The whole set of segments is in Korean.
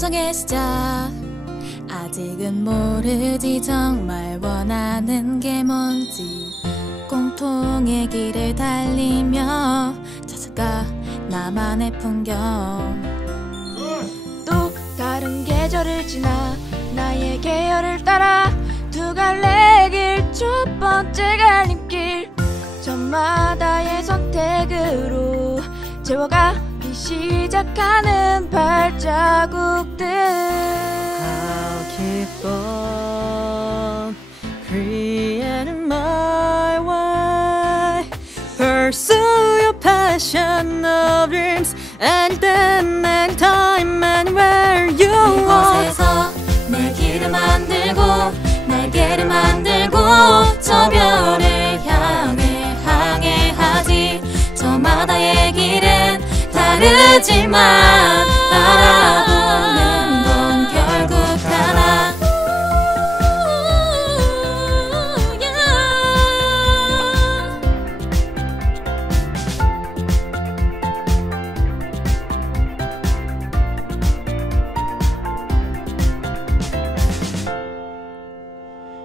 과정의 시작. 아직은 모르지 정말 원하는 게 뭔지. 공통의 길을 달리며 찾아가 나만의 풍경. 또 다른 계절을 지나 나의 계열을 따라 두 갈래 길 첫 번째 갈림길. 저마다의 선택으로 채워가기 시작하는 발자국들. I'll keep on creating my way. Pursue your passion of dreams anytime, anytime, anywhere you want. 이곳에서 내 길을 만들고 날개를 만들고 저 별을 향해 항해하지. 저마다의 길은 다르지만 바라보는 건 결국 하나.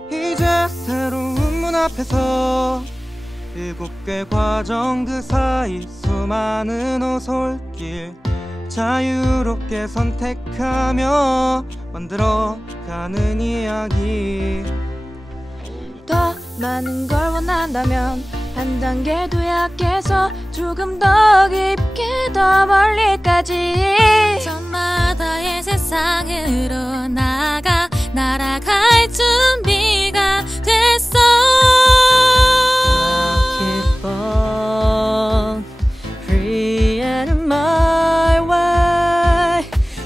이제 새로운 문 앞에서 7개 과정 그 사이 수많은 오솔길 자유롭게 선택하며 만들어가는 이야기. 더 많은 걸 원한다면 한 단계 도약해서 조금 더 깊게 더 멀리까지 저마다의 세상으로 날아갈 준비가 됐어. Keep on creating my way.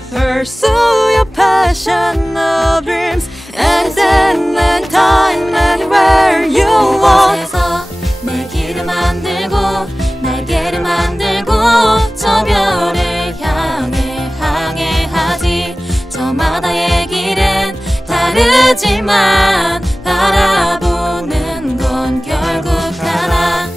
Pursue your passion of dreams anytime, anytime, anywhere you want. 이곳에서 내 길을 만들고 날개를 만들고 저 별을 향해 항해하지. 저마다의 길은 다르지만 바라보는 건 결국 하나.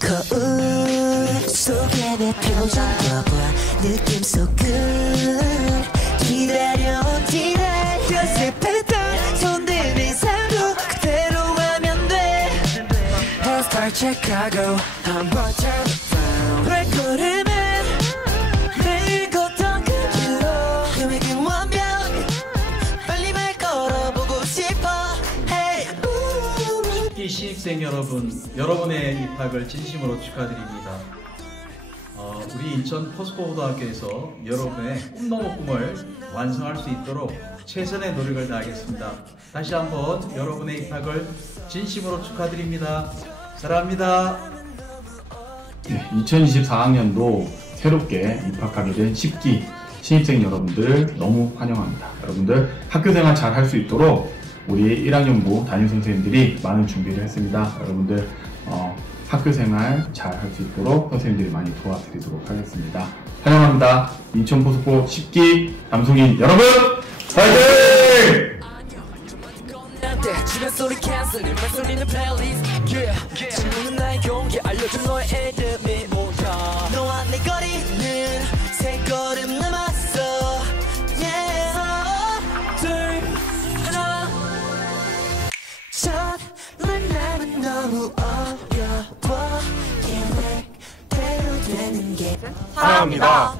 거울 속에 내 표정 봐봐. 느낌 속은 기다려온 디라이. 연습했던 손들이 상도 그대로 하면 돼. Hairstyle 체크하고 한번 turn around. 발걸음은 매일 걷던 그 길로 계획은 완벽. 빨리 말 걸어보고 싶어. Hey 이 신입생 여러분, 여러분의 입학을 진심으로 축하드립니다. 우리 인천 포스코고등학교에서 여러분의 꿈 넘어 꿈을 완성할 수 있도록 최선의 노력을 다하겠습니다. 다시 한번 여러분의 입학을 진심으로 축하드립니다. 사랑합니다. 네, 2024학년도 새롭게 입학하게 된 10기 신입생 여러분들을 너무 환영합니다. 여러분들 학교생활 잘 할 수 있도록 우리 1학년부 담임선생님들이 많은 준비를 했습니다. 여러분들 학교생활 잘 할 수 있도록 선생님들이 많이 도와드리도록 하겠습니다. 환영합니다. 인천포스코 10기 남송인 여러분 파이팅! 주변 소리 캔슬링 말소리는 플레이리스트 질문은 나의 용기 알려준 너의 이름이 뭐야. 너와 내 거리는 세 걸음 남았어. 둘 하나 첫 만남은 너무 어려워. 계획대로 되는 게 사랑합니다.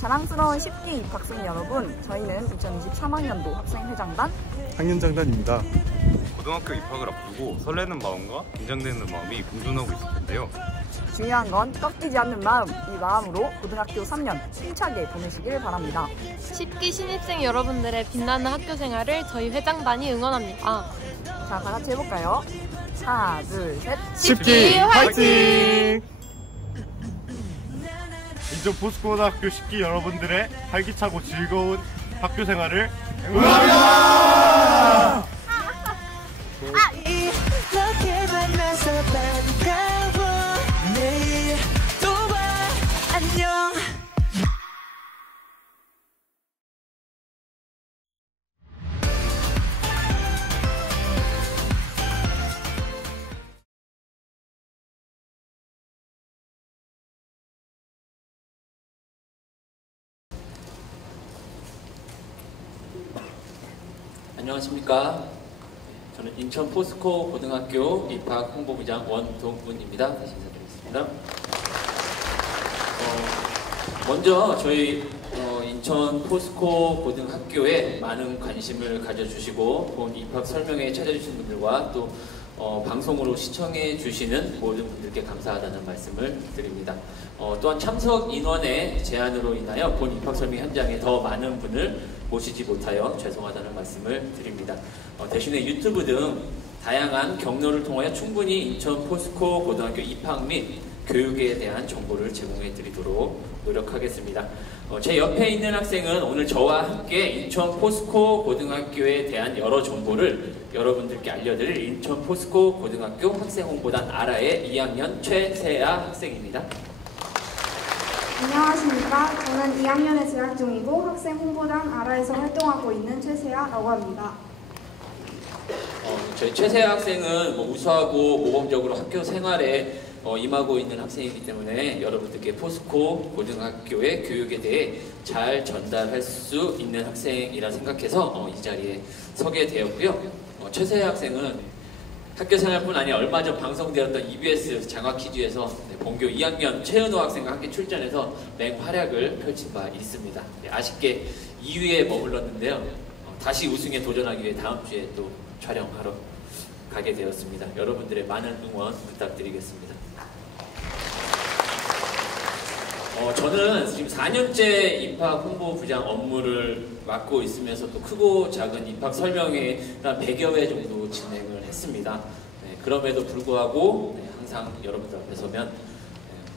자랑스러운 10기 입학생 여러분, 저희는 2023학년도 학생회장단 학년장단입니다. 고등학교 입학을 앞두고 설레는 마음과 긴장되는 마음이 공존하고 있을 텐데요. 중요한 건 꺾이지 않는 마음, 이 마음으로 고등학교 3년 힘차게 보내시길 바랍니다. 10기 신입생 여러분들의 빛나는 학교 생활을 저희 회장단이 응원합니다. 자, 다 같이 해볼까요? 하나, 둘, 셋. 10기 화이팅! 인천 포스코고등학교 10기 여러분들의 활기차고 즐거운 학교 생활을 응원합니다. 이렇게 만나서 반가워. 내일 또 봐. 안녕. 안녕하십니까. 저는 인천 포스코 고등학교 입학 홍보부장 원동훈입니다. 다시 인사드리겠습니다. 먼저 저희 인천 포스코 고등학교에 많은 관심을 가져주시고 본 입학 설명회에 찾아주신 분들과 또 방송으로 시청해 주시는 모든 분들께 감사하다는 말씀을 드립니다. 또한 참석 인원의 제한으로 인하여 본 입학 설명 현장에 더 많은 분을 모시지 못하여 죄송하다는 말씀을 드립니다. 대신에 유튜브 등 다양한 경로를 통하여 충분히 인천 포스코 고등학교 입학 및 교육에 대한 정보를 제공해 드리도록 노력하겠습니다. 제 옆에 있는 학생은 오늘 저와 함께 인천 포스코 고등학교에 대한 여러 정보를 여러분들께 알려드릴 인천 포스코 고등학교 학생홍보단 아라의 2학년 최세아 학생입니다. 안녕하십니까. 저는 2학년에 재학 중이고 학생홍보단 아라에서 활동하고 있는 최세아라고 합니다. 저희 최세아 학생은 우수하고 모범적으로 학교 생활에 임하고 있는 학생이기 때문에 여러분들께 포스코 고등학교의 교육에 대해 잘 전달할 수 있는 학생이라 생각해서 이 자리에 서게 되었고요. 최세아 학생은 학교생활뿐 아니라 얼마 전 방송되었던 EBS 장학퀴즈에서 본교 2학년 최은호 학생과 함께 출전해서 맹활약을 펼친 바 있습니다. 아쉽게 2위에 머물렀는데요. 다시 우승에 도전하기 위해 다음 주에 또 촬영하러 가게 되었습니다. 여러분들의 많은 응원 부탁드리겠습니다. 저는 지금 4년째 입학 홍보부장 업무를 맡고 있으면서 또 크고 작은 입학 설명회 한 100여 회 정도 진행을 했습니다. 그럼에도 불구하고 항상 여러분들 앞에 서면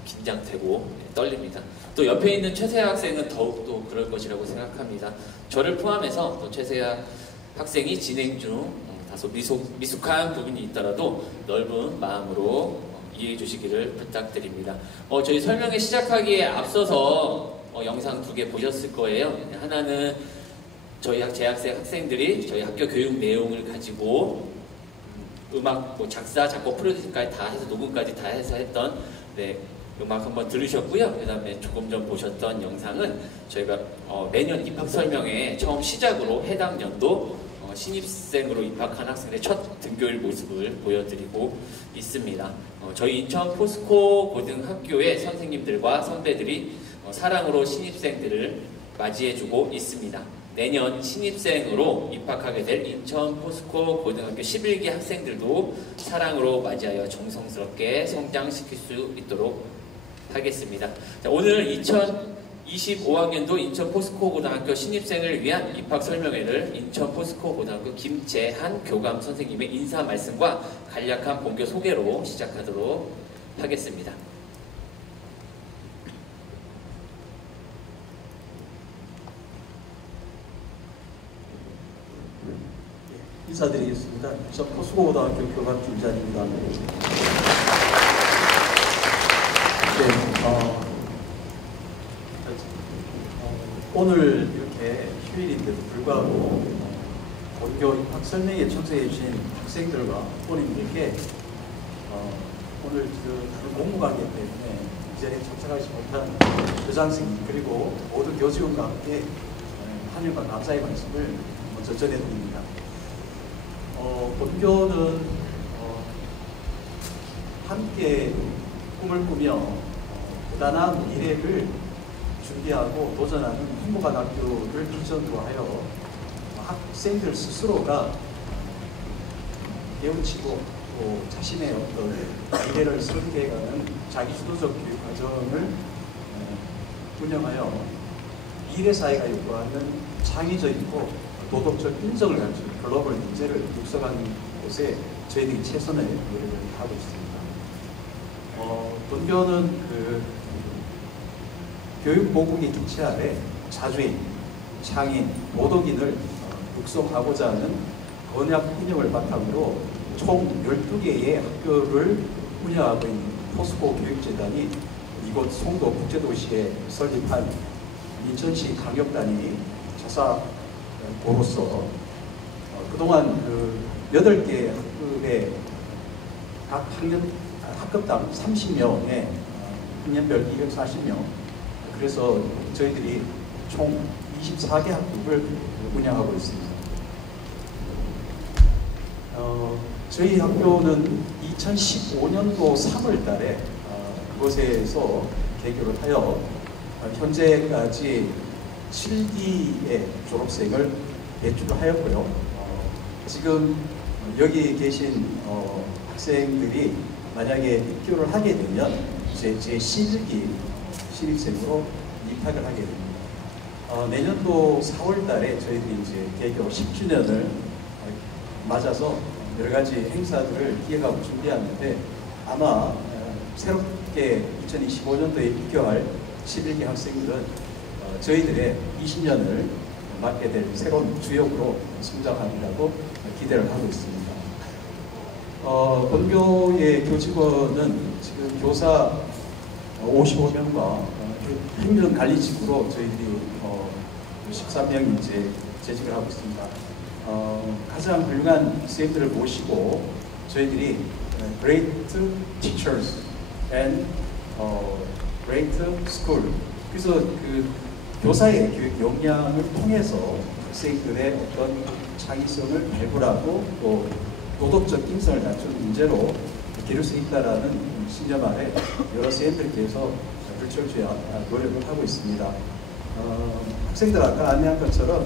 긴장되고 떨립니다. 또 옆에 있는 최세아 학생은 더욱더 그럴 것이라고 생각합니다. 저를 포함해서 또 최세아 학생이 진행 중 다소 미숙한 부분이 있더라도 넓은 마음으로 이해해 주시기를 부탁드립니다. 저희 설명회 시작하기에 앞서서 영상 2개 보셨을 거예요. 하나는 저희 재학생 학생들이 저희 학교 교육 내용을 가지고 음악 작사, 작곡, 프로듀싱까지 다 해서 녹음까지 다 해서 했던 음악 한번 들으셨고요. 그 다음에 조금 전 보셨던 영상은 저희가 매년 입학 설명회 처음 시작으로 해당 연도 신입생으로 입학한 학생의 첫 등교일 모습을 보여드리고 있습니다. 저희 인천 포스코 고등학교의 선생님들과 선배들이 사랑으로 신입생들을 맞이해주고 있습니다. 내년 신입생으로 입학하게 될 인천 포스코 고등학교 11기 학생들도 사랑으로 맞이하여 정성스럽게 성장시킬 수 있도록 하겠습니다. 자, 오늘 2025학년도 인천 포스코 고등학교 신입생을 위한 입학 설명회를 인천 포스코 고등학교 김재한 교감 선생님의 인사 말씀과 간략한 본교 소개로 시작하도록 하겠습니다. 인사드리겠습니다. 인천 포스코 고등학교 교감 김재한입니다. 오늘 이렇게 휴일인데도 불구하고 본교 입학 설명회에 참석해 주신 학생들과 부모님들께 오늘 공무관이기 때문에 이 자리에 참석하지 못한 교장선생님 그리고 모든 교직원과 함께 환영과 감사의 말씀을 먼저 전해드립니다. 본교는 함께 꿈을 꾸며 부단한 미래를 준비하고 도전하는 행복한 학교를 기준으로 하여 학생들 스스로가 깨우치고 또 자신의 어떤 미래를 설계해가는 자기주도적 교육 과정을 운영하여 미래사회가 요구하는 창의적이고 도덕적 인정을 가진 글로벌 인재를 육성하는 곳에 저희들이 최선의 노력을 하고 있습니다. 본교는 교육보국의 기치 아래 자주인, 창인, 도덕인을 육성하고자 하는 언약 인형을 바탕으로 총 12개의 학교를 운영하고 있는 포스코 교육재단이 이곳 송도 국제도시에 설립한 인천시 강력단위 자사고로서 그동안 그 8개 학급에 각 학급당 30명에 학년별 240명, 그래서 저희들이 총 24개 학급을 운영하고 있습니다. 저희 학교는 2015년도 3월 달에 그곳에서 개교를 하여 현재까지 7기의 졸업생을 배출을 하였고요. 지금 여기 계신 학생들이 만약에 입교를 하게 되면 이제 제11기 신입생으로 입학을 하게 됩니다. 내년도 4월 달에 저희들이 이제 개교 10주년을 맞아서 여러 가지 행사들을 기획하고 준비하는데 아마 새롭게 2025년도에 입교할 11기 학생들은 저희들의 20년을 맞게 될 새로운 주역으로 성장하리라고 기대를 하고 있습니다. 본교의 교직원은 지금 교사 55명과 행정관리직으로 저희들이 13명이 이제 재직을 하고 있습니다. 가장 훌륭한 선생님들을 모시고 저희들이 Great Teachers and Great School, 그래서 그 교사의 교육 역량을 통해서 학생들의 어떤 창의성을 발굴하고 또 도덕적 인성을 갖춘 인재로 기를 수 있다라는 신념 아래 여러 선생님들께서 불철주야 노력을 하고 있습니다. 학생들 아까 안내한 것처럼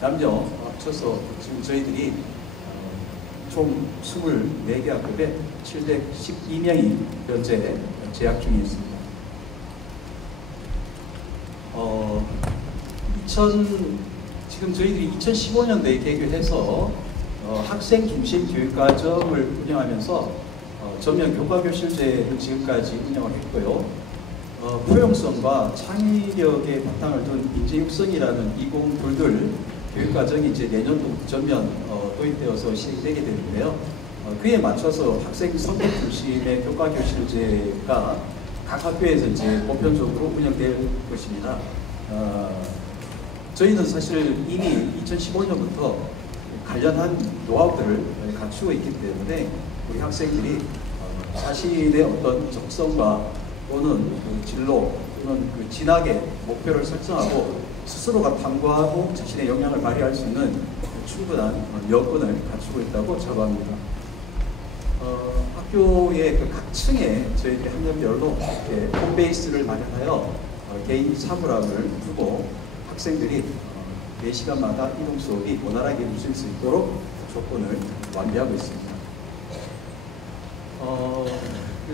남녀 합쳐서 지금 저희들이 총 24개 학급에 712명이 현재 재학 중에 있습니다. 지금 저희들이 2015년도에 개교해서 학생 중심 교육과정을 운영하면서 전면 교과교실제를 지금까지 운영을 했고요. 포용성과 창의력의 바탕을 둔 인재육성이라는 이공불들 교육과정이 이제 내년도부터 전면 도입되어서 시행되게 되는데요. 그에 맞춰서 학생 성격 중심의 교과교실제가 각 학교에서 이제 보편적으로 운영될 것입니다. 저희는 사실 이미 2015년부터 관련한 노하우들을 갖추고 있기 때문에 우리 학생들이 자신의 어떤 적성과 또는 그 진로 또는 그 진학의 목표를 설정하고 스스로가 탐구하고 자신의 역량을 발휘할 수 있는 충분한 여건을 갖추고 있다고 자부합니다. 학교의 그 각 층에 저희들이 학년별로 홈베이스를 마련하여 개인 사물함을 두고 학생들이 4시간마다 이동 수업이 원활하게 이루어질 수 있도록 조건을 완비하고 있습니다.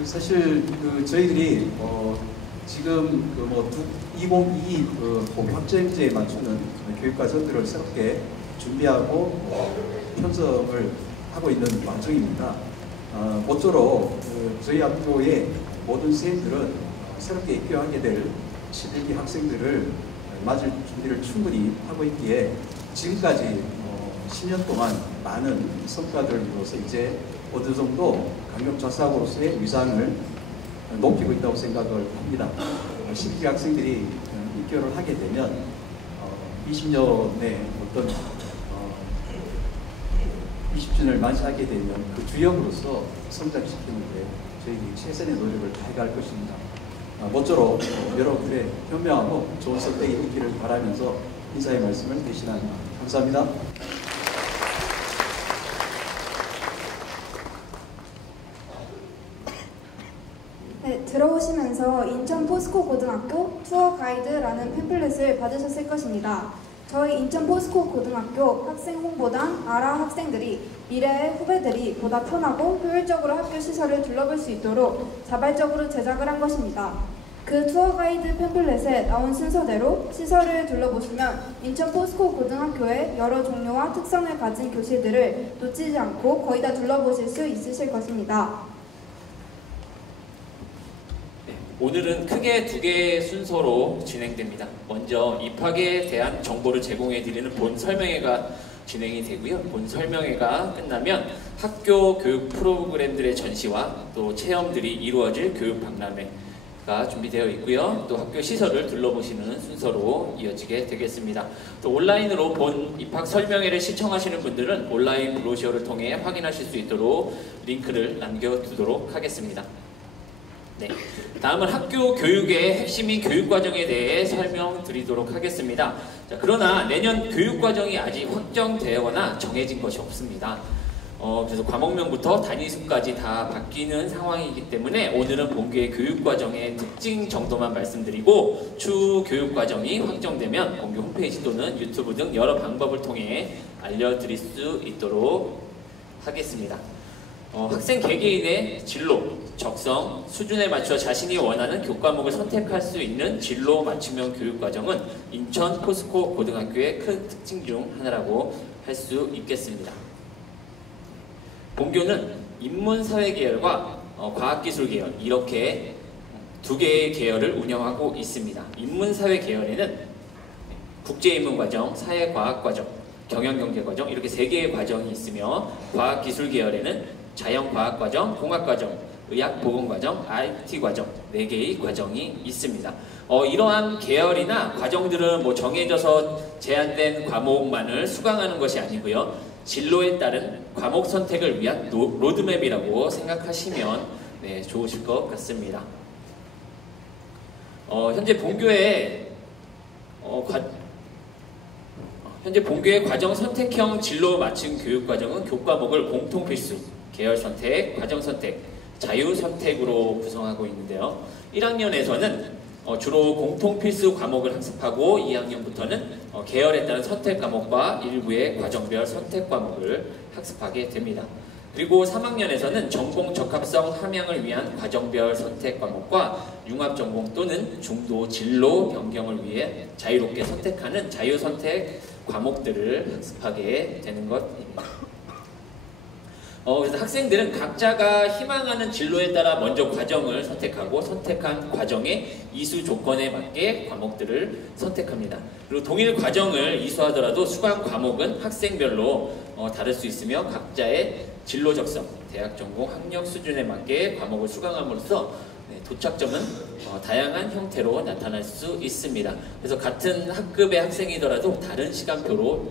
사실 저희들이 지금 2022 복합제에 맞추는 교육과정들을 새롭게 준비하고 편성을 하고 있는 와중입니다. 모쪼록 저희 학교의 모든 선생님들은 새롭게 입교하게 될 11기 학생들을 맞을 준비를 충분히 하고 있기에 지금까지 10년 동안 많은 성과들을 이루어서 이제 어느 정도 강력자사고로서의 위상을 높이고 있다고 생각을 합니다. 12기 학생들이 입교를 하게 되면 20년의 어떤 20주년을 맞이하게 되면 그 주역으로서 성장시키는데 저희들이 최선의 노력을 다해갈 것입니다. 모쪼록 여러분들의 현명하고 좋은 선택이 있기를 바라면서 인사의 말씀을 대신합니다. 감사합니다. 네, 들어오시면서 인천 포스코 고등학교 투어 가이드라는 팸플렛을 받으셨을 것입니다. 저희 인천 포스코 고등학교 학생 홍보단 아라 학생들이 미래의 후배들이 보다 편하고 효율적으로 학교 시설을 둘러볼 수 있도록 자발적으로 제작을 한 것입니다. 그 투어 가이드 팸플렛에 나온 순서대로 시설을 둘러보시면 인천 포스코 고등학교의 여러 종류와 특성을 가진 교실들을 놓치지 않고 거의 다 둘러보실 수 있으실 것입니다. 오늘은 크게 두 개의 순서로 진행됩니다. 먼저 입학에 대한 정보를 제공해 드리는 본 설명회가 진행이 되고요. 본 설명회가 끝나면 학교 교육 프로그램들의 전시와 또 체험들이 이루어질 교육 박람회가 준비되어 있고요. 또 학교 시설을 둘러보시는 순서로 이어지게 되겠습니다. 또 온라인으로 본 입학 설명회를 시청하시는 분들은 온라인 브로셔를 통해 확인하실 수 있도록 링크를 남겨두도록 하겠습니다. 네, 다음은 학교 교육의 핵심인 교육과정에 대해 설명드리도록 하겠습니다. 자, 그러나 내년 교육과정이 아직 확정되거나 정해진 것이 없습니다. 그래서 과목명부터 단위수까지 다 바뀌는 상황이기 때문에 오늘은 본교의 교육과정의 특징 정도만 말씀드리고 추후 교육과정이 확정되면 본교 홈페이지 또는 유튜브 등 여러 방법을 통해 알려드릴 수 있도록 하겠습니다. 학생 개개인의 진로, 적성, 수준에 맞춰 자신이 원하는 교과목을 선택할 수 있는 진로 맞춤형 교육과정은 인천 포스코 고등학교의 큰 특징 중 하나라고 할 수 있겠습니다. 본교는 인문사회 계열과 과학기술 계열 이렇게 두 개의 계열을 운영하고 있습니다. 인문사회 계열에는 국제인문과정, 사회과학과정, 경영경제과정 이렇게 세 개의 과정이 있으며 과학기술 계열에는 자연과학과정, 공학과정, 의학보건과정, IT과정 4개의 과정이 있습니다. 이러한 계열이나 과정들은 정해져서 제한된 과목만을 수강하는 것이 아니고요. 진로에 따른 과목 선택을 위한 로드맵이라고 생각하시면 좋으실 것 같습니다. 현재 본교의 과정 선택형 진로 맞춤 교육 과정은 교과목을 공통 필수, 계열 선택, 과정 선택, 자유 선택으로 구성하고 있는데요. 1학년에서는 주로 공통 필수 과목을 학습하고 2학년부터는 계열에 따른 선택 과목과 일부의 과정별 선택 과목을 학습하게 됩니다. 그리고 3학년에서는 전공 적합성 함양을 위한 과정별 선택 과목과 융합 전공 또는 중도 진로 변경을 위해 자유롭게 선택하는 자유 선택 과목들을 학습하게 되는 것입니다. 그래서 학생들은 각자가 희망하는 진로에 따라 먼저 과정을 선택하고 선택한 과정의 이수 조건에 맞게 과목들을 선택합니다. 그리고 동일 과정을 이수하더라도 수강 과목은 학생별로 다를 수 있으며 각자의 진로 적성, 대학 전공, 학력 수준에 맞게 과목을 수강함으로써 도착점은 다양한 형태로 나타날 수 있습니다. 그래서 같은 학급의 학생이더라도 다른 시간표로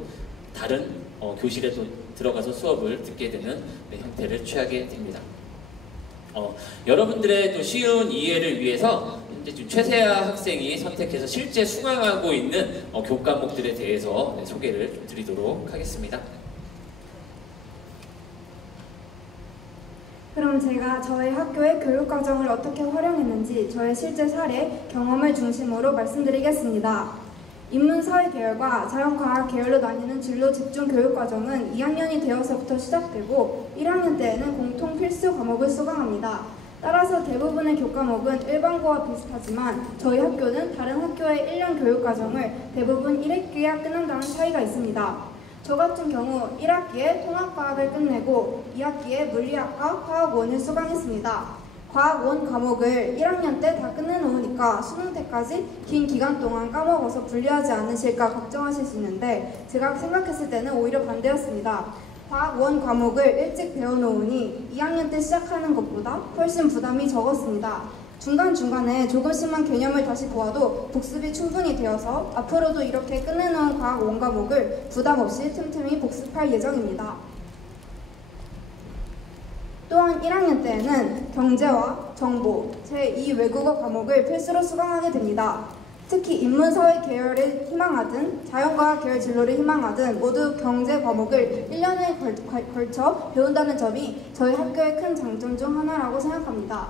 다른 교실에 들어가서 수업을 듣게 되는 형태를 취하게 됩니다. 여러분들의 또 쉬운 이해를 위해서 이제 지금 최세아 학생이 선택해서 실제 수강하고 있는 교과목들에 대해서 소개를 좀 드리도록 하겠습니다. 그럼 제가 저희 학교의 교육과정을 어떻게 활용했는지 저의 실제 사례, 경험을 중심으로 말씀드리겠습니다. 인문사회 계열과 자연과학 계열로 나뉘는 진로 집중 교육과정은 2학년이 되어서부터 시작되고 1학년 때에는 공통 필수 과목을 수강합니다. 따라서 대부분의 교과목은 일반고와 비슷하지만 저희 학교는 다른 학교의 1년 교육과정을 대부분 1학기에 끝난다는 차이가 있습니다. 저 같은 경우 1학기에 통합과학을 끝내고 2학기에 물리학과 화학원을 수강했습니다. 과학 원 과목을 1학년 때 다 끝내놓으니까 수능 때까지 긴 기간 동안 까먹어서 불리하지 않으실까 걱정하실 수 있는데 제가 생각했을 때는 오히려 반대였습니다. 과학 원 과목을 일찍 배워놓으니 2학년 때 시작하는 것보다 훨씬 부담이 적었습니다. 중간중간에 조금씩만 개념을 다시 보아도 복습이 충분히 되어서 앞으로도 이렇게 끝내놓은 과학 원 과목을 부담 없이 틈틈이 복습할 예정입니다. 또한 1학년 때에는 경제와 정보, 제2 외국어 과목을 필수로 수강하게 됩니다. 특히 인문사회 계열을 희망하든 자연과학 계열 진로를 희망하든 모두 경제 과목을 1년에 걸쳐 배운다는 점이 저희 학교의 큰 장점 중 하나라고 생각합니다.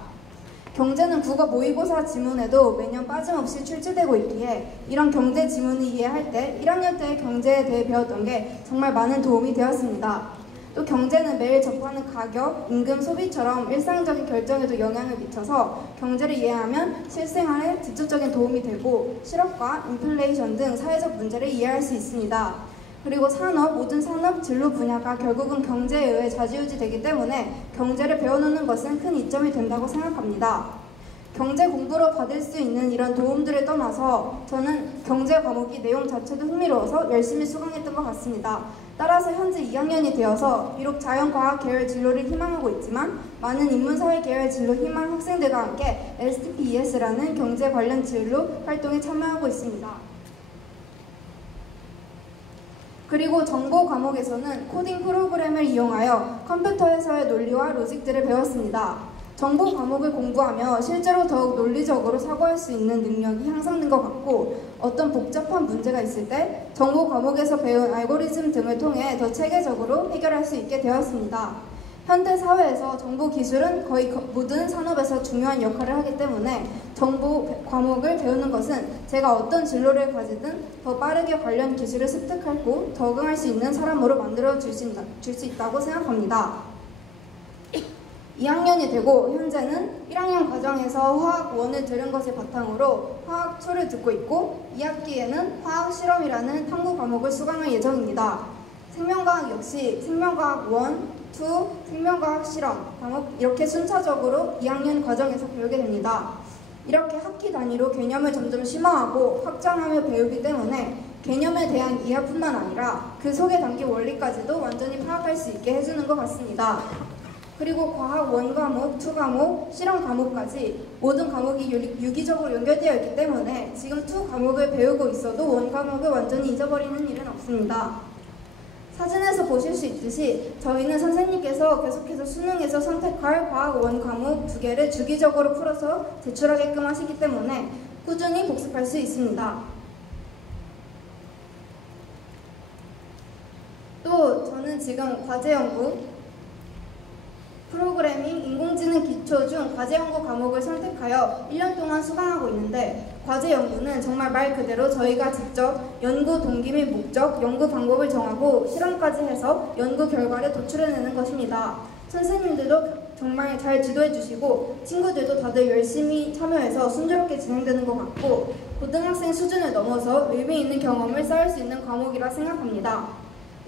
경제는 국어 모의고사 지문에도 매년 빠짐없이 출제되고 있기에 이런 경제 지문을 이해할 때 1학년 때 경제에 대해 배웠던 게 정말 많은 도움이 되었습니다. 또 경제는 매일 접하는 가격, 임금, 소비처럼 일상적인 결정에도 영향을 미쳐서 경제를 이해하면 실생활에 직접적인 도움이 되고 실업과 인플레이션 등 사회적 문제를 이해할 수 있습니다. 그리고 모든 산업 진로 분야가 결국은 경제에 의해 좌지우지되기 때문에 경제를 배워놓는 것은 큰 이점이 된다고 생각합니다. 경제 공부로 받을 수 있는 이런 도움들을 떠나서 저는 경제 과목이 내용 자체도 흥미로워서 열심히 수강했던 것 같습니다. 따라서 현재 2학년이 되어서 비록 자연과학 계열 진로를 희망하고 있지만 많은 인문사회 계열 진로 희망 학생들과 함께 STPES라는 경제 관련 진로 활동에 참여하고 있습니다. 그리고 정보 과목에서는 코딩 프로그램을 이용하여 컴퓨터에서의 논리와 로직들을 배웠습니다. 정보 과목을 공부하며 실제로 더욱 논리적으로 사고할 수 있는 능력이 향상된 것 같고 어떤 복잡한 문제가 있을 때 정보 과목에서 배운 알고리즘 등을 통해 더 체계적으로 해결할 수 있게 되었습니다. 현대 사회에서 정보 기술은 거의 모든 산업에서 중요한 역할을 하기 때문에 정보 과목을 배우는 것은 제가 어떤 진로를 가지든 더 빠르게 관련 기술을 습득하고 적응할 수 있는 사람으로 만들어 줄 수 있다고 생각합니다. 2학년이 되고 현재는 1학년 과정에서 화학 1을 들은 것을 바탕으로 화학 2를 듣고 있고 2학기에는 화학 실험이라는 탐구 과목을 수강할 예정입니다. 생명과학 역시 생명과학 1, 2, 생명과학 실험 과목 이렇게 순차적으로 2학년 과정에서 배우게 됩니다. 이렇게 학기 단위로 개념을 점점 심화하고 확장하며 배우기 때문에 개념에 대한 이해뿐만 아니라 그 속에 담긴 원리까지도 완전히 파악할 수 있게 해주는 것 같습니다. 그리고 과학 1 과목, 2 과목, 실험 과목까지 모든 과목이 유기적으로 연결되어 있기 때문에 지금 2 과목을 배우고 있어도 1 과목을 완전히 잊어버리는 일은 없습니다. 사진에서 보실 수 있듯이 저희는 선생님께서 계속해서 수능에서 선택할 과학 1 과목 2개를 주기적으로 풀어서 제출하게끔 하시기 때문에 꾸준히 복습할 수 있습니다. 또 저는 지금 과제연구, 프로그래밍, 인공지능 기초 중 과제연구 과목을 선택하여 1년 동안 수강하고 있는데 과제연구는 정말 말 그대로 저희가 직접 연구 동기 및 목적, 연구 방법을 정하고 실험까지 해서 연구 결과를 도출해내는 것입니다. 선생님들도 정말 잘 지도해 주시고 친구들도 다들 열심히 참여해서 순조롭게 진행되는 것 같고 고등학생 수준을 넘어서 의미 있는 경험을 쌓을 수 있는 과목이라 생각합니다.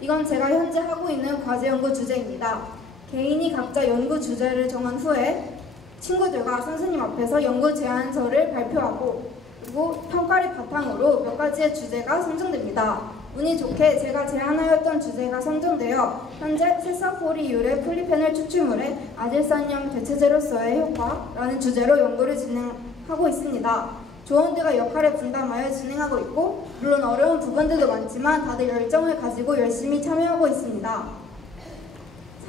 이건 제가 현재 하고 있는 과제연구 주제입니다. 개인이 각자 연구 주제를 정한 후에 친구들과 선생님 앞에서 연구 제안서를 발표하고 그리고 평가를 바탕으로 몇 가지의 주제가 선정됩니다. 운이 좋게 제가 제안하였던 주제가 선정되어 현재 세사포리율의 플리페놀 추출물의 아질산염 대체제로서의 효과라는 주제로 연구를 진행하고 있습니다. 조원들과 역할을 분담하여 진행하고 있고 물론 어려운 부분들도 많지만 다들 열정을 가지고 열심히 참여하고 있습니다.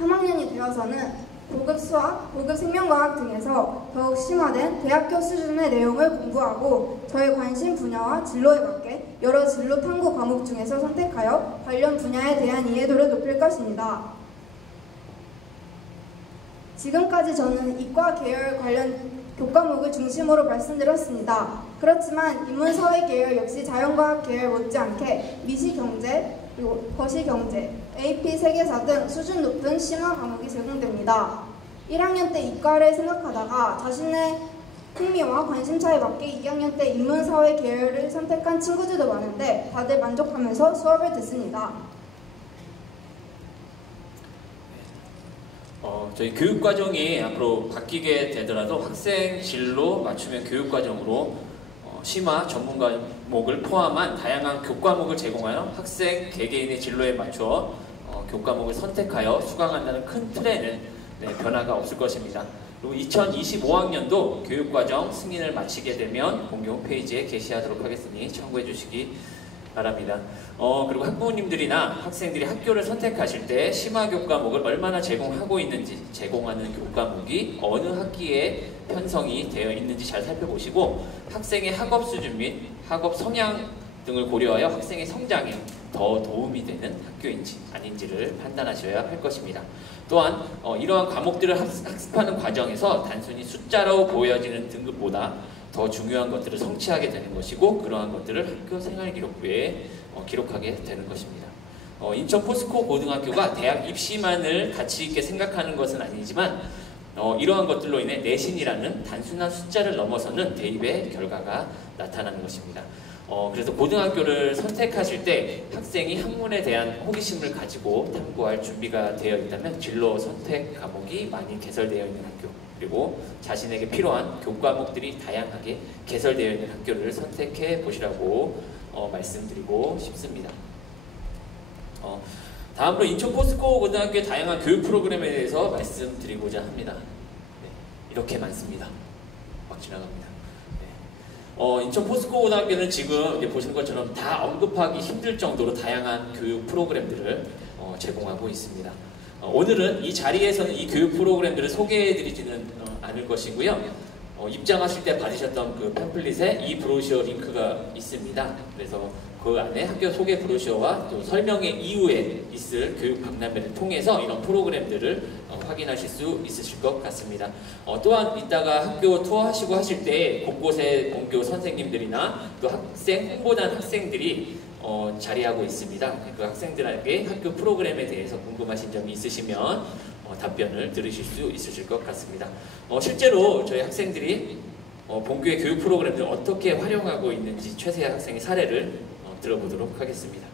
3학년이 되어서는 고급 수학, 고급 생명과학 등에서 더욱 심화된 대학교 수준의 내용을 공부하고 저의 관심 분야와 진로에 맞게 여러 진로 탐구 과목 중에서 선택하여 관련 분야에 대한 이해도를 높일 것입니다. 지금까지 저는 이과 계열 관련 교과목을 중심으로 말씀드렸습니다. 그렇지만 인문사회 계열 역시 자연과학 계열 못지않게 미시경제, 그리고 거시경제, AP 세계사 등 수준 높은 심화 과목이 제공됩니다. 1학년 때 이과를 생각하다가 자신의 흥미와 관심사에 맞게 2학년 때 인문사회 계열을 선택한 친구들도 많은데 다들 만족하면서 수업을 듣습니다. 저희 교육과정이 앞으로 바뀌게 되더라도 학생 진로 맞춤형 교육과정으로 심화 전문 과목을 포함한 다양한 교과목을 제공하여 학생 개개인의 진로에 맞춰 교과목을 선택하여 수강한다는 큰 틀에는 변화가 없을 것입니다. 그리고 2025학년도 교육과정 승인을 마치게 되면 공개 홈페이지에 게시하도록 하겠으니 참고해 주시기 바랍니다. 그리고 학부모님들이나 학생들이 학교를 선택하실 때 심화 교과목을 얼마나 제공하고 있는지, 제공하는 교과목이 어느 학기에 편성이 되어 있는지 잘 살펴보시고 학생의 학업 수준 및 학업 성향 등을 고려하여 학생의 성장에 더 도움이 되는 학교인지 아닌지를 판단하셔야 할 것입니다. 또한 이러한 과목들을 학습하는 과정에서 단순히 숫자로 보여지는 등급보다 더 중요한 것들을 성취하게 되는 것이고 그러한 것들을 학교 생활기록부에 기록하게 되는 것입니다. 인천 포스코 고등학교가 대학 입시만을 가치 있게 생각하는 것은 아니지만 이러한 것들로 인해 내신이라는 단순한 숫자를 넘어서는 대입의 결과가 나타나는 것입니다. 그래서 고등학교를 선택하실 때 학생이 학문에 대한 호기심을 가지고 탐구할 준비가 되어 있다면 진로 선택 과목이 많이 개설되어 있는 학교 그리고 자신에게 필요한 교과목들이 다양하게 개설되어 있는 학교를 선택해 보시라고 말씀드리고 싶습니다. 다음으로 인천 포스코 고등학교의 다양한 교육 프로그램에 대해서 말씀드리고자 합니다. 네, 이렇게 많습니다. 막 지나갑니다. 네. 인천 포스코 고등학교는 지금 이제 보신 것처럼 다 언급하기 힘들 정도로 다양한 교육 프로그램들을 제공하고 있습니다. 오늘은 이 자리에서는 이 교육 프로그램들을 소개해드리지는 않을 것이고요. 입장하실 때 받으셨던 그 팸플릿에 이 브로셔 링크가 있습니다. 그래서 그 안에 학교 소개 브로셔와 또 설명회 이후에 있을 교육 박람회를 통해서 이런 프로그램들을 확인하실 수 있으실 것 같습니다. 또한 이따가 학교 투어하시고 하실 때 곳곳에 본교 선생님들이나 또 학생 홍보단 학생들이 자리하고 있습니다. 그 학생들에게 학교 프로그램에 대해서 궁금하신 점이 있으시면 답변을 들으실 수 있으실 것 같습니다. 실제로 저희 학생들이 본교의 교육 프로그램을 어떻게 활용하고 있는지 최세아 학생의 사례를 들어보도록 하겠습니다.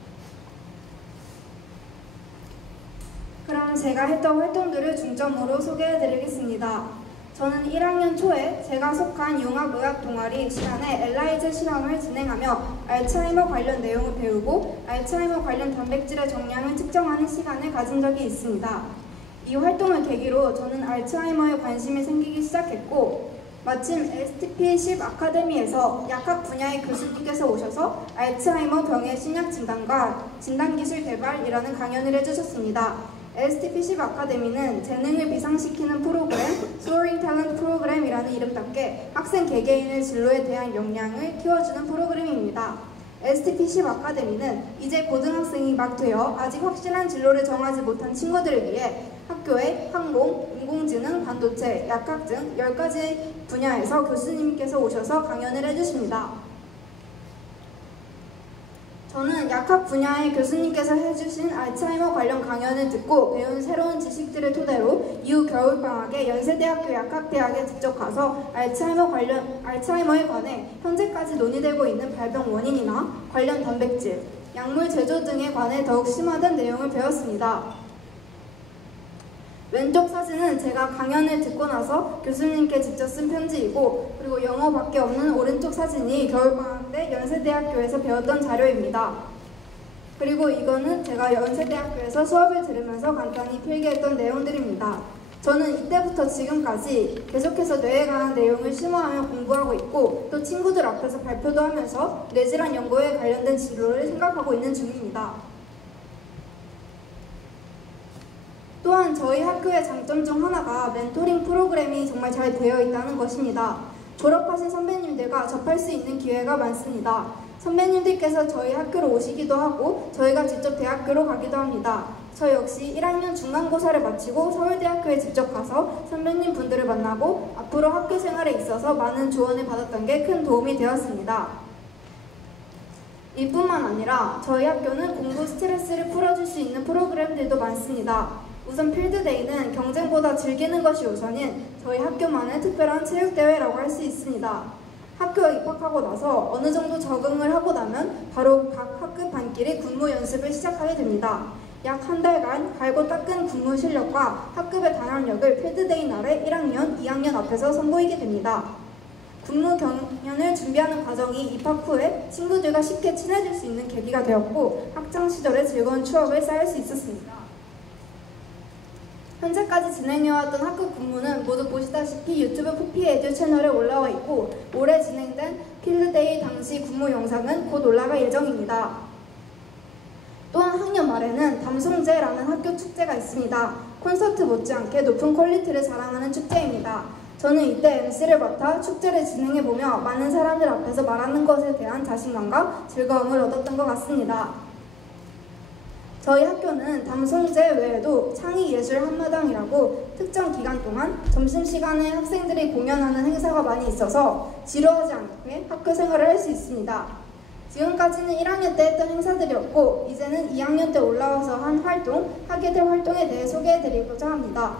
그럼 제가 했던 활동들을 중점으로 소개해드리겠습니다. 저는 1학년 초에 제가 속한 융합의학 동아리 시간에 엘라이즈 실험을 진행하며 알츠하이머 관련 내용을 배우고 알츠하이머 관련 단백질의 정량을 측정하는 시간을 가진 적이 있습니다. 이 활동을 계기로 저는 알츠하이머에 관심이 생기기 시작했고 마침 STP10 아카데미에서 약학 분야의 교수님께서 오셔서 알츠하이머 병의 신약 진단과 진단기술 개발이라는 강연을 해주셨습니다. STP10 아카데미는 재능을 비상시키는 프로그램, 소어링 탤런트 프로그램이라는 이름답게 학생 개개인의 진로에 대한 역량을 키워주는 프로그램입니다. STP10 아카데미는 이제 고등학생이 막 되어 아직 확실한 진로를 정하지 못한 친구들을 위해 학교의 항공, 인공지능, 반도체, 약학 등 10가지 분야에서 교수님께서 오셔서 강연을 해주십니다. 저는 약학 분야의 교수님께서 해주신 알츠하이머 관련 강연을 듣고 배운 새로운 지식들을 토대로 이후 겨울방학에 연세대학교 약학대학에 직접 가서 알츠하이머에 관해 현재까지 논의되고 있는 발병 원인이나 관련 단백질, 약물 제조 등에 관해 더욱 심화된 내용을 배웠습니다. 왼쪽 사진은 제가 강연을 듣고 나서 교수님께 직접 쓴 편지이고 그리고 영어밖에 없는 오른쪽 사진이 겨울방학 때 연세대학교에서 배웠던 자료입니다. 그리고 이거는 제가 연세대학교에서 수업을 들으면서 간단히 필기했던 내용들입니다. 저는 이때부터 지금까지 계속해서 뇌에 관한 내용을 심화하며 공부하고 있고 또 친구들 앞에서 발표도 하면서 뇌질환 연구에 관련된 진로를 생각하고 있는 중입니다. 또한 저희 학교의 장점 중 하나가 멘토링 프로그램이 정말 잘 되어 있다는 것입니다. 졸업하신 선배님들과 접할 수 있는 기회가 많습니다. 선배님들께서 저희 학교로 오시기도 하고 저희가 직접 대학교로 가기도 합니다. 저 역시 1학년 중간고사를 마치고 서울대학교에 직접 가서 선배님 분들을 만나고 앞으로 학교 생활에 있어서 많은 조언을 받았던 게 큰 도움이 되었습니다. 이뿐만 아니라 저희 학교는 공부 스트레스를 풀어줄 수 있는 프로그램들도 많습니다. 우선 필드데이는 경쟁보다 즐기는 것이 우선인 저희 학교만의 특별한 체육대회라고 할 수 있습니다. 학교에 입학하고 나서 어느 정도 적응을 하고 나면 바로 각 학급 반끼리 군무 연습을 시작하게 됩니다. 약 한 달간 갈고 닦은 군무 실력과 학급의 단합력을 필드데이 날에 1학년, 2학년 앞에서 선보이게 됩니다. 군무 경연을 준비하는 과정이 입학 후에 친구들과 쉽게 친해질 수 있는 계기가 되었고 학창시절의 즐거운 추억을 쌓을 수 있었습니다. 현재까지 진행해왔던 학급 군무는 모두 보시다시피 유튜브 포피에듀 채널에 올라와 있고 올해 진행된 필드데이 당시 군무 영상은 곧 올라갈 예정입니다. 또한 학년 말에는 담송제라는 학교 축제가 있습니다. 콘서트 못지않게 높은 퀄리티를 자랑하는 축제입니다. 저는 이때 MC를 맡아 축제를 진행해보며 많은 사람들 앞에서 말하는 것에 대한 자신감과 즐거움을 얻었던 것 같습니다. 저희 학교는 담송제 외에도 창의예술 한마당이라고 특정 기간 동안 점심시간에 학생들이 공연하는 행사가 많이 있어서 지루하지 않게 학교 생활을 할 수 있습니다. 지금까지는 1학년 때 했던 행사들이었고 이제는 2학년 때 올라와서 하게 될 활동에 대해 소개해드리고자 합니다.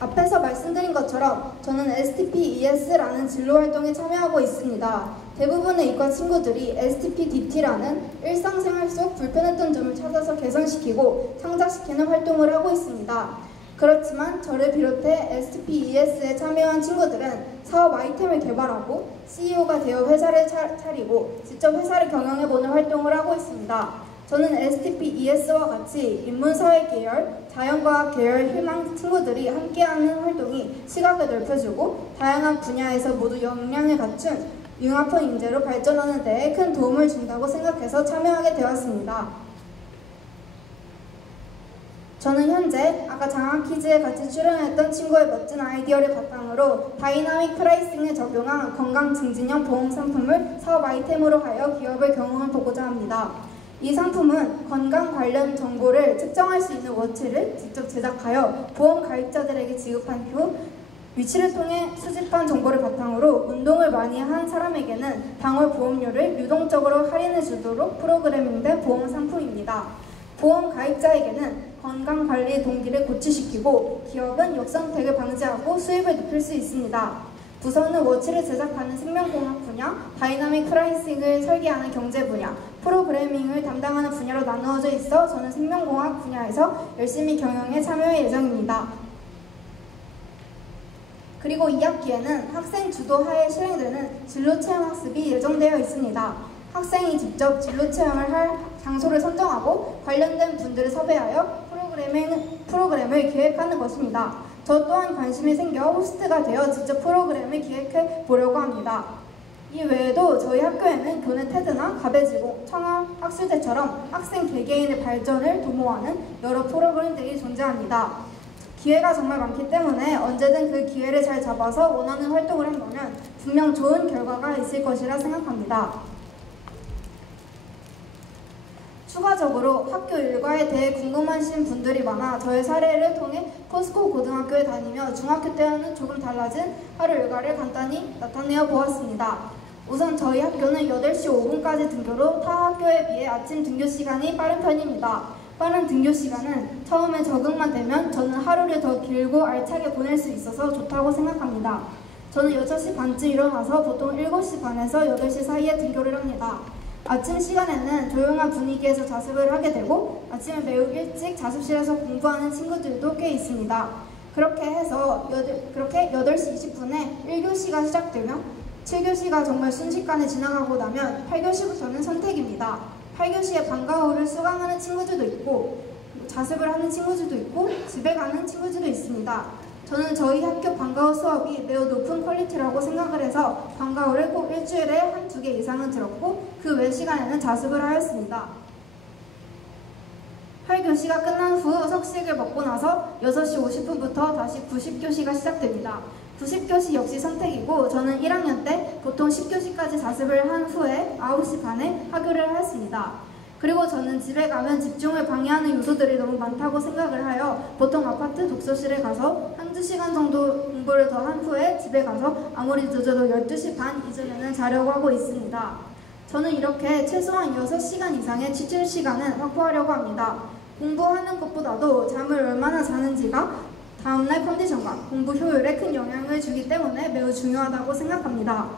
앞에서 말씀드린 것처럼 저는 STP-ES라는 진로활동에 참여하고 있습니다. 대부분의 이과 친구들이 STP-DT라는 일상생활 속 불편했던 점을 찾아서 개선시키고 창작시키는 활동을 하고 있습니다. 그렇지만 저를 비롯해 STPES에 참여한 친구들은 사업 아이템을 개발하고 CEO가 되어 회사를 차리고 직접 회사를 경영해보는 활동을 하고 있습니다. 저는 STPES와 같이 인문사회 계열, 자연과학 계열 희망 친구들이 함께하는 활동이 시각을 넓혀주고 다양한 분야에서 모두 역량을 갖춘 융합형 인재로 발전하는 데에 큰 도움을 준다고 생각해서 참여하게 되었습니다. 저는 현재 아까 장학퀴즈에 같이 출연했던 친구의 멋진 아이디어를 바탕으로 다이나믹 프라이싱을 적용한 건강 증진형 보험 상품을 사업 아이템으로 하여 기업을 경험해보고자 합니다. 이 상품은 건강 관련 정보를 측정할 수 있는 워치를 직접 제작하여 보험 가입자들에게 지급한 후 위치를 통해 수집한 정보를 바탕으로 운동을 많이 한 사람에게는 당월 보험료를 유동적으로 할인해 주도록 프로그래밍된 보험 상품입니다. 보험 가입자에게는 건강관리 동기를 고취시키고 기업은 역선택을 방지하고 수입을 높일 수 있습니다. 부서는 워치를 제작하는 생명공학 분야, 다이나믹 프라이싱을 설계하는 경제 분야, 프로그래밍을 담당하는 분야로 나누어져 있어 저는 생명공학 분야에서 열심히 경영에 참여할 예정입니다. 그리고 2학기에는 학생 주도하에 실행되는 진로체험 학습이 예정되어 있습니다. 학생이 직접 진로체험을 할 장소를 선정하고 관련된 분들을 섭외하여 프로그램을 기획하는 것입니다. 저 또한 관심이 생겨 호스트가 되어 직접 프로그램을 기획해 보려고 합니다. 이 외에도 저희 학교에는 교내 테드나 가베지고, 청아, 학술제처럼 학생 개개인의 발전을 도모하는 여러 프로그램들이 존재합니다. 기회가 정말 많기 때문에 언제든 그 기회를 잘 잡아서 원하는 활동을 한다면 분명 좋은 결과가 있을 것이라 생각합니다. 추가적으로 학교 일과에 대해 궁금하신 분들이 많아 저의 사례를 통해 포스코 고등학교에 다니며 중학교 때와는 조금 달라진 하루 일과를 간단히 나타내어 보았습니다. 우선 저희 학교는 8시 5분까지 등교로 타 학교에 비해 아침 등교 시간이 빠른 편입니다. 빠른 등교 시간은 처음에 적응만 되면 저는 하루를 더 길고 알차게 보낼 수 있어서 좋다고 생각합니다. 저는 6시 반쯤 일어나서 보통 7시 반에서 8시 사이에 등교를 합니다. 아침 시간에는 조용한 분위기에서 자습을 하게 되고 아침에 매우 일찍 자습실에서 공부하는 친구들도 꽤 있습니다. 그렇게 8시 20분에 1교시가 시작되며 7교시가 정말 순식간에 지나가고 나면 8교시부터는 선택입니다. 8교시에 방과 후를 수강하는 친구들도 있고 자습을 하는 친구들도 있고 집에 가는 친구들도 있습니다. 저는 저희 학교 방과 후 수업이 매우 높은 퀄리티라고 생각을 해서 방과 후를 꼭 일주일에 1~2개 이상은 들었고 그 외 시간에는 자습을 하였습니다. 8교시가 끝난 후 석식을 먹고 나서 6시 50분부터 다시 90교시가 시작됩니다. 90교시 역시 선택이고 저는 1학년 때 보통 10교시까지 자습을 한 후에 9시 반에 하교를 하였습니다. 그리고 저는 집에 가면 집중을 방해하는 요소들이 너무 많다고 생각을 하여 보통 아파트 독서실에 가서 1~2시간 정도 공부를 더 한 후에 집에 가서 아무리 늦어도 12시 반 이전에는 자려고 하고 있습니다. 저는 이렇게 최소한 6시간 이상의 취침 시간은 확보하려고 합니다. 공부하는 것보다도 잠을 얼마나 자는지가 다음날 컨디션과 공부 효율에 큰 영향을 주기 때문에 매우 중요하다고 생각합니다.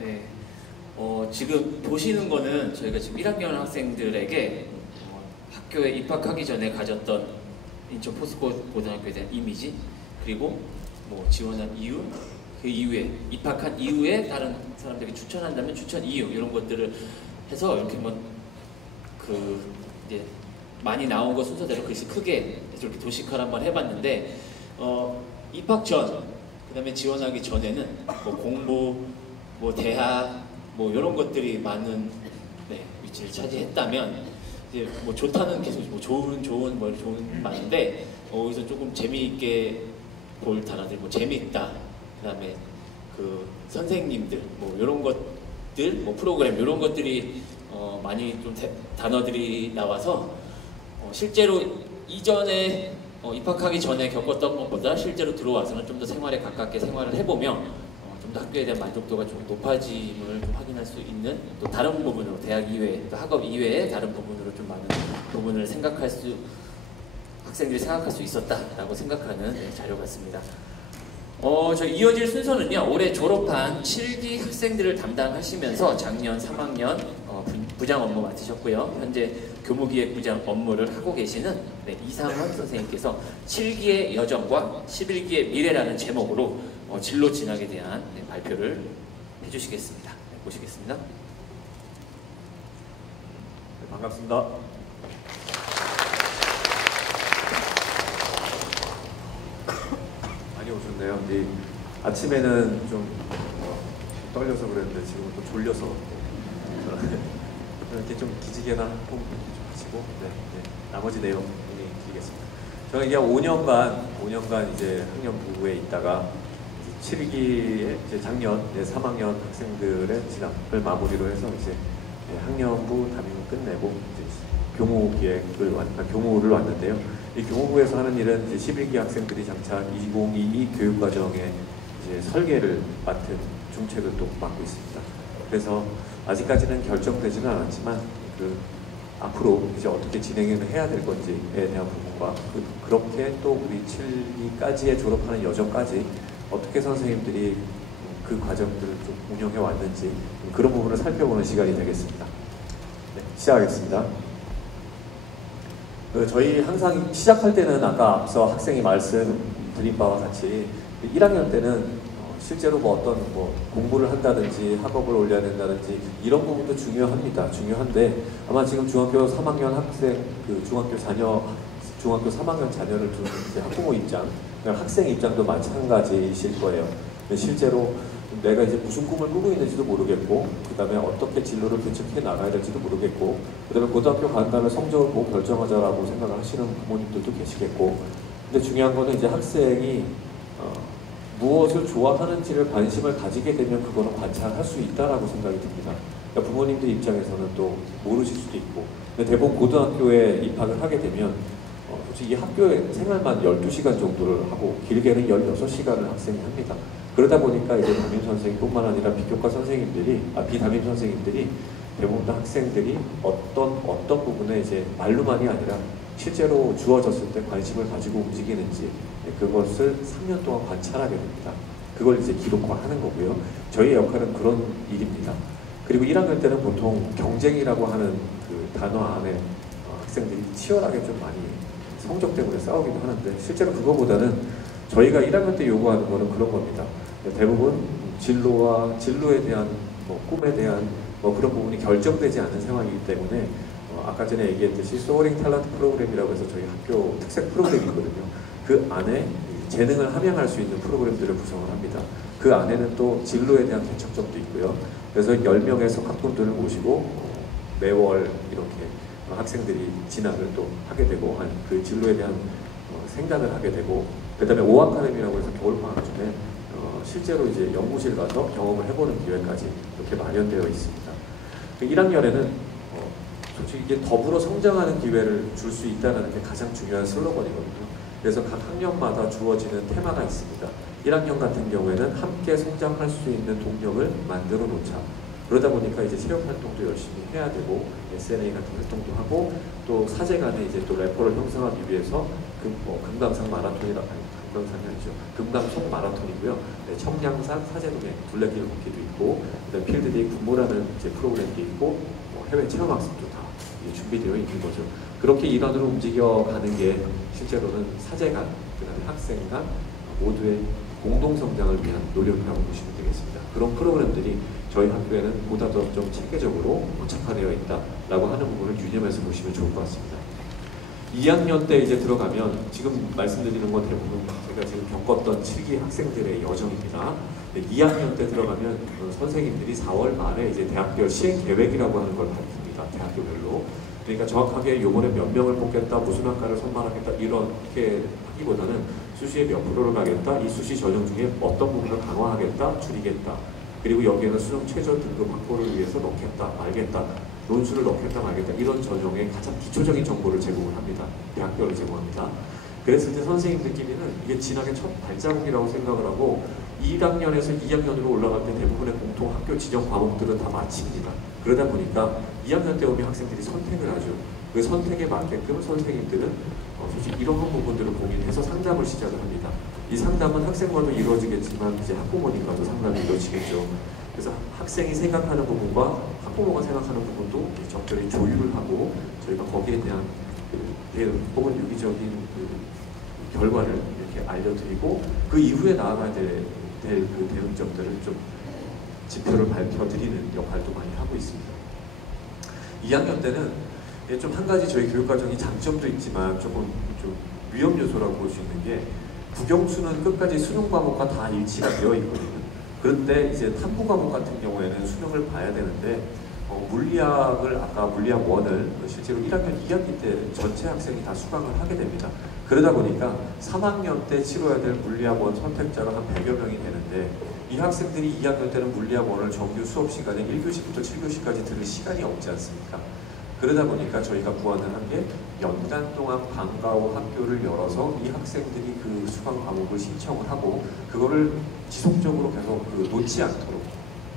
네. 지금 보시는 거는 저희가 지금 1학년 학생들에게 학교에 입학하기 전에 가졌던 인천 포스코 고등학교에 대한 이미지, 그리고 뭐 지원한 이유, 그 이후에 입학한 이후에 다른 사람들에게 추천한다면 추천 이유, 이런 것들을 해서 이렇게 이제 많이 나온 거 순서대로 글씨 크게 이렇게 도식화를 한번 해봤는데, 입학 전, 그 다음에 지원하기 전에는 뭐 공부, 뭐 대학, 뭐 이런 것들이 많은 위치를 차지했다면, 이제 뭐 좋다는 계속 뭐 좋은 많은데, 여기서 조금 재미있게 볼 단어들, 뭐 재미있다, 그 다음에 그 선생님들, 뭐 이런 것들, 뭐 프로그램 이런 것들이 많이 좀 단어들이 나와서 실제로 이전에 입학하기 전에 겪었던 것보다 실제로 들어와서는 좀 더 생활에 가깝게 생활을 해보면 좀 더 학교에 대한 만족도가 좀 높아짐을 좀 확인할 수 있는, 또 다른 부분으로 대학 이외, 또 학업 이외의 다른 부분으로 좀 많은 부분을 학생들이 생각할 수 있었다라고 생각하는 자료 같습니다. 저희 이어질 순서는요, 올해 졸업한 7기 학생들을 담당하시면서 작년 3학년 부장 업무 맡으셨고요. 현재 교무기획부장 업무를 하고 계시는 이상원 선생님께서 7기의 여정과 11기의 미래라는 제목으로 진로 진학에 대한 발표를 해주시겠습니다. 모시겠습니다. 반갑습니다. 많이 오셨네요. 아침에는 좀 떨려서 그랬는데 지금은 또 졸려서 이렇게 좀 기지개나 호흡 좀 하시고 나머지 내용 드리겠습니다. 저는 이게 5년간 이제 학년부에 있다가 7기에 이제 작년 3학년 학생들의 진학을 마무리로 해서 이제 학년부 담임을 끝내고 이제 교무를 왔는데요. 이 교무부에서 하는 일은 이제 11기 학생들이 장차 2022 교육과정의 이제 설계를 맡은 중책을 또 맡고 있습니다. 그래서 아직까지는 결정되지는 않았지만 앞으로 이제 어떻게 진행을 해야 될 건지에 대한 부분과 그렇게 또 우리 7기까지의 졸업하는 여정까지 어떻게 선생님들이 그 과정들을 좀 운영해 왔는지 그런 부분을 살펴보는 시간이 되겠습니다. 네, 시작하겠습니다. 저희 항상 시작할 때는 아까 앞서 학생이 말씀드린 바와 같이 1학년 때는 실제로 어떤 공부를 한다든지 학업을 올려야 된다든지 이런 부분도 중요합니다. 중요한데 아마 지금 중학교 3학년 학생, 중학교 3학년 자녀를 둔 학부모 입장, 학생 입장도 마찬가지이실 거예요. 실제로 내가 이제 무슨 꿈을 꾸고 있는지도 모르겠고, 그 다음에 어떻게 진로를 개척해 나가야 될지도 모르겠고, 그 다음에 고등학교 간 다음에 성적을 보고 결정하자라고 생각을 하시는 부모님들도 계시겠고, 근데 중요한 거는 이제 학생이 무엇을 좋아하는지를 관심을 가지게 되면 그거는 관찰할 수 있다라고 생각이 듭니다. 그러니까 부모님들 입장에서는 또 모르실 수도 있고, 근데 대부분 고등학교에 입학을 하게 되면 솔직히 학교의 생활만 12시간 정도를 하고 길게는 16시간을 학생이 합니다. 그러다 보니까 이제 담임 선생님뿐만 아니라 비교과 선생님들이, 비담임 선생님들이 대부분 다 학생들이 어떤 부분에 이제 말로만이 아니라 실제로 주어졌을 때 관심을 가지고 움직이는지 그것을 3년 동안 관찰하게 됩니다. 그걸 이제 기록화하는 거고요. 저희의 역할은 그런 일입니다. 그리고 1학년 때는 보통 경쟁이라고 하는 그 단어 안에 학생들이 치열하게 좀 많이 성적 때문에 싸우기도 하는데 실제로 그거보다는 저희가 1학년 때 요구하는 거는 그런 겁니다. 대부분 진로에 대한 꿈에 대한 그런 부분이 결정되지 않은 상황이기 때문에 아까 전에 얘기했듯이 소어링 탤런트 프로그램이라고 해서 저희 학교 특색 프로그램이거든요. 그 안에 재능을 함양할 수 있는 프로그램들을 구성을 합니다. 그 안에는 또 진로에 대한 개척점도 있고요. 그래서 10명의 석학돈들을 모시고 매월 이렇게 학생들이 진학을 또 하게 되고 그 진로에 대한 생각을 하게 되고, 그 다음에 오아카데미라고 해서 겨울방학쯤에 실제로 이제 연구실 가서 경험을 해보는 기회까지 이렇게 마련되어 있습니다. 1학년에는 솔직히 이게 더불어 성장하는 기회를 줄 수 있다는 게 가장 중요한 슬로건이거든요. 그래서 각 학년마다 주어지는 테마가 있습니다. 1학년 같은 경우에는 함께 성장할 수 있는 동력을 만들어 놓자. 그러다 보니까 이제 체육 활동도 열심히 해야 되고 SNA 같은 활동도 하고 또 사제간에 이제 또 래퍼를 형성하기 위해서 금강산 마라톤이라고 금강산이 아니죠. 금강송 마라톤이고요. 청량산 사제동에 둘레길 걷기도 있고, 그다음 필드데이 군무라는 이제 프로그램도 있고, 해외 체험학습도 다 준비되어 있는 거죠. 그렇게 일환으로 움직여가는 게 실제로는 사제간, 그다음에 학생간 모두의 공동 성장을 위한 노력이라고 보시면 되겠습니다. 그런 프로그램들이 저희 학교에는 보다 더 좀 체계적으로 정착화되어 있다라고 하는 부분을 유념해서 보시면 좋을 것 같습니다. 2학년 때 이제 들어가면 지금 말씀드리는 건 대부분 제가 지금 겪었던 7기 학생들의 여정입니다. 2학년 때 들어가면 선생님들이 4월 말에 이제 대학별 시행 계획이라고 하는 걸 발표합니다. 대학교별로. 그러니까 정확하게 요번에 몇 명을 뽑겠다, 무슨 학과를 선발하겠다 이렇게 하기보다는 수시에 몇 프로를 가겠다, 이 수시 전형 중에 어떤 부분을 강화하겠다, 줄이겠다, 그리고 여기에는 수능 최저 등급 확보를 위해서 넣겠다, 말겠다, 논술을 넣겠다, 말겠다 이런 전형의 가장 기초적인 정보를 제공을 합니다. 대학별로 제공합니다. 그랬을 때 선생님들끼리는 이게 진학의 첫 발자국이라고 생각을 하고 1학년에서 2학년으로 올라갈 때 대부분의 공통 학교 지정 과목들은 다 마칩니다. 그러다 보니까 2학년 때 오면 학생들이 선택을 하죠. 그 선택에 맞게끔 선생님들은 솔직히 이런 부분들을 고민해서 상담을 시작을 합니다. 이 상담은 학생과도 이루어지겠지만 이제 학부모님과도 상담이 이루어지겠죠. 그래서 학생이 생각하는 부분과 학부모가 생각하는 부분도 적절히 조율을 하고 저희가 거기에 대한 혹은 유기적인 결과를 이렇게 알려드리고 그 이후에 나아가야 될 그 대응점들을 좀 지표를 밝혀드리는 역할도 많이 하고 있습니다. 2학년 때는 좀 한 가지 저희 교육과정이 장점도 있지만 조금 좀 위험 요소라고 볼 수 있는 게 국영수는 끝까지 수능 과목과 다 일치가 되어 있거든요. 그런데 이제 탐구 과목 같은 경우에는 수능을 봐야 되는데 물리학을 아까 물리학 1을 실제로 1학년 2학기 때 전체 학생이 다 수강을 하게 됩니다. 그러다 보니까 3학년 때 치러야 될 물리학 1 선택자가 한 100여 명이 되는데 이 학생들이 2학년 때는 물리학 1을 정규 수업 시간에 1교시부터 7교시까지 들을 시간이 없지 않습니까? 그러다 보니까 저희가 구안을 한 게 연간 동안 방과 후 학교를 열어서 이 학생들이 그 수강 과목을 신청을 하고 그거를 지속적으로 계속 놓지 않도록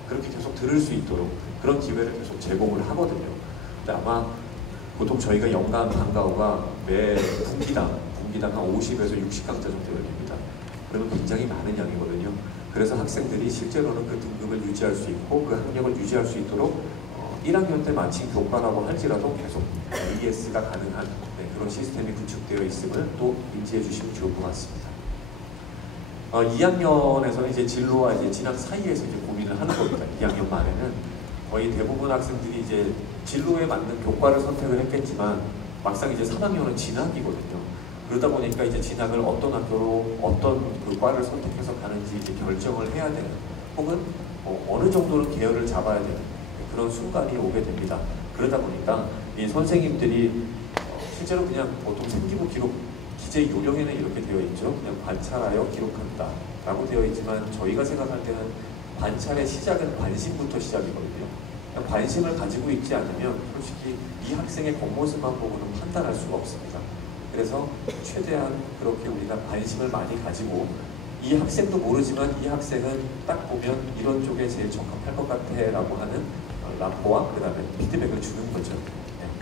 그렇게 계속 들을 수 있도록 그런 기회를 계속 제공을 하거든요. 근데 아마 보통 저희가 연간 방과 후가 매 분기당 한 50에서 60강좌 정도 열립니다. 그러면 굉장히 많은 양이거든요. 그래서 학생들이 실제로는 그 등급을 유지할 수 있고 그 학력을 유지할 수 있도록 1학년 때 마친 교과라고 할지라도 계속 ES가 가능한 그런 시스템이 구축되어 있음을 또 인지해 주시면 좋을 것 같습니다. 2학년에서는 이제 진로와 이제 진학 사이에서 이제 고민을 하는 겁니다. 2학년 말에는 거의 대부분 학생들이 이제 진로에 맞는 교과를 선택을 했겠지만 막상 이제 3학년은 진학이거든요. 그러다 보니까 이제 진학을 어떤 학교로 어떤 그 과를 선택해서 가는지 이제 결정을 해야 되는 혹은 어느 정도는 계열을 잡아야 되는 그런 순간이 오게 됩니다. 그러다 보니까 이 선생님들이 실제로 그냥 보통 생기부 기록 기재 요령에는 이렇게 되어 있죠. 그냥 관찰하여 기록한다 라고 되어 있지만 저희가 생각할 때는 관찰의 시작은 관심부터 시작이거든요. 그냥 관심을 가지고 있지 않으면 솔직히 이 학생의 겉모습만 보고는 판단할 수가 없습니다. 그래서 최대한 그렇게 우리가 관심을 많이 가지고 이 학생도 모르지만 이 학생은 딱 보면 이런 쪽에 제일 적합할 것 같아 라고 하는 라포와 그 다음에 피드백을 주는 거죠.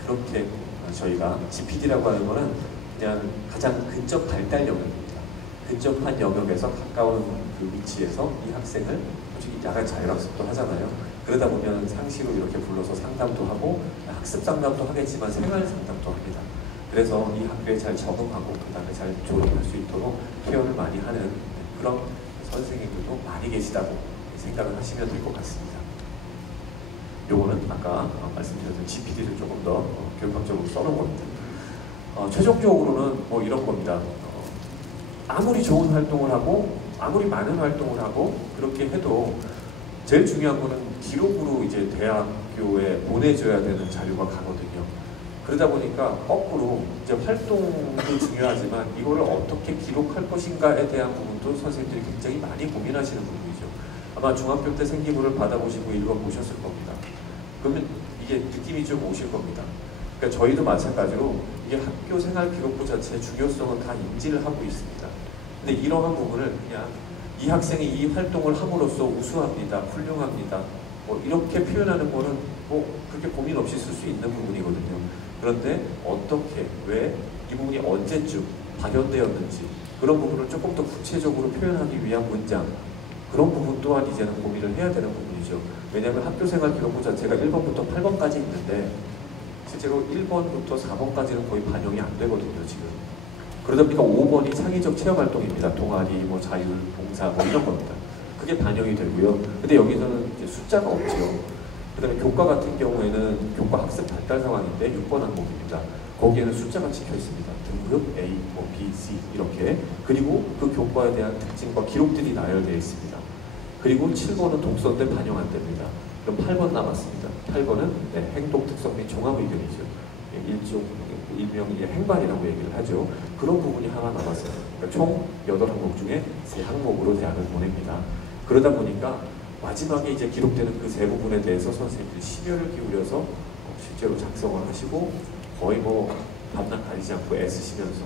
그렇게 저희가 GPD라고 하는 거는 그냥 가장 근접 발달 영역입니다. 근접한 영역에서 가까운 그 위치에서 이 학생을 솔직히 야간 자율학습도 하잖아요. 그러다 보면 상시로 이렇게 불러서 상담도 하고 학습 상담도 하겠지만 생활 상담도 합니다. 그래서 이 학교에 잘 적응하고 그 다음에 잘 조력할 수 있도록 표현을 많이 하는 그런 선생님들도 많이 계시다고 생각을 하시면 될 것 같습니다. 요거는 아까 말씀드렸던 GPD를 조금 더 교육학적으로 써놓은 겁니다. 최종적으로는 뭐 이런 겁니다. 아무리 좋은 활동을 하고 아무리 많은 활동을 하고 그렇게 해도 제일 중요한 거는 기록으로 이제 대학교에 보내줘야 되는 자료가 가거든요. 그러다 보니까 거꾸로 이제 활동도 중요하지만 이거를 어떻게 기록할 것인가에 대한 부분도 선생님들이 굉장히 많이 고민하시는 부분이죠. 아마 중학교 때 생기부를 받아보시고 읽어보셨을 겁니다. 그러면 이게 느낌이 좀 오실 겁니다. 그러니까 저희도 마찬가지로 이게 학교 생활 기록부 자체의 중요성은 다 인지를 하고 있습니다. 근데 이러한 부분을 그냥 이 학생이 이 활동을 함으로써 우수합니다, 훌륭합니다, 뭐 이렇게 표현하는 거는 뭐 그렇게 고민 없이 쓸 수 있는 부분이거든요. 그런데 어떻게, 왜, 이 부분이 언제쯤 발현되었는지 그런 부분을 조금 더 구체적으로 표현하기 위한 문장 그런 부분 또한 이제는 고민을 해야 되는 부분이죠. 왜냐하면 학교생활 기록부 자체가 1번부터 8번까지 있는데 실제로 1번부터 4번까지는 거의 반영이 안 되거든요, 지금. 그러다 보니까 5번이 창의적 체험활동입니다. 동아리, 뭐 자율, 봉사, 뭐 이런 겁니다. 그게 반영이 되고요. 근데 여기서는 이제 숫자가 없죠. 그 다음에 교과 같은 경우에는 교과 학습 발달 상황인데 6번 항목입니다. 거기에는 숫자가 찍혀 있습니다. 등급 A, 뭐 B, C 이렇게. 그리고 그 교과에 대한 특징과 기록들이 나열되어 있습니다. 그리고 7번은 독서인데 반영 안 됩니다. 그럼 8번 남았습니다. 8번은 행동 특성 및 종합 의견이죠. 일명 행반이라고 얘기를 하죠. 그런 부분이 하나 남았어요. 그러니까 총 8항목 중에 3항목으로 대학을 보냅니다. 그러다 보니까 마지막에 이제 기록되는 그 세 부분에 대해서 선생님들이 심혈을 기울여서 실제로 작성을 하시고 거의 뭐 밤낮 가리지 않고 애쓰시면서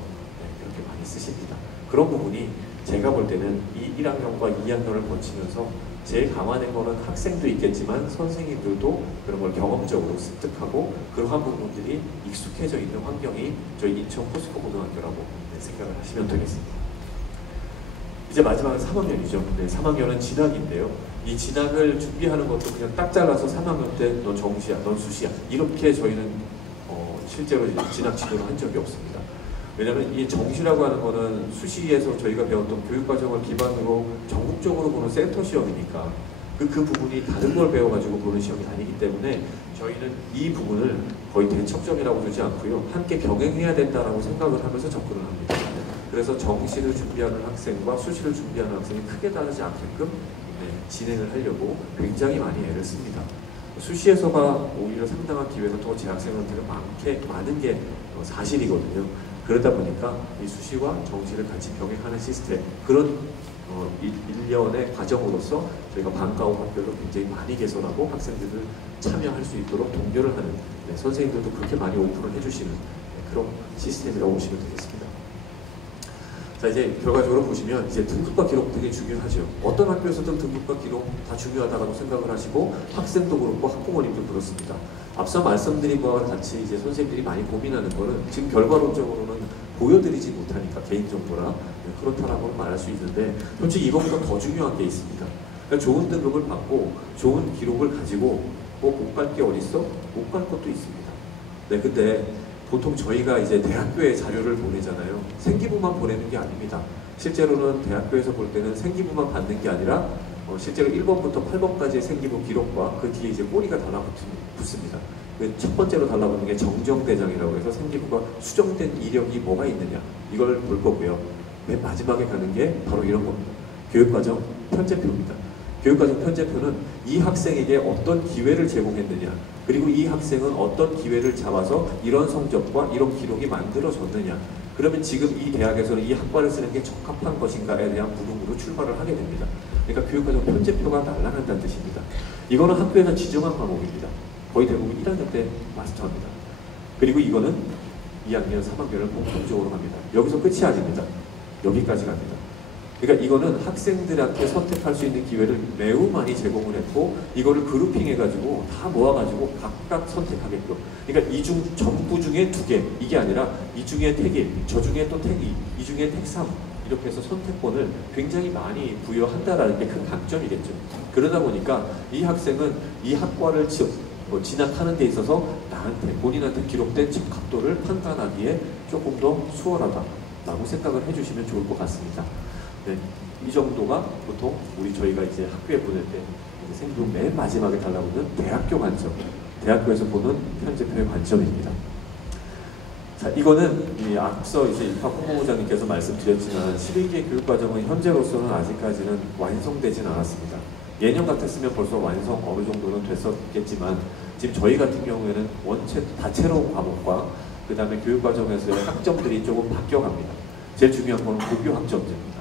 이렇게 많이 쓰십니다. 그런 부분이 제가 볼 때는 이 1학년과 2학년을 거치면서 제일 강화된 거는 학생도 있겠지만 선생님들도 그런 걸 경험적으로 습득하고 그러한 부분들이 익숙해져 있는 환경이 저희 인천 포스코 고등학교라고 생각을 하시면 되겠습니다. 이제 마지막은 3학년이죠. 3학년은 진학인데요. 이 진학을 준비하는 것도 그냥 딱 잘라서 3학년 때 너 정시야, 넌 수시야 이렇게 저희는 실제로 진학 지도를 한 적이 없습니다. 왜냐하면 이 정시라고 하는 거는 수시에서 저희가 배웠던 교육과정을 기반으로 전국적으로 보는 센터 시험이니까 그 부분이 다른 걸 배워가지고 보는 시험이 아니기 때문에 저희는 이 부분을 거의 대척점이라고 두지 않고요. 함께 병행해야 된다라고 생각을 하면서 접근을 합니다. 그래서 정시를 준비하는 학생과 수시를 준비하는 학생이 크게 다르지 않게끔 진행을 하려고 굉장히 많이 애를 씁니다. 수시에서가 오히려 상당한 기회가 더 재학생한테는 많은 게 사실이거든요. 그러다 보니까 이 수시와 정시를 같이 병행하는 시스템, 그런 일련의 과정으로서 저희가 방과후 학교도 굉장히 많이 개선하고 학생들을 참여할 수 있도록 독려를 하는 선생님들도 그렇게 많이 오픈을 해주시는 그런 시스템이라고 보시면 되겠습니다. 자, 이제 결과적으로 보시면 이제 등급과 기록 되게 중요하죠. 어떤 학교에서든 등급과 기록 다 중요하다고 생각을 하시고 학생도 그렇고 학부모님도 그렇습니다. 앞서 말씀드린 것과 같이 이제 선생님들이 많이 고민하는 거는 지금 결과론적으로는 보여드리지 못하니까 개인정보라 그렇다라고 말할 수 있는데 솔직히 이것보다 더 중요한 게 있습니다. 그러니까 좋은 등급을 받고 좋은 기록을 가지고 못 갈 게 어딨어? 못 갈 것도 있습니다. 네, 근데 보통 저희가 이제 대학교에 자료를 보내잖아요. 생기부만 보내는 게 아닙니다. 실제로는 대학교에서 볼 때는 생기부만 받는 게 아니라 실제로 1번부터 8번까지의 생기부 기록과 그 뒤에 이제 꼬리가 달라붙습니다. 첫 번째로 달라붙는 게 정정대장이라고 해서 생기부가 수정된 이력이 뭐가 있느냐 이걸 볼 거고요. 맨 마지막에 가는 게 바로 이런 겁니다. 교육과정 편제표입니다. 교육과정 편제표는 이 학생에게 어떤 기회를 제공했느냐, 그리고 이 학생은 어떤 기회를 잡아서 이런 성적과 이런 기록이 만들어졌느냐, 그러면 지금 이 대학에서는 이 학과를 쓰는 게 적합한 것인가에 대한 물음으로 출발을 하게 됩니다. 그러니까 교육과정 편제표가 날아간다는 뜻입니다. 이거는 학교에서 지정한 과목입니다. 거의 대부분 1학년 때 마스터합니다. 그리고 이거는 2학년, 3학년을 공통적으로 합니다. 여기서 끝이 아닙니다. 여기까지 갑니다. 그러니까 이거는 학생들한테 선택할 수 있는 기회를 매우 많이 제공을 했고 이거를 그룹핑해가지고 다 모아가지고 각각 선택하게끔, 그러니까 이 중 전부 중에 2개 이게 아니라 이 중에 택 1, 저 중에 또 택 2, 이 중에 택 3 이렇게 해서 선택권을 굉장히 많이 부여한다라는 게 큰 강점이겠죠. 그러다 보니까 이 학생은 이 학과를 진학하는 데 있어서 나한테 본인한테 기록된 적합도를 판단하기에 조금 더 수월하다라고 생각을 해주시면 좋을 것 같습니다. 네, 이 정도가 보통 저희가 이제 학교에 보낼 때 생기부 맨 마지막에 달라붙는 대학교 관점, 대학교에서 보는 편제표의 관점입니다. 자, 이거는 앞서 이제 입학 홍보부장님께서 말씀드렸지만 11개 교육과정은 현재로서는 아직까지는 완성되진 않았습니다. 예년 같았으면 벌써 완성 어느 정도는 됐었겠지만 지금 저희 같은 경우에는 원체 다채로운 과목과 그 다음에 교육과정에서의 학점들이 조금 바뀌어갑니다. 제일 중요한 건 고교 학점제입니다.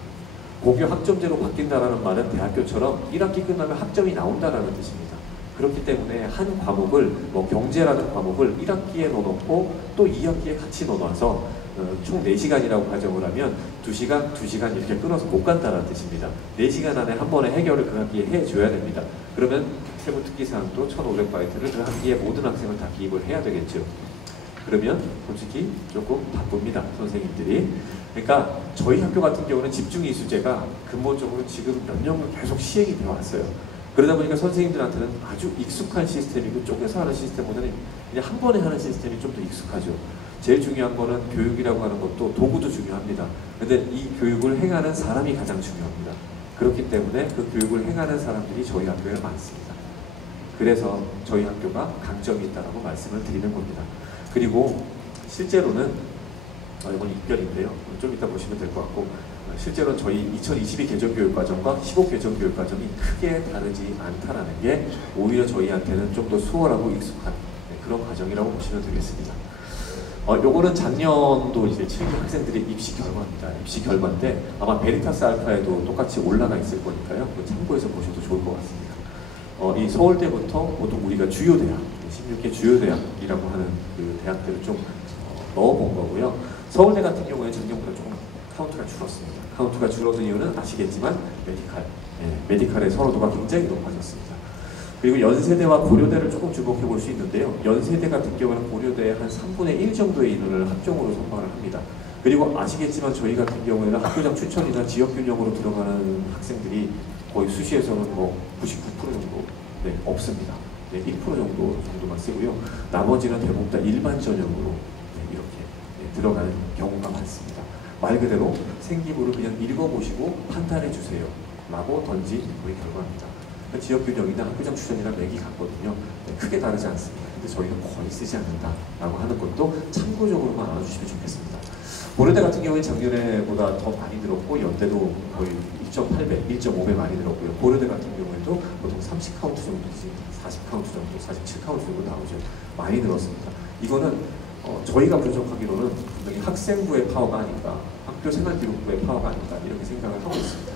고교 학점제로 바뀐다는 말은 대학교처럼 1학기 끝나면 학점이 나온다는 뜻입니다. 그렇기 때문에 한 과목을 경제라는 과목을 1학기에 넣어놓고 또 2학기에 같이 넣어놔서 총 4시간이라고 가정을 하면 2시간, 2시간 이렇게 끊어서 못 간다는 뜻입니다. 4시간 안에 한 번에 해결을 그 학기에 해줘야 됩니다. 그러면 세부 특기사항도 1,500바이트를 그 학기에 모든 학생을 다 기입을 해야 되겠죠. 그러면 솔직히 조금 바쁩니다, 선생님들이. 그러니까 저희 학교 같은 경우는 집중이수제가 근본적으로 지금 몇 년간 계속 시행이 되어 왔어요. 그러다 보니까 선생님들한테는 아주 익숙한 시스템이고 쪼개서 하는 시스템보다는 그냥 한 번에 하는 시스템이 좀 더 익숙하죠. 제일 중요한 거는 교육이라고 하는 것도 도구도 중요합니다. 근데 이 교육을 행하는 사람이 가장 중요합니다. 그렇기 때문에 그 교육을 행하는 사람들이 저희 학교에 많습니다. 그래서 저희 학교가 강점이 있다고 말씀을 드리는 겁니다. 그리고 실제로는 이건 입결인데요. 좀 이따 보시면 될 것 같고 실제로는 저희 2022 개정교육과정과 15 개정교육과정이 크게 다르지 않다라는 게 오히려 저희한테는 좀 더 수월하고 익숙한 그런 과정이라고 보시면 되겠습니다. 요거는 작년도 이제 7기 학생들의 입시 결과입니다. 입시 결과인데 아마 베리타스 알파에도 똑같이 올라가 있을 거니까요. 참고해서 보셔도 좋을 것 같습니다. 이 서울대부터 보통 우리가 주요 대학, 16개 주요 대학이라고 하는 그 대학들을 좀 넣어본 거고요. 서울대 같은 경우에 작년보다 조금 카운트가 줄었습니다. 카운트가 줄어든 이유는 아시겠지만 메디칼의 선호도가 굉장히 높아졌습니다. 그리고 연세대와 고려대를 조금 주목해 볼 수 있는데요. 연세대 같은 경우는 고려대의 한 3분의 1 정도의 인원을 학종으로 선발을 합니다. 그리고 아시겠지만 저희 같은 경우에는 학교장 추천이나 지역균형으로 들어가는 학생들이 거의 수시에서는 뭐 99% 정도 없습니다. 1% 정도만 쓰고요. 나머지는 대부분 다 일반 전형으로 이렇게 들어가는 경우가 많습니다. 말 그대로 생기부를 그냥 읽어보시고 판단해 주세요 라고 던진 우리 결과입니다. 지역균형이나 학교장 추천이랑 맥이 같거든요. 크게 다르지 않습니다. 근데 저희는 거의 쓰지 않는다 라고 하는 것도 참고적으로만 알아주시면 좋겠습니다. 고려대 같은 경우에 작년에보다 더 많이 늘었고 연대도 거의 1.8배, 1.5배 많이 늘었고요. 고려대 같은 경우에도 보통 30카운트 정도지 40카운트 정도, 47카운트 정도 나오죠. 많이 늘었습니다. 이거는 저희가 분석하기로는 분명히 학생부의 파워가 아닌가, 학교생활기록부의 파워가 아닌가 이렇게 생각을 하고 있습니다.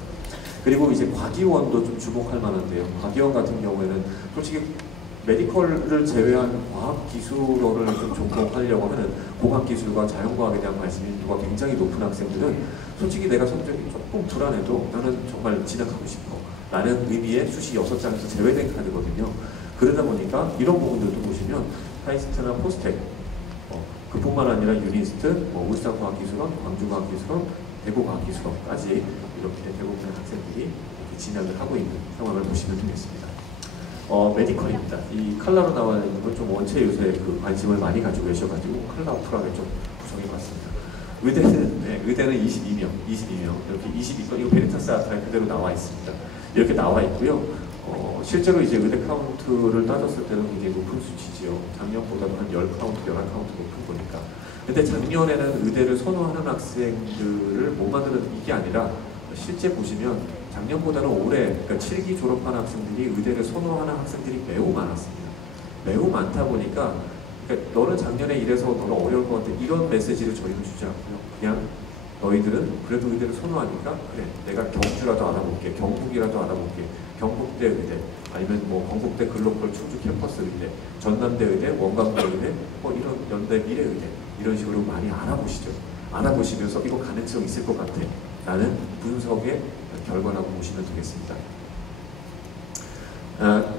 그리고 이제 과기원도 좀 주목할 만한데요. 과기원 같은 경우에는 솔직히 메디컬을 제외한 과학기술어를 좀 전공하려고 하는 공학기술과 자연과학에 대한 관심도가 굉장히 높은 학생들은 솔직히 내가 성적이 조금 불안해도 나는 정말 진학하고 싶어 라는 의미의 수시 6장에서 제외된 카드거든요. 그러다 보니까 이런 부분들도 보시면 카이스트나 포스텍 그뿐만 아니라 유니스트, 울산과학기술원, 광주과학기술원, 대구과학기술원까지 이렇게 대부분의 학생들이 이렇게 진학을 하고 있는 상황을 보시면 되겠습니다. 메디컬입니다. 이 컬러로 나와 있는 건 좀 원체 요새 그 관심을 많이 가지고 계셔가지고 컬러 프로그램 좀 구성해봤습니다. 의대는 22명 이렇게 22건 이거 베리타스 아트라에 그대로 나와 있습니다. 이렇게 나와 있고요. 실제로 이제 의대 카운트를 따졌을 때는 굉장히 높은 수치지요. 작년보다도 한 10카운트, 11카운트 높은 거니까. 근데 작년에는 의대를 선호하는 학생들을 못 만드는 이게 아니라 실제 보시면 작년보다는 올해 그러니까 7기 졸업한 학생들이 의대를 선호하는 학생들이 매우 많았습니다. 매우 많다 보니까 그러니까 너는 작년에 이래서 너는 어려울 것 같아 이런 메시지를 저희는 주지 않고요. 그냥 너희들은 그래도 의대를 선호하니까 그래 내가 경주라도 알아볼게, 경북이라도 알아볼게, 경북대 의대 아니면 뭐 건국대 글로벌 충주 캠퍼스 의대, 전남대 의대, 원광대 의대, 뭐 이런 연대 미래 의대 이런 식으로 많이 알아보시죠. 알아보시면서 이거 가능성 있을 것 같아 라는 분석의 결과라고 보시면 되겠습니다.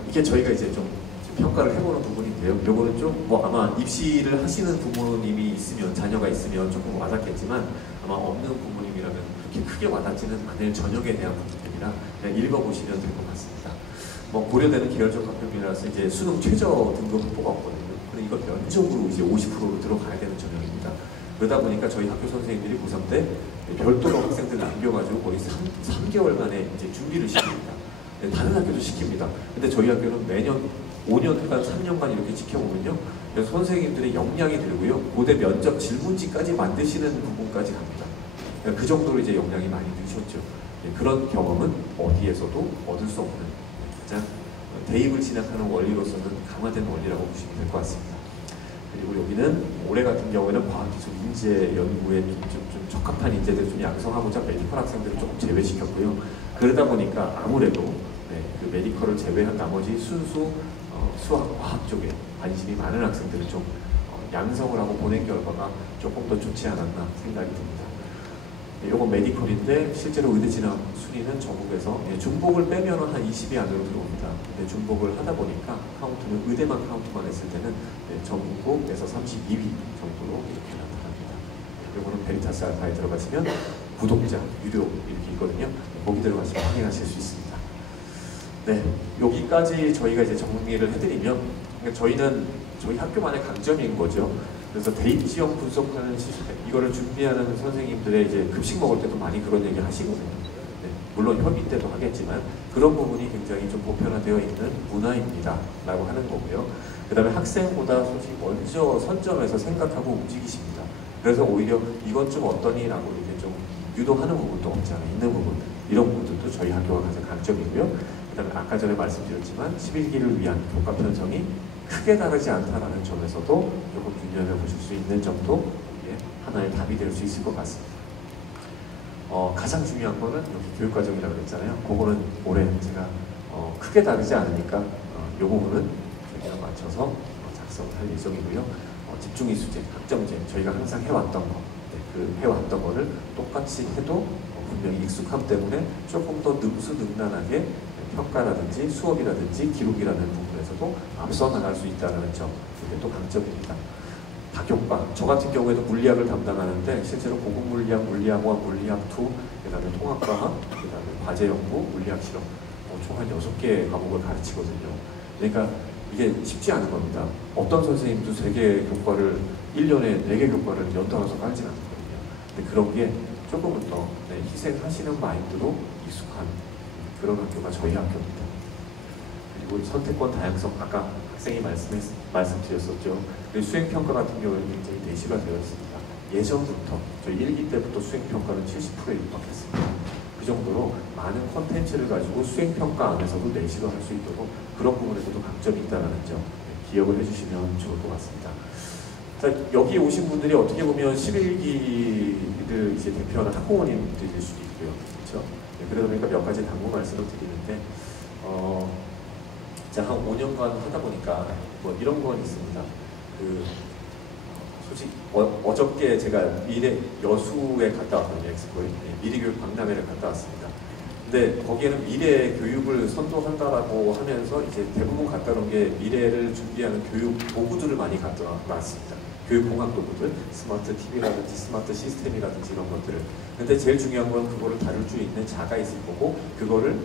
이게 저희가 이제 좀 평가를 해보는 부분인데요. 요거는 좀 뭐 아마 입시를 하시는 부모님이 있으면 자녀가 있으면 조금 와닿겠지만 아마 없는 부모님이라면 그렇게 크게 와닿지는 않을 전형에 대한 부분들이라 그냥 읽어보시면 될 것 같습니다. 뭐 고려되는 계열적 학급이라서 이제 수능 최저 등급 확보가 없거든요. 근데 이거 면적으로 이제 50%로 들어가야 되는 전형입니다. 그러다 보니까 저희 학교 선생님들이 고3 때 별도로 학생들 남겨가지고 거의 3개월 만에 이제 준비를 시킵니다. 다른 학교도 시킵니다. 근데 저희 학교는 매년 5년간 3년간 이렇게 지켜보면요. 선생님들의 역량이 들고요. 고대 면접 질문지까지 만드시는 부분까지 갑니다. 그 정도로 이제 역량이 많이 드셨죠. 그런 경험은 어디에서도 얻을 수 없는 가장 대입을 진학하는 원리로서는 강화된 원리라고 보시면 될 것 같습니다. 그리고 여기는 올해 같은 경우에는 과학기술 인재 연구에 좀 적합한 인재들을 좀 양성하고자 메디컬 학생들을 조금 제외시켰고요. 그러다 보니까 아무래도 그 메디컬을 제외한 나머지 순수 수학, 과학 쪽에 관심이 많은 학생들을 좀 양성을 하고 보낸 결과가 조금 더 좋지 않았나 생각이 듭니다. 이건 메디컬인데 실제로 의대 진학 순위는 전국에서 중복을 빼면 한 20위 안으로 들어옵니다. 근데 중복을 하다 보니까 카운트는 의대만 카운트만 했을 때는 전국에서 32위 정도로 이렇게 나타납니다. 이거는 베리타스 알파에 들어가시면 구독자 유료 이렇게 있거든요. 거기 들어가시면 확인하실 수 있습니다. 네, 여기까지 저희가 이제 정리를 해드리면 그러니까 저희는 저희 학교만의 강점인 거죠. 그래서 대입 지형 분석하는 시스템 이거를 준비하는 선생님들의 이제 급식 먹을 때도 많이 그런 얘기 하시거든요. 네, 물론 협의 때도 하겠지만 그런 부분이 굉장히 좀 보편화되어 있는 문화입니다 라고 하는 거고요. 그 다음에 학생보다 솔직히 먼저 선점해서 생각하고 움직이십니다. 그래서 오히려 이건 좀 어떠니? 라고 이렇게 좀 유도하는 부분도 없잖아요. 있는 부분 이런 부분들도 저희 학교가 가장 강점이고요. 그 다음에 아까 전에 말씀드렸지만 11기를 위한 교과 편성이 크게 다르지 않다라는 점에서도 조금 유념해 보실 수 있는 점도 하나의 답이 될 수 있을 것 같습니다. 가장 중요한 거는 여기 교육과정이라고 그랬잖아요. 그거는 올해 제가 크게 다르지 않으니까 이 부분은 저희가 맞춰서 작성을 할 예정이고요. 집중이수제, 학점제 저희가 항상 해왔던 거, 그 해왔던 거를 똑같이 해도 분명히 익숙함 때문에 조금 더 능수능란하게 평가라든지 수업이라든지 기록이라는 부분에서도 앞서 나갈 수 있다는 점, 이게 또 강점입니다. 다교과, 저 같은 경우에도 물리학을 담당하는데 실제로 고급 물리학, 물리학원, 물리학 2, 그 다음에 통합과학, 그 다음에 과제연구, 물리학 실험 총 한 6개 과목을 가르치거든요. 그러니까 이게 쉽지 않은 겁니다. 어떤 선생님도 3개 교과를 1년에 4개 교과를 연달아서 깔지는 않거든요. 근데 그런 게 조금은 더 희생하시는 마인드로 익숙한 그런 학교가 저희 학교입니다. 그리고 선택권 다양성, 아까 학생이 말씀드렸었죠. 수행평가 같은 경우는 굉장히 내시가 되어 있습니다. 예전부터 저희 1기 때부터 수행평가는 70%에 육박했습니다. 그 정도로 많은 콘텐츠를 가지고 수행평가 안에서도 내시도 할 수 있도록 그런 부분에서도 강점이 있다는 점 기억을 해주시면 좋을 것 같습니다. 자, 여기 오신 분들이 어떻게 보면 11기를 이제 대표하는 학부모님들일 수도 있고요. 그렇죠? 네, 그러다 보니까 몇 가지 당부 말씀을 드리는데 한 5년간 하다 보니까 뭐 이런 건 있습니다. 솔직히 어저께 제가 미래 여수에 갔다 왔거든요. 엑스포에. 미래교육 박람회를 갔다 왔습니다. 근데 거기에는 미래 교육을 선도한다라고 하면서 이제 대부분 갖다 놓은 게 미래를 준비하는 교육 도구들을 많이 갖다 놨습니다. 교육 공학 도구들, 스마트 TV라든지 스마트 시스템이라든지 이런 것들을. 근데 제일 중요한 건 그거를 다룰 수 있는 자가 있을 거고 그거를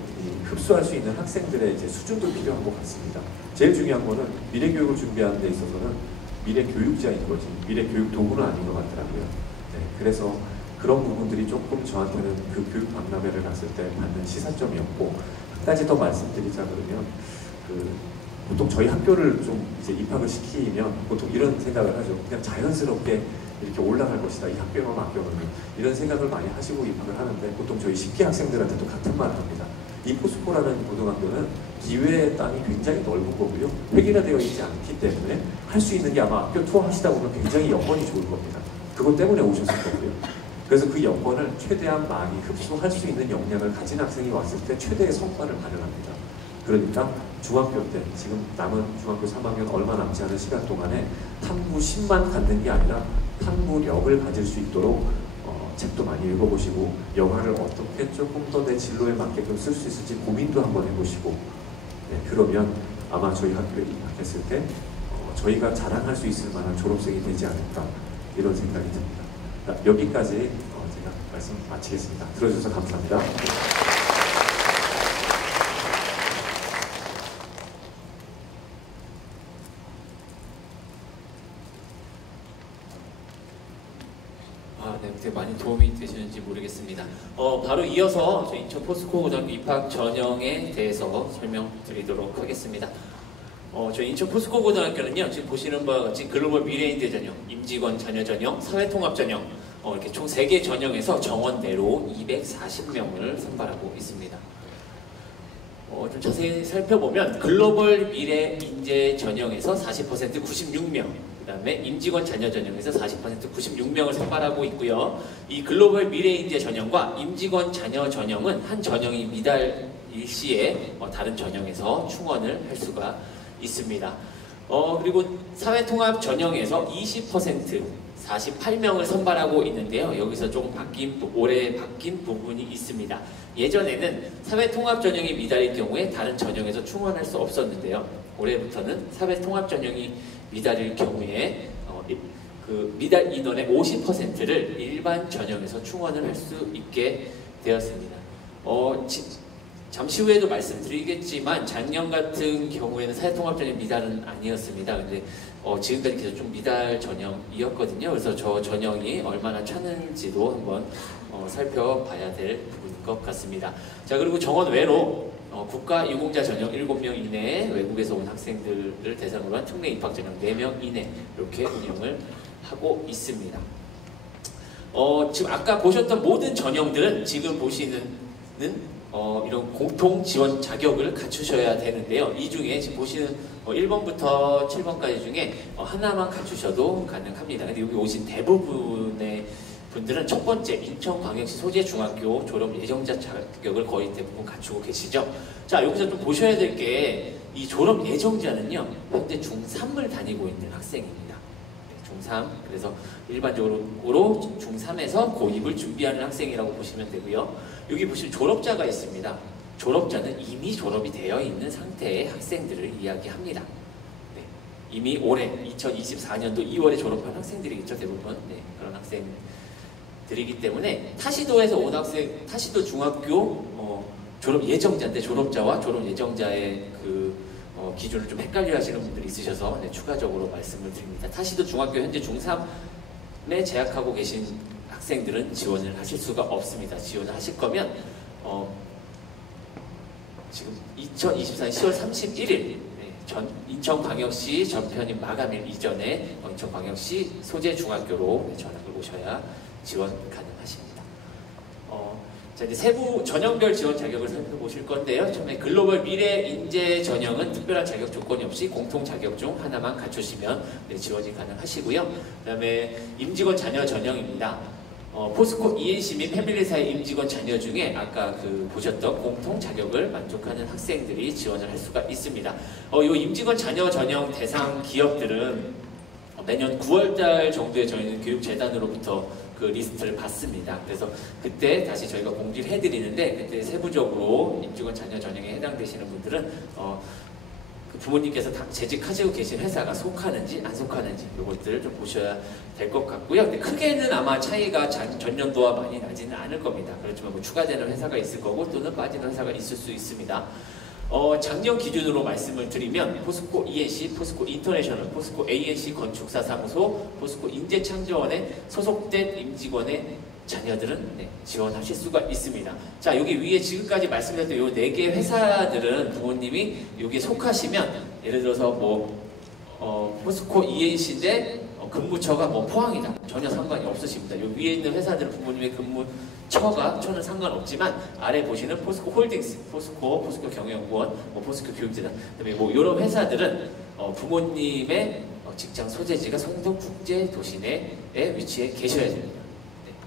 흡수할 수 있는 학생들의 이제 수준도 필요한 것 같습니다. 제일 중요한 거는 미래 교육을 준비하는 데 있어서는 미래 교육자인 거지 미래 교육 도구는 아닌 것 같더라고요. 네, 그래서 그런 부분들이 조금 저한테는 그 교육 박람회를 갔을 때 받는 시사점이었고 한 가지 더 말씀드리자 그러면 보통 저희 학교를 좀 이제 입학을 시키면 보통 이런 생각을 하죠. 그냥 자연스럽게 이렇게 올라갈 것이다. 이 학교만 맡겨놓으면 이런 생각을 많이 하시고 입학을 하는데 보통 저희 10기 학생들한테도 같은 말을 합니다. 이 포스코라는 고등학교는 기회의 땅이 굉장히 넓은 거고요. 획일화되어 있지 않기 때문에 할 수 있는 게 아마 학교 투어 하시다 보면 굉장히 여건이 좋을 겁니다. 그것 때문에 오셨을 거고요. 그래서 그 여건을 최대한 많이 흡수할 수 있는 역량을 가진 학생이 왔을 때 최대의 성과를 마련합니다. 그러니까 중학교 때 지금 남은 중학교 3학년 얼마 남지 않은 시간 동안에 탐구 10만 갖는 게 아니라 탐구력을 가질 수 있도록 책도 많이 읽어보시고 영화를 어떻게 조금 더 내 진로에 맞게끔 쓸 수 있을지 고민도 한번 해보시고 네, 그러면 아마 저희 학교에 입학했을 때 저희가 자랑할 수 있을 만한 졸업생이 되지 않을까 이런 생각이 듭니다. 여기까지 제가 말씀 마치겠습니다. 들어주셔서 감사합니다. 네, 되게 많이 도움이 되시는지 모르겠습니다. 바로 이어서 저희 인천 포스코 고등학교 입학 전형에 대해서 설명드리도록 하겠습니다. 저희 인천 포스코 고등학교는요, 지금 보시는 바와 같이 글로벌 미래인재 전형, 임직원 자녀 전형, 사회통합 전형, 이렇게 총 3개 전형에서 정원 내로 240명을 선발하고 있습니다. 좀 자세히 살펴보면 글로벌 미래 인재 전형에서 40% 96명, 그 다음에 임직원 자녀 전형에서 40% 96명을 선발하고 있고요. 이 글로벌 미래 인재 전형과 임직원 자녀 전형은 한 전형이 미달 일시에 다른 전형에서 충원을 할 수가 있습니다. 그리고 사회통합 전형에서 20% 48명을 선발하고 있는데요. 여기서 좀 올해 바뀐 부분이 있습니다. 예전에는 사회통합 전형이 미달일 경우에 다른 전형에서 충원할 수 없었는데요. 올해부터는 사회통합 전형이 미달일 경우에 그 미달 인원의 50%를 일반 전형에서 충원을 할 수 있게 되었습니다. 잠시 후에도 말씀드리겠지만 작년 같은 경우에는 사회통합 전형 미달은 아니었습니다. 근데 지금까지 계속 좀 미달 전형이었거든요. 그래서 저 전형이 얼마나 차는지도 한번 살펴봐야 될 부분인 것 같습니다. 자, 그리고 정원 외로 국가 유공자 전형 7명 이내, 외국에서 온 학생들을 대상으로 한 특례 입학 전형 4명 이내 이렇게 운영을 하고 있습니다. 지금 아까 보셨던 모든 전형들은 지금 보시는 이런 공통 지원 자격을 갖추셔야 되는데요. 이 중에 지금 보시는 1번부터 7번까지 중에 하나만 갖추셔도 가능합니다. 근데 여기 오신 대부분의 분들은 첫 번째 인천광역시 소재중학교 졸업 예정자 자격을 거의 대부분 갖추고 계시죠. 자, 여기서 좀 보셔야 될 게 이 졸업 예정자는요, 현재 중3을 다니고 있는 학생입니다. 중3, 그래서 일반적으로 중3에서 고2을 준비하는 학생이라고 보시면 되고요. 여기 보시면 졸업자가 있습니다. 졸업자는 이미 졸업이 되어 있는 상태의 학생들을 이야기합니다. 네, 이미 올해 2024년도 2월에 졸업한 학생들이겠죠, 대부분. 네, 그런 학생들이기 때문에 타시도에서 온 학생, 타시도 중학교 졸업 예정자인데 졸업자와 졸업 예정자의 그 기준을 좀 헷갈려 하시는 분들이 있으셔서 네, 추가적으로 말씀을 드립니다. 타시도 중학교 현재 중3에 재학하고 계신 학생들은 지원을 하실 수가 없습니다. 지원을 하실 거면 지금 2024년 10월 31일 인천광역시 전편입 마감일 이전에 인천광역시 소재 중학교로 전학을 오셔야 지원 가능하십니다. 자, 이제 세부 전형별 지원 자격을 살펴보실 건데요. 처음에 글로벌 미래 인재 전형은 특별한 자격 조건이 없이 공통 자격 중 하나만 갖추시면 네, 지원이 가능하시고요. 그 다음에 임직원 자녀 전형입니다. 포스코 ENC 및 패밀리사의 임직원 자녀 중에 아까 보셨던 공통 자격을 만족하는 학생들이 지원을 할 수가 있습니다. 이 임직원 자녀 전형 대상 기업들은 매년 9월달 정도에 저희는 교육재단으로부터 그 리스트를 받습니다. 그래서 그때 다시 저희가 공지를 해드리는데 그때 세부적으로 임직원 자녀 전형에 해당되시는 분들은 부모님께서 재직하시고 계신 회사가 속하는지 안 속하는지 이것들을 좀 보셔야 될 것 같고요. 근데 크게는 아마 차이가 전년도와 많이 나지는 않을 겁니다. 그렇지만 뭐 추가되는 회사가 있을 거고 또는 빠지는 회사가 있을 수 있습니다. 작년 기준으로 말씀을 드리면 포스코 ENC, 포스코 인터내셔널, 포스코 ANC 건축사 사무소, 포스코 인재창조원에 소속된 임직원의 자녀들은 네, 지원하실 수가 있습니다. 자, 여기 위에 지금까지 말씀드렸던 이 4개 회사들은 부모님이 여기에 속하시면 예를 들어서 포스코 ENC인데 근무처가 포항이다. 전혀 상관이 없으십니다. 요 위에 있는 회사들은 부모님의 근무처는 상관없지만 아래 보시는 포스코 홀딩스, 포스코 경영연구원, 포스코 교육재단, 그다음에 이런 회사들은 부모님의 직장 소재지가 송도국제도시내에 위치해 계셔야 됩니다.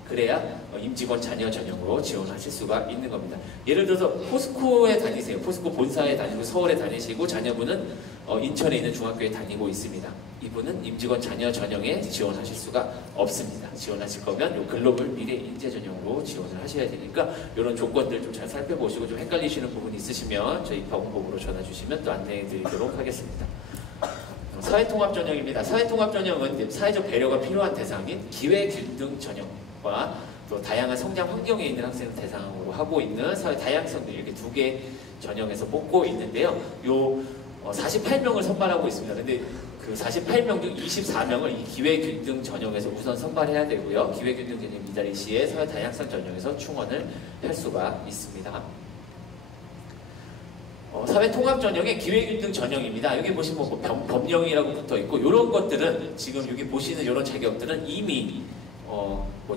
그래야 임직원 자녀 전형으로 지원하실 수가 있는 겁니다. 예를 들어서 포스코에 다니세요. 포스코 본사에 다니고 서울에 다니시고 자녀분은 인천에 있는 중학교에 다니고 있습니다. 이분은 임직원 자녀 전형에 지원하실 수가 없습니다. 지원하실 거면 이 글로벌 미래 인재 전형으로 지원을 하셔야 되니까 이런 조건들 좀 잘 살펴보시고 좀 헷갈리시는 부분이 있으시면 저희 입학홍보부로 전화 주시면 또 안내해 드리도록 하겠습니다. 사회통합 전형입니다. 사회통합 전형은 사회적 배려가 필요한 대상인 기회균등 전형과 또 다양한 성장 환경에 있는 학생을 대상으로 하고 있는 사회 다양성들 이렇게 2개 전형에서 뽑고 있는데요. 요 48명을 선발하고 있습니다. 근데 그 48명 중 24명을 이 기회균등 전형에서 우선 선발해야 되고요. 기회균등 전형 미달이 시에 사회 다양성 전형에서 충원을 할 수가 있습니다. 사회통합 전형의 기회균등 전형입니다. 여기 보시면 법령이라고 붙어 있고 이런 것들은 지금 여기 보시는 이런 자격들은 이미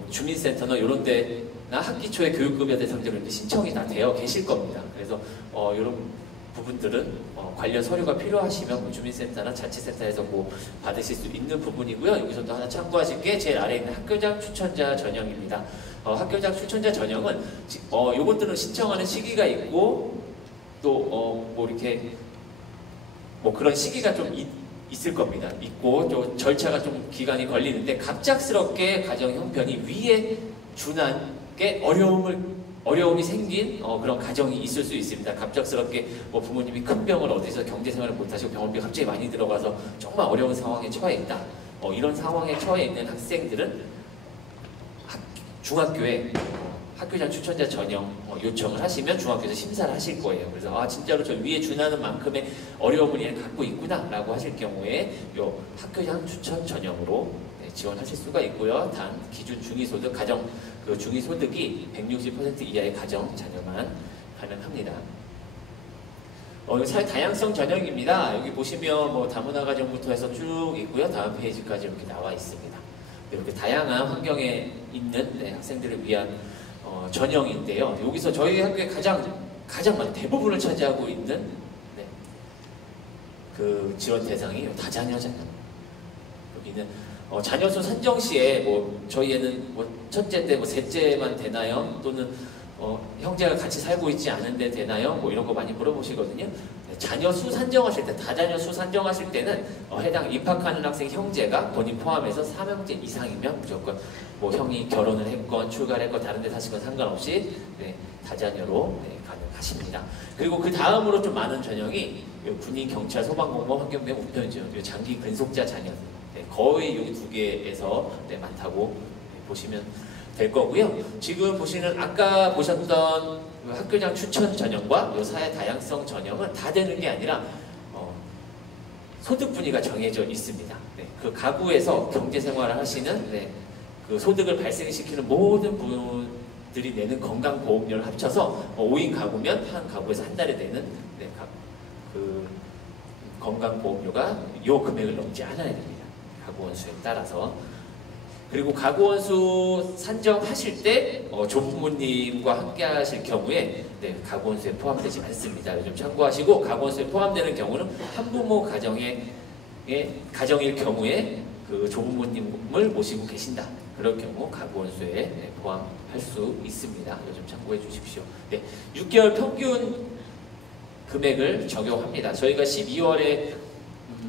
주민센터나 이런 데나 학기초에 교육급여 대상자로 신청이 다 되어 계실 겁니다. 그래서 이런 부분들은 관련 서류가 필요하시면 주민센터나 자치센터에서 받으실 수 있는 부분이고요. 여기서도 하나 참고하실 게 제일 아래에 있는 학교장 추천자 전형입니다. 학교장 추천자 전형은 이것들은 신청하는 시기가 있고 또 이렇게 그런 시기가 좀 있을 겁니다. 있고 또 절차가 좀 기간이 걸리는데 갑작스럽게 가정 형편이 위에 준하게 어려움이 생긴 그런 가정이 있을 수 있습니다. 갑작스럽게 부모님이 큰 병을 어디서 경제생활을 못하시고 병원비 갑자기 많이 들어가서 정말 어려운 상황에 처해 있다. 이런 상황에 처해 있는 학생들은 중학교에 학교장 추천자 전형 요청을 하시면 중학교에서 심사를 하실 거예요. 그래서 진짜로 저 위에 준하는 만큼의 어려움을 얘는 갖고 있구나 라고 하실 경우에 요 학교장 추천 전형으로 지원하실 수가 있고요. 단 기준 중위소득 가정 중위소득이 160% 이하의 가정 자녀만 가능합니다. 사회 다양성 전형입니다. 여기 보시면 다문화 가정부터 해서 쭉 있고요. 다음 페이지까지 이렇게 나와 있습니다. 이렇게 다양한 환경에 있는 학생들을 위한 전형인데요. 여기서 저희 학교에 가장 많은 대부분을 차지하고 있는 그 지원 대상이 다자녀 자녀. 여기는 자녀수 산정 시에 저희에는 첫째 때 셋째만 되나요? 또는 형제가 같이 살고 있지 않은데 되나요? 이런 거 많이 물어보시거든요. 자녀 수 산정하실 때, 다자녀 수 산정하실 때는 해당 입학하는 학생 형제가 본인 포함해서 3형제 이상이면 무조건 형이 결혼을 했건 출가를 했건 다른 데 사시건 상관없이 다자녀로 가능하십니다. 그리고 그 다음으로 좀 많은 전형이 군인, 경찰, 소방공무원, 환경부의 우편지원, 장기 근속자 자녀 거의 여기 2개에서 많다고 보시면 될 거고요. 지금 보시는 아까 보셨던 학교장 추천 전형과 요 사회 다양성 전형은 다 되는 게 아니라 소득 분위가 정해져 있습니다. 네, 그 가구에서 경제 생활을 하시는 네, 그 소득을 발생시키는 모든 분들이 내는 건강보험료를 합쳐서 5인 가구면 한 가구에서 한 달에 내는 네, 그 건강보험료가 요 금액을 넘지 않아야 됩니다. 가구 원수에 따라서. 그리고 가구 원수 산정하실 때 조부모님과 함께 하실 경우에 네, 가구 원수에 포함되지 않습니다. 좀 참고하시고 가구 원수에 포함되는 경우는 한부모 가정일 경우에 그 조부모님을 모시고 계신다. 그럴 경우 가구 원수에 네, 포함할 수 있습니다. 좀 참고해 주십시오. 네, 6개월 평균 금액을 적용합니다. 저희가 12월에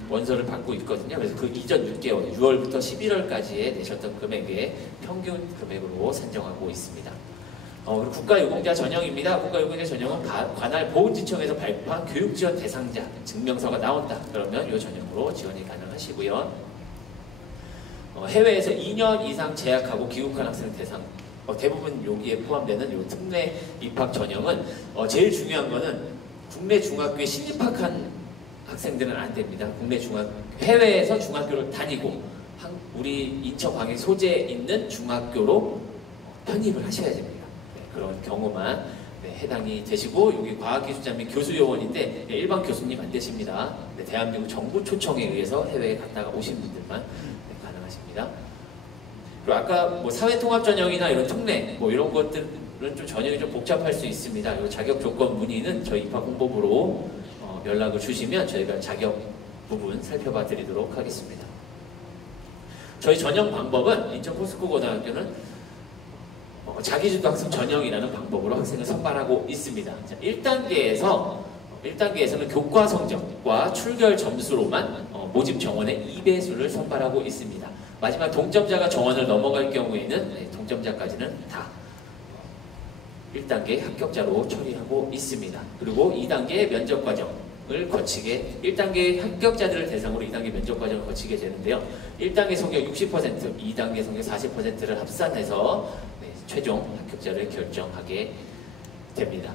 원서를 받고 있거든요. 그래서 그 이전 6개월, 6월부터 11월까지에 내셨던 금액의 평균 금액으로 산정하고 있습니다. 그리고 국가유공자 전형입니다. 국가유공자 전형은 관할 보훈지청에서 발표한 교육지원 대상자 증명서가 나온다. 그러면 이 전형으로 지원이 가능하시고요. 해외에서 2년 이상 재학하고 귀국한 학생 대상, 대부분 여기에 포함되는 이 특례 입학 전형은 제일 중요한 거는 국내 중학교에 신입학한 학생들은 안 됩니다. 해외에서 중학교를 다니고 우리 인천 광역 소재에 있는 중학교로 편입을 하셔야 됩니다. 네, 그런 경우만 네, 해당이 되시고 여기 과학기술자 및 교수요원인데 네, 일반 교수님 안 되십니다. 네, 대한민국 정부 초청에 의해서 해외에 갔다가 오신 분들만 네, 가능하십니다. 그리고 아까 뭐 사회통합전형이나 이런 특례 뭐 이런 것들은 좀 전형이 좀 복잡할 수 있습니다. 이 자격 조건 문의는 저희 입학홍보부로 연락을 주시면 저희가 자격 부분 살펴봐 드리도록 하겠습니다. 저희 전형 방법은 인천 포스코 고등학교는 자기주도 학습 전형이라는 방법으로 학생을 선발하고 있습니다. 1단계에서는 교과 성적과 출결 점수로만 모집 정원의 2배수를 선발하고 있습니다. 마지막 동점자가 정원을 넘어갈 경우에는 동점자까지는 다 1단계 합격자로 처리하고 있습니다. 그리고 2단계 면접 과정을 거치게 1단계 합격자들을 대상으로 2단계 면접 과정을 거치게 되는데요. 1단계 성적 60%, 2단계 성적 40%를 합산해서 네, 최종 합격자를 결정하게 됩니다.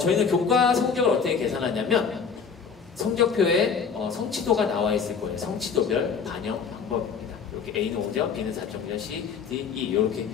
저희는 교과 성적을 어떻게 계산하냐면 성적표에 성취도가 나와 있을 거예요. 성취도별 반영 방법입니다. 이렇게 A는 5점, B는 4.5점, C, D, E 이렇게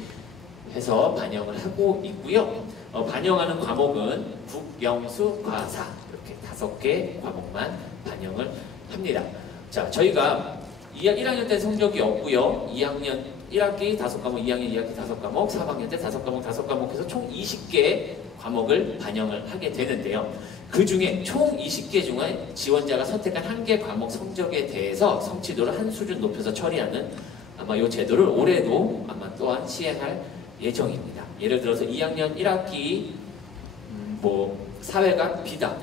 해서 반영을 하고 있고요. 반영하는 과목은 국, 영, 수, 과, 사 이렇게 5개 과목만 반영을 합니다. 자, 저희가 1학년 때 성적이 없고요. 2학년 1학기 5과목, 2학년 2학기 5과목, 3학년 때 5과목, 5과목 해서 총 20개 과목을 반영을 하게 되는데요. 그 중에 총 20개 중에 지원자가 선택한 1개 과목 성적에 대해서 성취도를 한 수준 높여서 처리하는 아마 이 제도를 올해도 아마 또한 시행할 예정입니다. 예를 들어서 2학년 1학기 뭐 사회가 B다,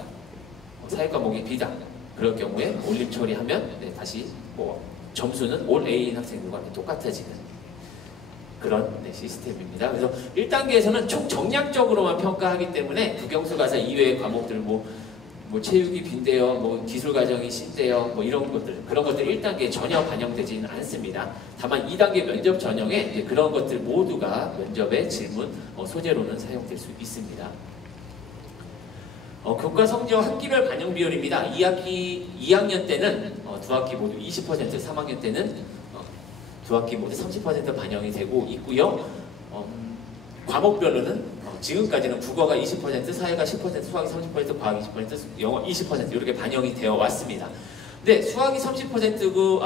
사회 과목이 B다. 그럴 경우에 올림 처리하면 네, 다시 뭐 점수는 올 A인 학생들과 똑같아지는 그런 네, 시스템입니다. 그래서 1단계에서는 총 정량적으로만 평가하기 때문에 국영수 가사 이외의 과목들 뭐 체육이 B인데요, 뭐 기술 과정이 C인데요, 뭐 이런 것들 그런 것들 1단계에 전혀 반영되지는 않습니다. 다만 2단계 면접 전형에 그런 것들 모두가 면접의 질문 소재로는 사용될 수 있습니다. 교과 성적 학기별 반영 비율입니다. 2학년 때는 두 학기 모두 20%, 3학년 때는 두 학기 모두 30% 반영이 되고 있고요. 과목별로는 지금까지는 국어가 20%, 사회가 10%, 수학이 30%, 과학이 20%, 영어 20% 이렇게 반영이 되어 왔습니다. 근데 수학이 30%고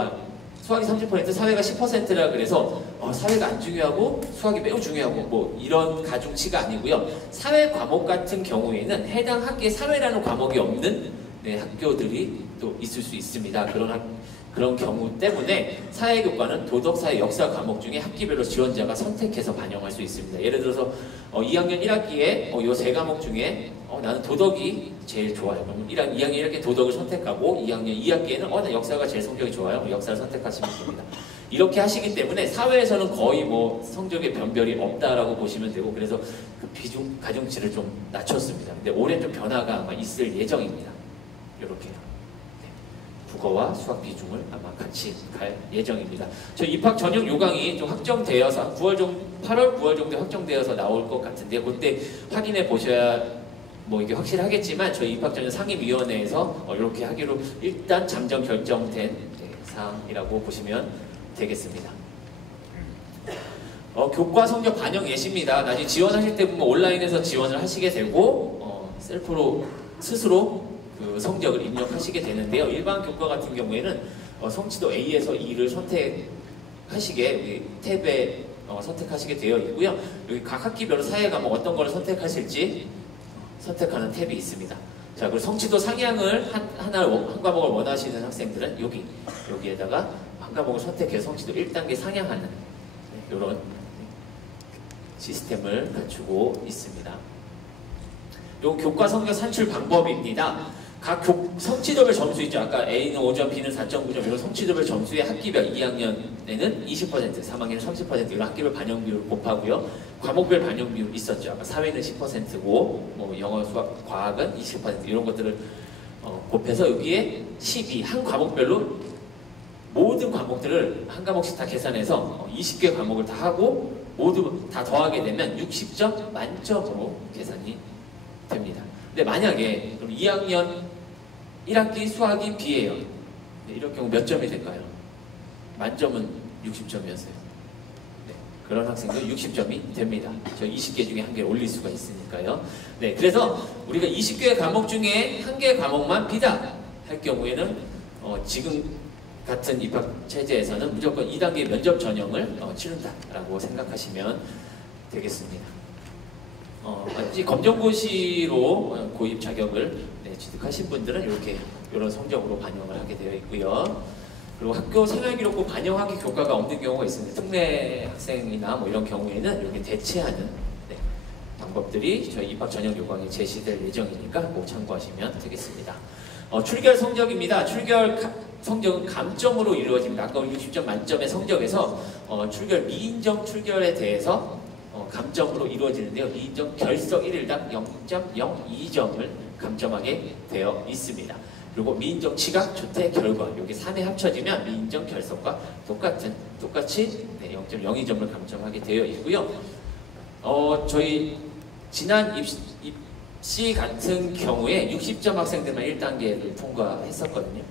수학이 30%, 사회가 10%라 그래서 사회가 안 중요하고 수학이 매우 중요하고 뭐 이런 가중치가 아니고요. 사회 과목 같은 경우에는 해당 학기에 사회라는 과목이 없는 네, 학교들이 또 있을 수 있습니다. 그런 경우 때문에 사회교과는 도덕, 사회, 역사 과목 중에 학기별로 지원자가 선택해서 반영할 수 있습니다. 예를 들어서 2학년 1학기에 이 세 과목 중에 나는 도덕이 제일 좋아요. 그럼 2학년 1학기 도덕을 선택하고 2학년 2학기에는 나 역사가 제일 성적이 좋아요. 역사를 선택하시면 됩니다. 이렇게 하시기 때문에 사회에서는 거의 뭐 성적의 변별이 없다라고 보시면 되고 그래서 그 비중, 가중치를 좀 낮췄습니다. 근데 올해 좀 변화가 아마 있을 예정입니다. 이렇게요. 국어와 수학 비중을 아마 같이 갈 예정입니다. 저희 입학 전형 요강이 좀 확정되어서 8월, 9월 정도에 확정되어서 나올 것 같은데 그때 확인해 보셔야 뭐 이게 확실하겠지만 저희 입학 전형 상임위원회에서 이렇게 하기로 일단 잠정 결정된 사항이라고 보시면 되겠습니다. 교과 성적 반영 예시입니다. 나중에 지원하실 때 보면 온라인에서 지원을 하시게 되고 셀프로 스스로 그 성적을 입력하시게 되는데요. 일반 교과 같은 경우에는 성취도 A에서 E를 선택하시게 여기 탭에 선택하시게 되어 있고요. 여기 각 학기별로 사회 과목 어떤 거를 선택하실지 선택하는 탭이 있습니다. 자, 그리고 성취도 상향을 한 과목을 원하시는 학생들은 여기에다가 한 과목을 선택해서 성취도 1단계 상향하는 이런 시스템을 갖추고 있습니다. 요 교과 성적 산출 방법입니다. 각 성취도별 점수 있죠. 아까 A는 5점, B는 4.9점 이런 성취도별 점수의 학기별 2학년에는 20%, 3학년은 30% 이런 학기별 반영 비율을 곱하고요. 과목별 반영 비율 있었죠. 아까 사회는 10%고 뭐 영어, 수학, 과학은 20% 이런 것들을 곱해서 여기에 12 한 과목별로 모든 과목들을 한 과목씩 다 계산해서 20개 과목을 다 하고 모두 다 더하게 되면 60점 만점으로 계산이 됩니다. 근데 만약에 그럼 2학년 1학기 수학이 B예요. 이럴 경우 몇 점이 될까요? 만점은 60점이었어요. 네, 그런 학생도 60점이 됩니다. 저 20개 중에 한 개를 올릴 수가 있으니까요. 네, 그래서 우리가 20개의 과목 중에 한 개의 과목만 B다 할 경우에는 지금 같은 입학 체제에서는 무조건 2단계 면접 전형을 치른다라고 생각하시면 되겠습니다. 검정고시로 고입 자격을 취득하신 분들은 이런 성적으로 반영을 하게 되어 있고요. 그리고 학교 생활기록부 반영하기 교과가 없는 경우가 있습니다. 특례 학생이나 뭐 이런 경우에는 이렇게 대체하는 방법들이 저희 입학 전형 요강에 제시될 예정이니까 꼭 참고하시면 되겠습니다. 출결 성적입니다. 출결 성적은 감점으로 이루어집니다. 아까 60점 만점의 성적에서 출결 미인정 출결에 대해서 감점으로 이루어지는데요. 미인정 결석 1일당 0.02점을 감점하게 되어 있습니다. 그리고 미인정 지각, 조퇴, 결과 여기 3회 합쳐지면 미인정 결석과 똑같이 0.02점을 감점하게 되어 있고요. 저희 지난 입시 같은 경우에 60점 학생들만 1단계를 통과했었거든요.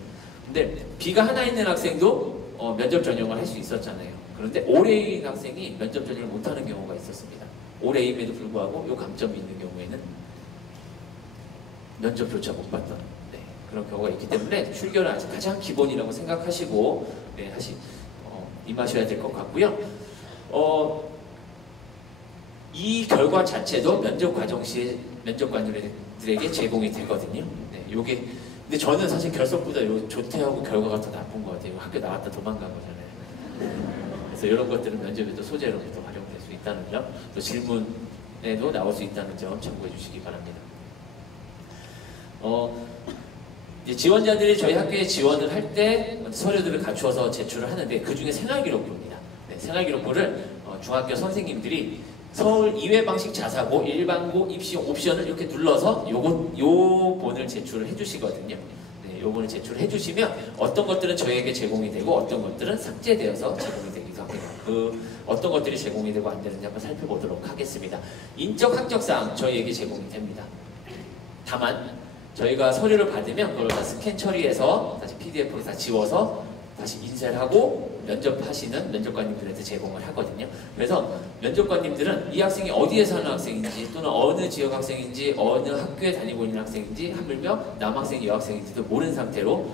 근데 B가 하나 있는 학생도 면접 전형을 할 수 있었잖아요. 그런데 올해인 학생이 면접 전형을 못하는 경우가 있었습니다. 올해임에도 불구하고 이 감점이 있는 경우에는 면접조차 못 봤던 그런 경우가 있기 때문에 출결은 아직 가장 기본이라고 생각하시고 임하셔야 될 것 같고요. 이 결과 자체도 면접 과정 시에 면접관들에게 제공이 되거든요. 근데 저는 사실 결석보다 요 조퇴하고 결과가 더 나쁜 것 같아요. 학교 나왔다 도망간 거잖아요. 그래서 이런 것들은 면접에도 소재로 또 활용될 수 있다는 점, 또 질문에도 나올 수 있다는 점 참고해 주시기 바랍니다. 이제 지원자들이 저희 학교에 지원을 할 때 서류들을 갖추어서 제출을 하는데 그 중에 생활기록부입니다. 생활기록부를 중학교 선생님들이 서울 2회 방식 자사고, 일반고, 입시용 옵션을 이렇게 눌러서 요 본을 제출을 해주시거든요. 요번을 제출해 주시면 어떤 것들은 저희에게 제공이 되고 어떤 것들은 삭제되어서 제공이 되기도 합니다. 어떤 것들이 제공이 되고 안 되는지 한번 살펴보도록 하겠습니다. 인적 학적사항 저희에게 제공이 됩니다. 다만 저희가 서류를 받으면 그걸 다 스캔 처리해서 다시 PDF로 다 지워서 다시 인쇄를 하고 면접하시는 면접관님들한테 제공을 하거든요. 그래서 면접관님들은 이 학생이 어디에 사는 학생인지 또는 어느 지역 학생인지 어느 학교에 다니고 있는 학생인지 하물며 남학생, 여학생인지도 모르는 상태로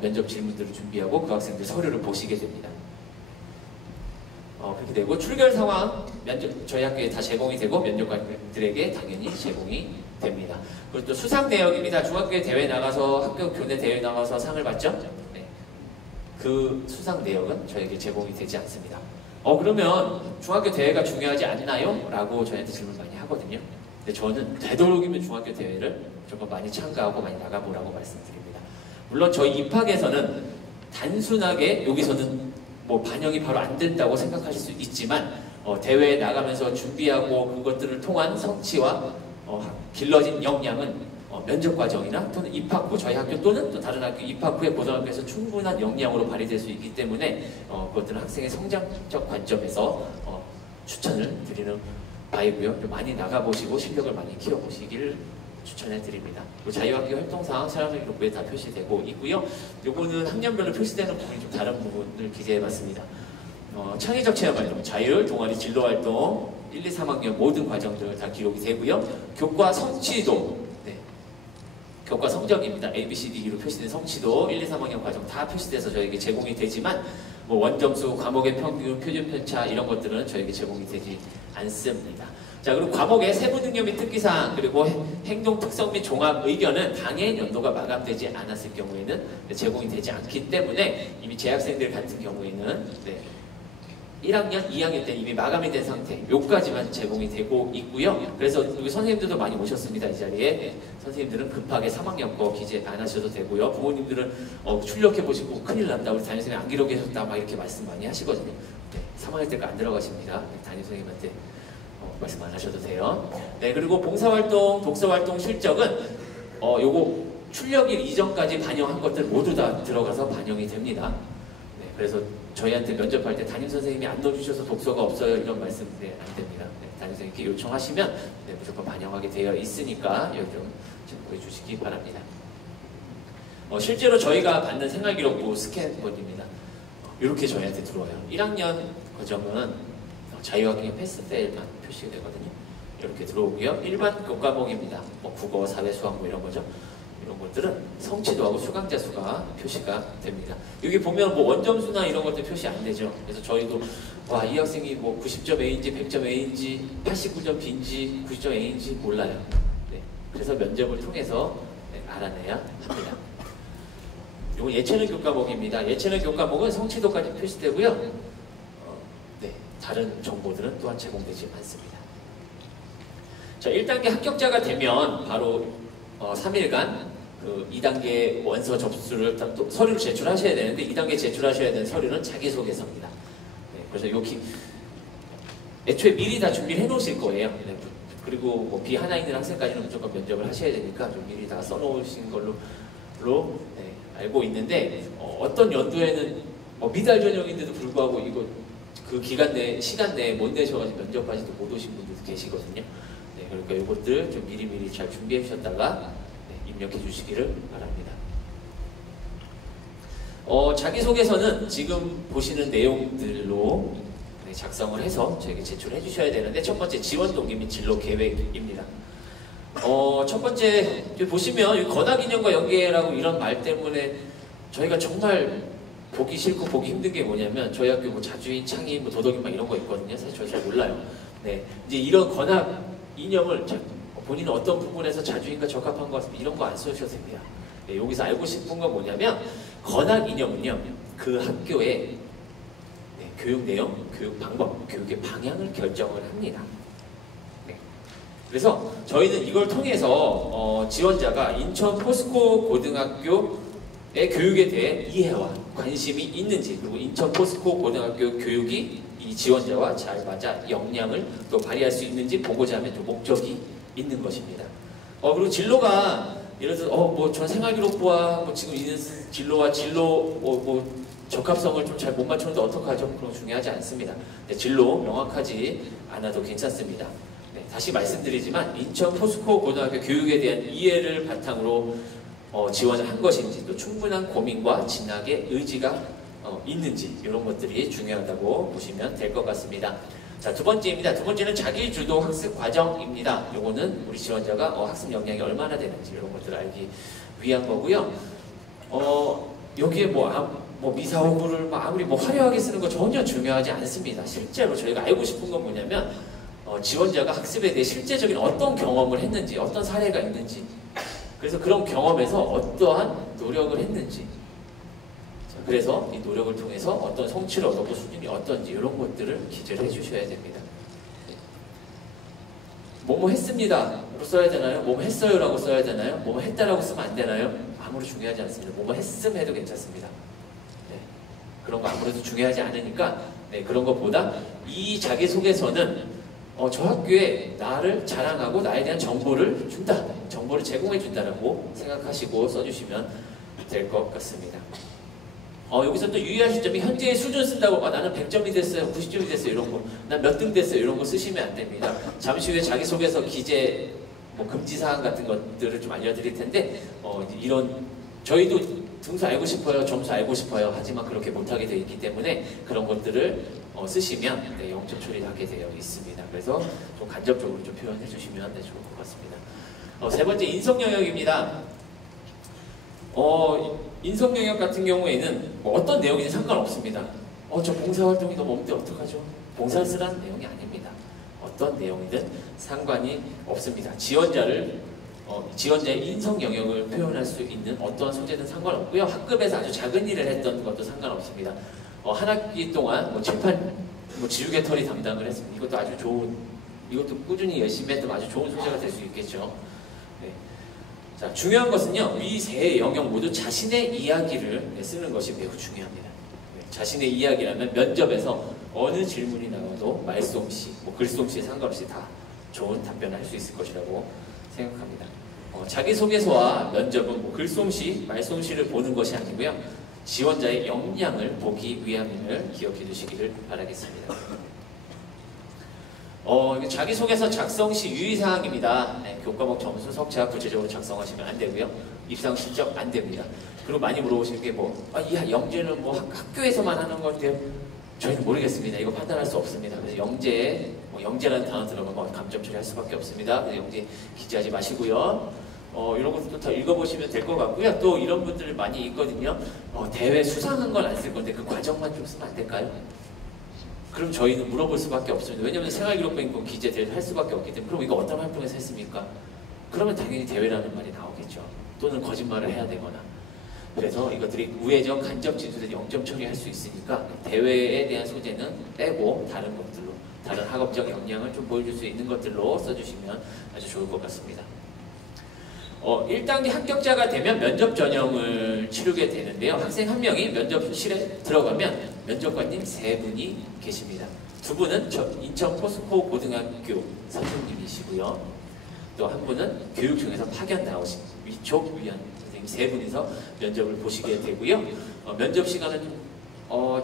면접 질문들을 준비하고 그 학생들 서류를 보시게 됩니다. 그렇게 되고 출결 상황 저희 학교에 다 제공이 되고 면접관들에게 당연히 제공이 됩니다. 그리고 또 수상 내역입니다. 중학교에 대회 나가서 학교 교내 대회 나가서 상을 받죠? 그 수상 내역은 저에게 제공이 되지 않습니다. 그러면 중학교 대회가 중요하지 않나요? 라고 저희한테 질문 많이 하거든요. 근데 저는 되도록이면 중학교 대회를 조금 많이 참가하고 많이 나가보라고 말씀드립니다. 물론 저희 입학에서는 단순하게 여기서는 뭐 반영이 바로 안 된다고 생각하실 수 있지만 대회에 나가면서 준비하고 그것들을 통한 성취와 길러진 역량은 면접 과정이나 또는 입학 후 저희 학교 또는 또 다른 학교 입학 후에 고등학교에서 충분한 역량으로 발휘될 수 있기 때문에 그것들은 학생의 성장적 관점에서 추천을 드리는 바이고요. 좀 많이 나가보시고 실력을 많이 키워보시기를 추천해 드립니다. 자유학교 활동사항 사람의 기록부에 다 표시되고 있고요. 요거는 학년별로 표시되는 부분이 좀 다른 부분을 기재해봤습니다. 창의적 체험 활동, 자율, 동아리, 진로 활동, 1, 2, 3학년 모든 과정들 다 기록이 되고요. 교과 성취도, 교과 성적입니다. A, B, C, D로 표시된 성취도 1, 2, 3학년 과정 다 표시돼서 저에게 제공이 되지만 뭐 원점수, 과목의 평균, 표준 편차 이런 것들은 저에게 제공이 되지 않습니다. 자, 그리고 과목의 세부 능력 및 특기사항 그리고 행동 특성 및 종합 의견은 당해 연도가 마감되지 않았을 경우에는 제공이 되지 않기 때문에 이미 재학생들 같은 경우에는 1학년, 2학년 때 이미 마감이 된 상태 요까지만 제공이 되고 있고요. 그래서 여기 선생님들도 많이 오셨습니다. 이 자리에 선생님들은 급하게 3학년 거 기재 안 하셔도 되고요. 부모님들은 출력해보시고 큰일 난다, 우리 담임선생님 안 기록하셨다 막 이렇게 말씀 많이 하시거든요. 3학년 때가 안 들어가십니다. 담임선생님한테 말씀 안 하셔도 돼요. 네, 그리고 봉사활동, 독서활동 실적은 요거 출력일 이전까지 반영한 것들 모두 다 들어가서 반영이 됩니다. 네, 그래서 저희한테 면접할 때 담임선생님이 안 넣어주셔서 독서가 없어요 이런 말씀 안 됩니다. 네, 담임선생님께 요청하시면 무조건 반영하게 되어 있으니까 여기 좀 참고해 주시기 바랍니다. 실제로 저희가 받는 생활기록부 스캔본입니다. 이렇게 저희한테 들어와요. 1학년 과정은 자유학경의 패스 페일만 표시가 되거든요. 이렇게 들어오고요. 일반 교과목입니다. 뭐 국어, 사회, 수학 뭐 이런 거죠. 이런 것들은 성취도하고 수강자 수가 표시가 됩니다. 여기 보면 뭐 원점수나 이런 것들 표시 안 되죠. 그래서 저희도 와, 이 학생이 뭐 90점 A인지 100점 A인지 89점 B인지 90점 A인지 몰라요. 네. 그래서 면접을 통해서 알아내야 합니다. 이건 예체능 교과목입니다. 예체능 교과목은 성취도까지 표시되고요. 다른 정보들은 또한 제공되지 않습니다. 자, 1단계 합격자가 되면 바로 3일간 그 2단계 원서 접수를 또 서류를 제출하셔야 되는데 2단계 제출하셔야 되는 서류는 자기소개서입니다. 네, 그래서 여기 애초에 미리 다 준비를 해놓으실 거예요. 네, 그리고 뭐 B 하나 있는 학생까지는 무조건 면접을 하셔야 되니까 좀 미리 다 써놓으신 걸로 알고 있는데 어떤 연도에는 미달 전형인데도 불구하고 이거 그 기간 내 시간 내에 못 내셔가지고 면접까지도 못 오신 분들도 계시거든요. 네, 그러니까 이것들 좀 미리미리 잘 준비해 주셨다가 입력해 주시기를 바랍니다. 자기소개서는 지금 보시는 내용들로 작성을 해서 저에게 제출해 주셔야 되는데 첫 번째 지원 동기 및 진로 계획입니다. 첫 번째 보시면 권학인형과 연계라고 이런 말 때문에 저희가 정말 보기 싫고 보기 힘든 게 뭐냐면 저희 학교 뭐 자주인, 창인, 뭐 도덕인 막 이런 거 있거든요. 사실 저 잘 몰라요. 네, 이제 이런 권학 인형을 본인은 어떤 부분에서 자주인과 적합한 것 같습니다. 이런 거 안 써주셔도 됩니다. 네, 여기서 알고 싶은 건 뭐냐면 권학 인형은요 그 학교의 교육 내용, 교육 방법, 교육의 방향을 결정을 합니다. 네. 그래서 저희는 이걸 통해서 지원자가 인천 포스코 고등학교의 교육에 대해 이해와 관심이 있는지 그리고 인천 포스코 고등학교 교육이 이 지원자와 잘 맞아 역량을 또 발휘할 수 있는지 보고자 하면 좀 목적이 있는 것입니다. 그리고 진로가 예를 들어서 뭐 전 생활기록부와 뭐 지금 있는 진로와 진로 뭐 적합성을 좀 잘 못 맞추는데 어떡하죠? 그런 거 중요하지 않습니다. 네, 진로 명확하지 않아도 괜찮습니다. 네, 다시 말씀드리지만 인천 포스코 고등학교 교육에 대한 이해를 바탕으로 지원을 한 것인지 또 충분한 고민과 진학의 의지가 있는지 이런 것들이 중요하다고 보시면 될 것 같습니다. 자, 두 번째입니다. 두 번째는 자기주도 학습 과정입니다. 요거는 우리 지원자가 학습 역량이 얼마나 되는지 이런 것들을 알기 위한 거고요. 여기에 뭐 미사오구를 아무리 뭐 화려하게 쓰는 거 전혀 중요하지 않습니다. 실제로 저희가 알고 싶은 건 뭐냐면 지원자가 학습에 대해 실제적인 어떤 경험을 했는지 어떤 사례가 있는지 그래서 그런 경험에서 어떠한 노력을 했는지 그래서 이 노력을 통해서 어떤 성취를 얻었고 수준이 어떤지 이런 것들을 기재를 해주셔야 됩니다. 뭐뭐 했습니다 라고 써야 되나요? 뭐뭐 했어요 라고 써야 되나요? 뭐뭐 했다라고 쓰면 안 되나요? 아무리 중요하지 않습니다. 뭐뭐 했음 해도 괜찮습니다. 네. 그런 거 아무래도 중요하지 않으니까 그런 것보다 이 자기소개서는 저 학교에 나를 자랑하고 나에 대한 정보를 준다, 정보를 제공해 준다라고 생각하시고 써주시면 될 것 같습니다. 여기서 또 유의하실 점이 현재의 수준 쓴다고 나는 100점이 됐어요, 90점이 됐어요 이런 거, 난 몇 등 됐어요 이런 거 쓰시면 안 됩니다. 잠시 후에 자기소개서 기재 금지사항 같은 것들을 좀 알려드릴 텐데 이런 저희도 등수 알고 싶어요, 점수 알고 싶어요 하지만 그렇게 못하게 되어 있기 때문에 그런 것들을 쓰시면 0점 처리하게 되어 있습니다. 그래서 좀 간접적으로 좀 표현해 주시면 좋을 것 같습니다. 세 번째 인성 영역입니다. 인성 영역 같은 경우에는 어떤 내용이든 상관없습니다. 저 봉사활동이 너무 없는데 어떡하죠? 봉사를 쓰라는 내용이 아닙니다. 어떤 내용이든 상관이 없습니다. 지원자의 인성 영역을 표현할 수 있는 어떤 소재든 상관없고요. 학급에서 아주 작은 일을 했던 것도 상관없습니다. 한 학기 동안 칠판 지우개 털이 담당을 했습니다. 이것도 아주 좋은, 이것도 꾸준히 열심히 했던 아주 좋은 소재가 될 수 있겠죠. 네. 자, 중요한 것은요, 위 세 영역 모두 자신의 이야기를 쓰는 것이 매우 중요합니다. 네. 자신의 이야기라면 면접에서 어느 질문이 나와도 말솜씨, 글솜씨에 상관없이 다 좋은 답변을 할 수 있을 것이라고 생각합니다. 자기소개서와 면접은 글솜씨, 말솜씨를 보는 것이 아니고요. 지원자의 역량을 보기 위함을 기억해 두시기를 바라겠습니다. 자기소개서 작성 시 유의사항입니다. 네, 교과목 점수, 석차 구체적으로 작성하시면 안 되고요. 입상 실적 안 됩니다. 그리고 많이 물어보시는 게 이 영재는 학교에서만 하는 건데요. 저희는 모르겠습니다. 이거 판단할 수 없습니다. 그래서 영재라는 단어 들어가면 감점 처리할 수밖에 없습니다. 그래서 영재 기재하지 마시고요. 이런 것도 다 읽어보시면 될 것 같고요. 또 이런 분들 많이 있거든요. 대회 수상한 건 안 쓸 건데 그 과정만 좀 쓰면 안 될까요? 그럼 저희는 물어볼 수밖에 없습니다. 왜냐하면 생활기록부인권 기재를 할 수밖에 없기 때문에 그럼 이거 어떤 활동에서 했습니까? 그러면 당연히 대회라는 말이 나오겠죠. 또는 거짓말을 해야 되거나. 그래서 이것들이 우회적, 간접 진술에 0점 처리할 수 있으니까 대회에 대한 소재는 빼고 다른 것들로, 다른 학업적 역량을 좀 보여줄 수 있는 것들로 써주시면 아주 좋을 것 같습니다. 1단계 합격자가 되면 면접 전형을 치르게 되는데요. 학생 한 명이 면접실에 들어가면 면접관님 3분이 계십니다. 2분은 인천 포스코 고등학교 선생님이시고요. 또 한 분은 교육청에서 파견 나오신 위촉 위원 선생님 3분이서 면접을 보시게 되고요. 면접 시간은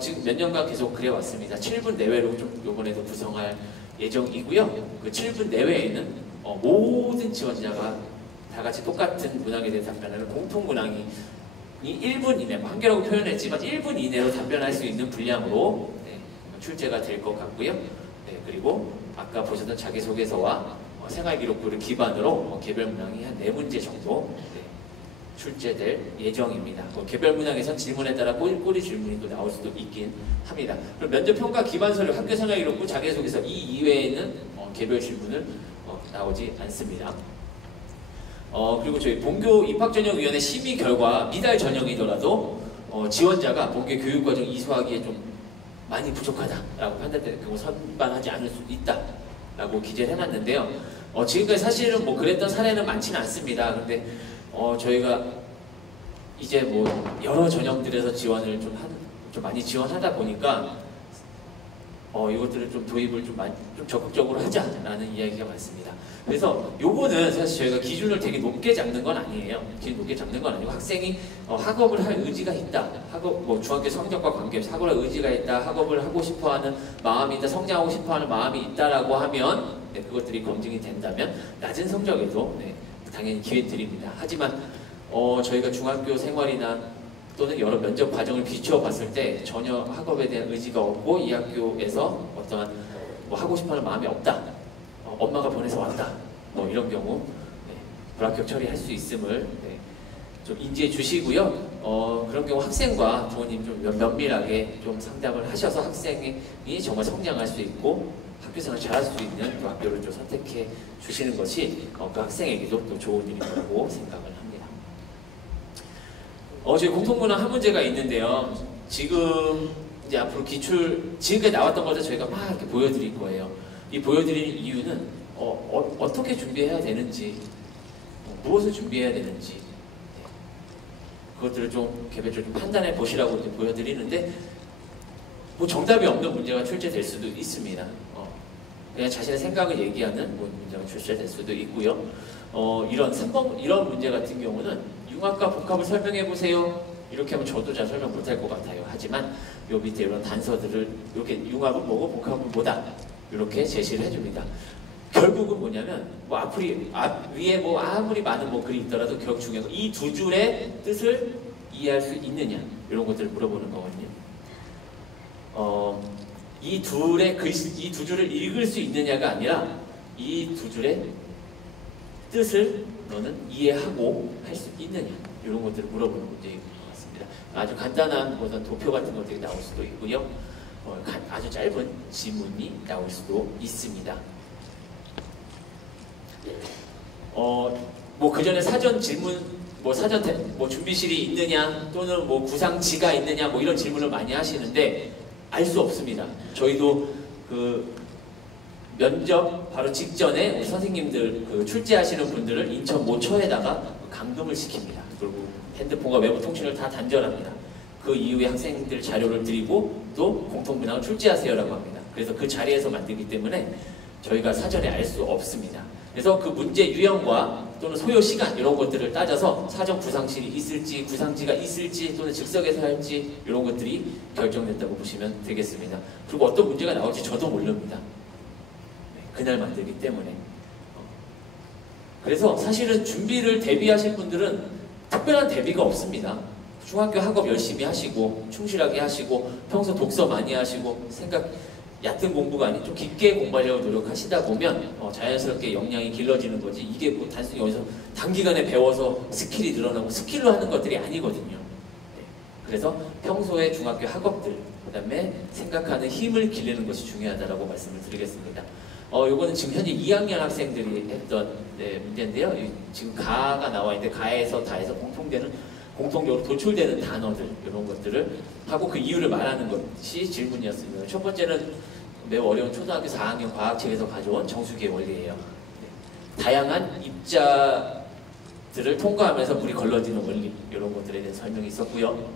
지금 몇 년간 계속 그래왔습니다. 7분 내외로 좀 이번에도 구성할 예정이고요. 그 7분 내외에는 모든 지원자가 다 같이 똑같은 문항에 대해 답변하는 공통 문항이 1분 이내, 한계라고 표현했지만 1분 이내로 답변할 수 있는 분량으로 출제가 될 것 같고요. 그리고 아까 보셨던 자기소개서와 생활기록부를 기반으로 개별 문항이 한 4문제 정도 출제될 예정입니다. 개별 문항에선 질문에 따라 꼬리 질문이 또 나올 수도 있긴 합니다. 그럼 면접평가 기반서류, 학교생활기록부, 자기소개서 이 이외에는 개별 질문을 나오지 않습니다. 그리고 저희 본교 입학전형위원회 심의 결과 미달 전형이더라도 지원자가 본교 교육과정 이수하기에 좀 많이 부족하다라고 판단되는 경우 선반하지 않을 수 있다라고 기재를 해놨는데요. 지금까지 사실은 그랬던 사례는 많지는 않습니다. 근데 저희가 이제 여러 전형들에서 지원을 좀 많이 지원하다 보니까 이것들을 좀 도입을 좀 적극적으로 하자라는 이야기가 많습니다. 그래서 요거는 사실 저희가 기준을 되게 높게 잡는 건 아니에요. 기준 높게 잡는 건 아니고 학생이 학업을 할 의지가 있다. 중학교 성적과 관계없이 학업을 할 의지가 있다. 학업을 하고 싶어하는 마음이 있다. 성장하고 싶어하는 마음이 있다라고 하면 그것들이 검증이 된다면 낮은 성적에도 당연히 기회 드립니다. 하지만 저희가 중학교 생활이나 또는 여러 면접 과정을 비추어 봤을 때 전혀 학업에 대한 의지가 없고 이 학교에서 어떠한 하고 싶어하는 마음이 없다. 엄마가 보내서 왔다. 이런 경우 불합격 처리할 수 있음을 좀 인지해 주시고요. 그런 경우 학생과 부모님 좀 면밀하게 좀 상담을 하셔서 학생이 정말 성장할 수 있고 학교생활 잘할 수 있는 그 학교를 좀 선택해 주시는 것이 그 학생에게도 또 좋은 일이 라고 생각을 합니다. 저희 공통문항 한 문제가 있는데요. 지금 이제 앞으로 지금까지 나왔던 것을 저희가 막 이렇게 보여드릴 거예요. 이 보여드리는 이유는 어떻게 준비해야 되는지, 무엇을 준비해야 되는지 그것들을 좀 개별적으로 좀 판단해 보시라고 이제 보여드리는데 정답이 없는 문제가 출제될 수도 있습니다. 그냥 자신의 생각을 얘기하는 뭐 문제가 출제될 수도 있고요. 이런 3번 이런 문제 같은 경우는 융합과 복합을 설명해 보세요. 이렇게 하면 저도 잘 설명 못할 것 같아요. 하지만 요 밑에 이런 단서들을 이렇게 융합은 뭐고 복합은 뭐다 이렇게 제시를 해줍니다. 결국은 뭐냐면 뭐 위에 뭐 아무리 많은 뭐 글이 있더라도 결국 중요한 건 이 두 줄의 뜻을 이해할 수 있느냐 이런 것들을 물어보는 거거든요. 이 두 줄을 읽을 수 있느냐가 아니라 이 두 줄의 뜻을 너는 이해하고 할 수 있느냐 이런 것들을 물어보는 문제인 것 같습니다. 아주 간단한 어떤 도표 같은 것들이 나올 수도 있고요. 아주 짧은 지문이 나올 수도 있습니다. 뭐 그 전에 사전 질문, 뭐 준비실이 있느냐 또는 뭐 구상지가 있느냐 뭐 이런 질문을 많이 하시는데 알 수 없습니다. 저희도 그 면접 바로 직전에 우리 선생님들 그 출제하시는 분들을 인천 모처에다가 감금을 시킵니다. 그리고 핸드폰과 외부 통신을 다 단절합니다. 그 이후에 학생들 자료를 드리고 또 공통분양을 출제하세요라고 합니다. 그래서 그 자리에서 만들기 때문에 저희가 사전에 알 수 없습니다. 그래서 그 문제 유형과 또는 소요 시간 이런 것들을 따져서 사전 구상실이 있을지 구상지가 있을지 또는 즉석에서 할지 이런 것들이 결정된다고 보시면 되겠습니다. 그리고 어떤 문제가 나올지 저도 모릅니다. 그날 만들기 때문에. 그래서 사실은 준비를 대비하실 분들은 특별한 대비가 없습니다. 중학교 학업 열심히 하시고 충실하게 하시고 평소 독서 많이 하시고 얕은 공부가 아닌 좀 깊게 공부하려고 노력하시다 보면 자연스럽게 역량이 길러지는 거지 이게 뭐 단순히 어디서 단기간에 배워서 스킬이 늘어나고 스킬로 하는 것들이 아니거든요. 네. 그래서 평소에 중학교 학업들 그 다음에 생각하는 힘을 기르는 것이 중요하다고 말씀을 드리겠습니다. 요거는 지금 현재 2학년 학생들이 했던 문제인데요. 지금 가가 나와 있는데 가에서 다에서 공통적으로 도출되는 단어들 이런 것들을 하고 그 이유를 말하는 것이 질문이었습니다. 첫 번째는 매우 어려운 초등학교 4학년 과학책에서 가져온 정수기의 원리예요. 네. 다양한 입자들을 통과하면서 물이 걸러지는 원리 이런 것들에 대한 설명이 있었고요.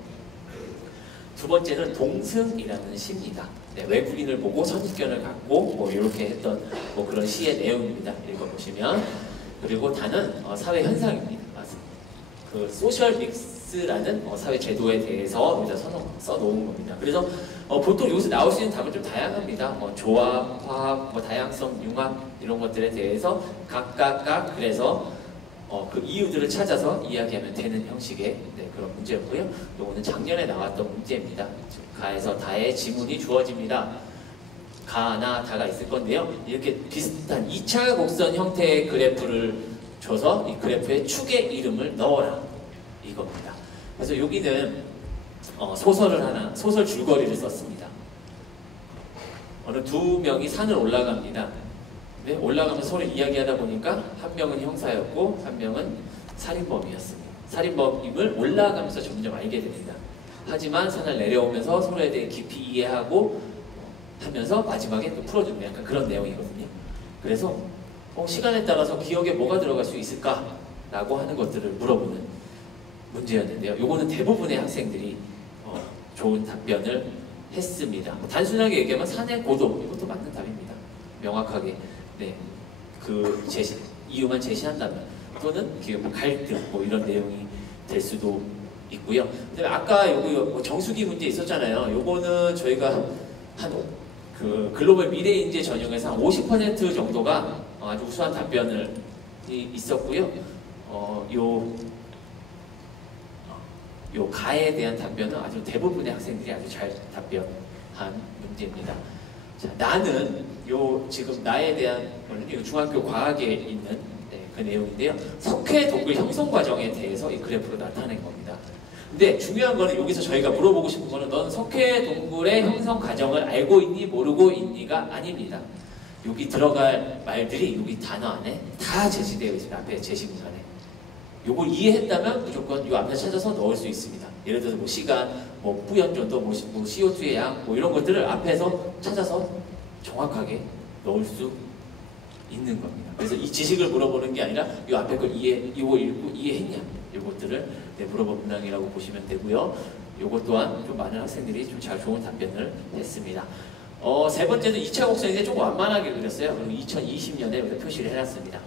두 번째는 동승이라는 시입니다. 네, 외국인을 보고 선입견을 갖고 뭐 이렇게 했던 뭐 그런 시의 내용입니다. 읽어보시면. 그리고 다는 사회 현상입니다. 그 소셜 믹스라는 사회 제도에 대해서 여기다 써놓은 겁니다. 그래서 보통 여기서 나올 수 있는 답은 좀 다양합니다. 조합, 화학, 다양성, 융합 이런 것들에 대해서 각각 그래서 그 이유들을 찾아서 이야기하면 되는 형식의 그런 문제였고요. 요거는 작년에 나왔던 문제입니다. 가에서 다의 지문이 주어집니다. 가나 다가 있을 건데요. 이렇게 비슷한 2차 곡선 형태의 그래프를 줘서 이 그래프에 축의 이름을 넣어라 이겁니다. 그래서 여기는 소설 줄거리를 썼습니다. 어느 두 명이 산을 올라갑니다. 네, 올라가면서 서로 이야기하다 보니까 한 명은 형사였고 한 명은 살인범이었습니다. 살인범임을 올라가면서 점점 알게 됩니다. 하지만 산을 내려오면서 서로에 대해 깊이 이해하고 하면서 마지막에 또 풀어주는 약간 그런 내용이거든요. 그래서 시간에 따라서 기억에 뭐가 들어갈 수 있을까? 라고 하는 것들을 물어보는 문제였는데요. 요거는 대부분의 학생들이 좋은 답변을 했습니다. 단순하게 얘기하면 산의 고도, 이것도 맞는 답입니다. 명확하게 그 이유만 제시한다면 또는 갈등 이런 내용이 될 수도 있고요. 근데 아까 여기 정수기 문제 있었잖아요. 요거는 저희가 그 글로벌 미래인재 전형에서 한 50% 정도가 아주 우수한 답변이 있었고요. 요 가에 대한 답변은 아주 대부분의 학생들이 아주 잘 답변한 문제입니다. 자, 나는 지금 나에 대한 거는 중학교 과학에 있는 그 내용인데요. 석회 동굴 형성 과정에 대해서 이 그래프로 나타낸 겁니다. 근데 중요한 거는 여기서 저희가 물어보고 싶은 거는 넌 석회 동굴의 형성 과정을 알고 있니 모르고 있니가 아닙니다. 여기 들어갈 말들이 여기 단어 안에 다 제시되어 있습니다. 앞에 제시 문안에. 요걸 이해했다면 무조건 요 앞에 찾아서 넣을 수 있습니다. 예를 들어서 뭐 시간, 뭐 뿌연전도, 뭐 CO2의 양, 뭐 이런 것들을 앞에서 찾아서 정확하게 넣을 수 있는 겁니다. 그래서 이 지식을 물어보는 게 아니라 요 앞에 걸 이거 읽고 이해했냐? 요것들을 물어본 문항이라고 보시면 되고요. 요것 또한 좀 많은 학생들이 좀 잘 좋은 답변을 했습니다. 세 번째는 2차 곡선인데 좀 완만하게 그렸어요. 그리고 2020년에 여기다 표시를 해놨습니다.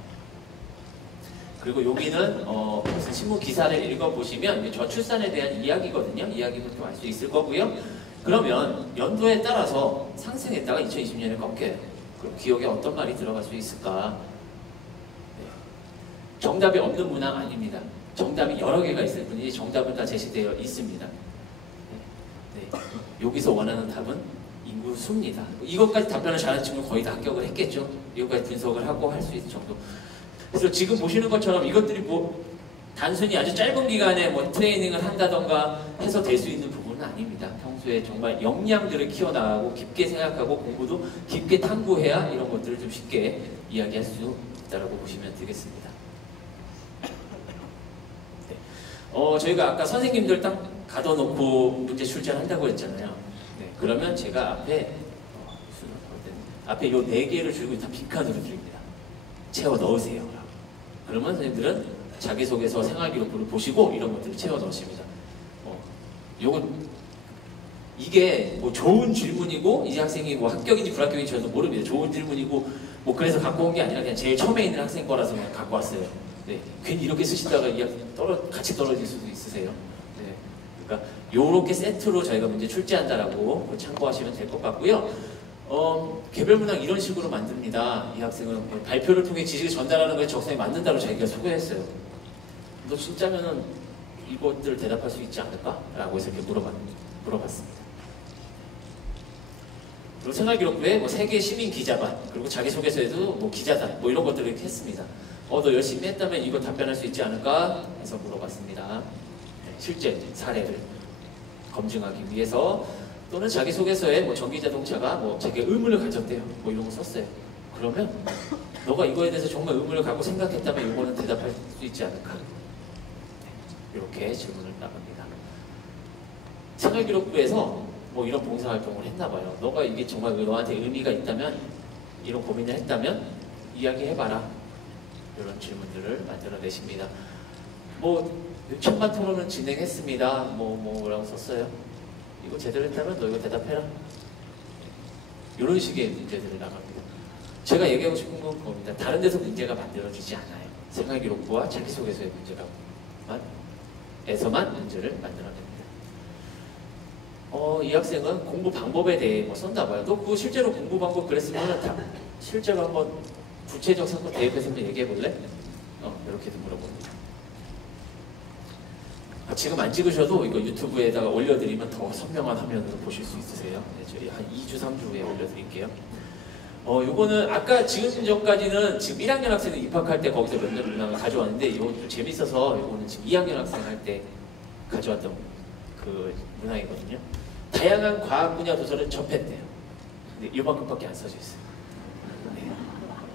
그리고 여기는 무슨 신문 기사를 읽어보시면 저출산에 대한 이야기거든요. 이야기도 좀 알 수 있을 거고요. 그러면 연도에 따라서 상승했다가 2020년에 꺾여요. 그럼 기억에 어떤 말이 들어갈 수 있을까? 네. 정답이 없는 문항 아닙니다. 정답이 여러 개가 있을 뿐이지 정답은 다 제시되어 있습니다. 네. 여기서 원하는 답은 인구수입니다. 이것까지 답변을 잘하는 친구는 거의 다 합격을 했겠죠. 이것까지 분석을 하고 할 수 있을 정도. 그래서 지금 보시는 것처럼 이것들이 뭐 단순히 아주 짧은 기간에 뭐 트레이닝을 한다던가 해서 될 수 있는 부분은 아닙니다. 평소에 정말 역량들을 키워나가고 깊게 생각하고 공부도 깊게 탐구해야 이런 것들을 좀 쉽게 이야기할 수 있다고 보시면 되겠습니다. 네. 저희가 아까 선생님들 딱 가둬놓고 문제 출제한다고 했잖아요. 네. 그러면 제가 앞에 요 4개를 줄고 다 빈칸으로 드립니다. 채워 넣으세요. 그러면 선생님들은 자기소개서 생활기록부를 보시고 이런 것들을 채워 넣으십니다. 요건 이게 뭐 좋은 질문이고 이 학생이 뭐 합격인지 불합격인지 저도 모릅니다. 좋은 질문이고 뭐 그래서 갖고 온 게 아니라 그냥 제일 처음에 있는 학생 거라서 그냥 갖고 왔어요. 네. 괜히 이렇게 쓰시다가 같이 떨어질 수도 있으세요. 네. 그러니까 요렇게 세트로 저희가 문제 출제한다라고 참고하시면 될 것 같고요. 개별 문항 이런 식으로 만듭니다. 이 학생은 발표를 통해 지식을 전달하는 것에 적성에 맞는다고 자기가 소개했어요. 너 진짜면은 이것들을 대답할 수 있지 않을까? 라고 해서 이렇게 물어봤습니다. 그리고 생활기록부에 뭐 세계 시민 기자반, 그리고 자기소개서에도 뭐 기자단, 뭐 이런 것들을 이렇게 했습니다. 너 열심히 했다면 이거 답변할 수 있지 않을까? 해서 물어봤습니다. 네, 실제 사례를 검증하기 위해서 또는 자기소개서에 뭐 전기자동차가 뭐 자기 의문을 가졌대요. 뭐 이런 거 썼어요. 그러면 너가 이거에 대해서 정말 의문을 갖고 생각했다면 이거는 대답할 수 있지 않을까? 네, 이렇게 질문을 나갑니다. 생활기록부에서 뭐 이런 봉사활동을 했나봐요. 너가 이게 정말 너한테 의미가 있다면, 이런 고민을 했다면 이야기해봐라. 이런 질문들을 만들어내십니다. 뭐 찬반 토론은 진행했습니다. 뭐라고 썼어요? 이거 제대로 했다면 너 이거 대답해라. 이런 식의 문제들을 나갑니다. 제가 얘기하고 싶은 건 그겁니다. 다른 데서 문제가 만들어지지 않아요. 생활기록부와 자기소개서의 문제에서만 문제를 만들어냅니다. 이 학생은 공부 방법에 대해 뭐 썼나봐요. 너 그거 실제로 공부 방법 그랬으면 실제로 한번 구체적 사건 대입해서 한번 얘기해볼래? 이렇게도 물어봅니다. 지금 안 찍으셔도 이거 유튜브에다가 올려드리면 더 선명한 화면으로 보실 수 있으세요. 네, 저희 한 2주, 3주 후에 올려드릴게요. 요거는 아까 지금 전까지는 지금 1학년 학생을 입학할 때 거기서 면접 문항을 가져왔는데 이거 좀 재밌어서 이거는 지금 2학년 학생 할 때 가져왔던 그 문항이거든요. 다양한 과학 분야 도서를 접했대요. 근데 이만큼밖에 안 써져 있어요. 네,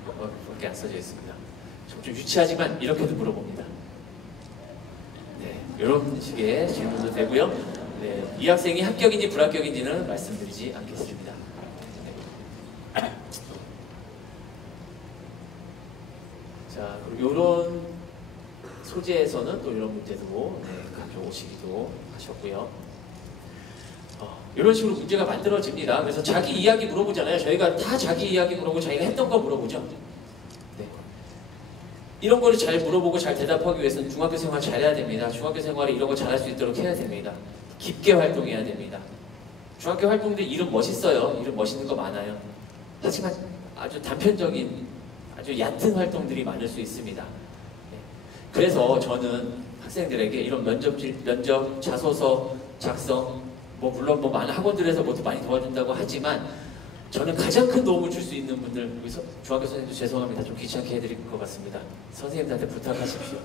이만큼밖에 안 써져 있습니다. 좀 유치하지만 이렇게도 물어봅니다. 네, 이런 식의 질문도 되고요. 네, 이 학생이 합격인지 불합격인지는 말씀드리지 않겠습니다. 네. 자, 그리고 이런 소재에서는 또 이런 문제도 가져오시기도 하셨고요. 이런 식으로 문제가 만들어집니다. 그래서 자기 이야기 물어보잖아요. 저희가 다 자기 이야기 물어보고 자기가 했던 거 물어보죠. 네. 이런 거를 잘 물어보고 잘 대답하기 위해서는 중학교 생활 잘해야 됩니다. 중학교 생활에 이런 거 잘할 수 있도록 해야 됩니다. 깊게 활동해야 됩니다. 중학교 활동들 이름 멋있어요. 이름 멋있는 거 많아요. 하지만 아주 단편적인, 아주 얕은 활동들이 많을 수 있습니다. 네. 그래서 저는 학생들에게 이런 면접, 자소서 작성, 물론 많은 학원들에서 뭐도 많이 도와준다고 하지만 저는 가장 큰 도움을 줄 수 있는 분들, 여기서 중학교 선생님도 죄송합니다. 좀 귀찮게 해드릴 것 같습니다. 선생님들한테 부탁하십시오.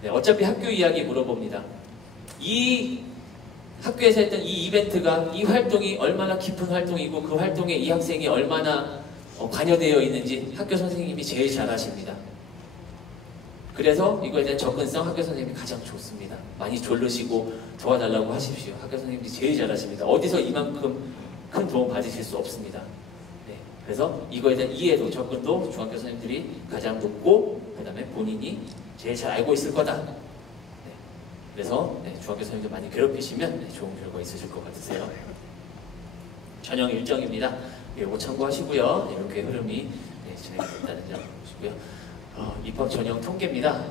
네, 어차피 학교 이야기 물어봅니다. 이 학교에서 했던 이 이벤트가, 이 활동이 얼마나 깊은 활동이고 그 활동에 이 학생이 얼마나 관여되어 있는지 학교 선생님이 제일 잘 아십니다. 그래서 이거에 대한 접근성 학교 선생님이 가장 좋습니다. 많이 졸르시고 도와달라고 하십시오. 학교 선생님이 제일 잘하십니다. 어디서 이만큼 큰 도움 받으실 수 없습니다. 네. 그래서 이거에 대한 이해도, 접근도 중학교 선생님들이 가장 높고 그 다음에 본인이 제일 잘 알고 있을 거다. 네. 그래서 중학교 선생님들 많이 괴롭히시면 좋은 결과 있으실 것 같으세요. 전형 일정입니다. 이거 참고하시고요. 이렇게 흐름이 진행된다는 점 보시고요. 입학 전형 통계입니다.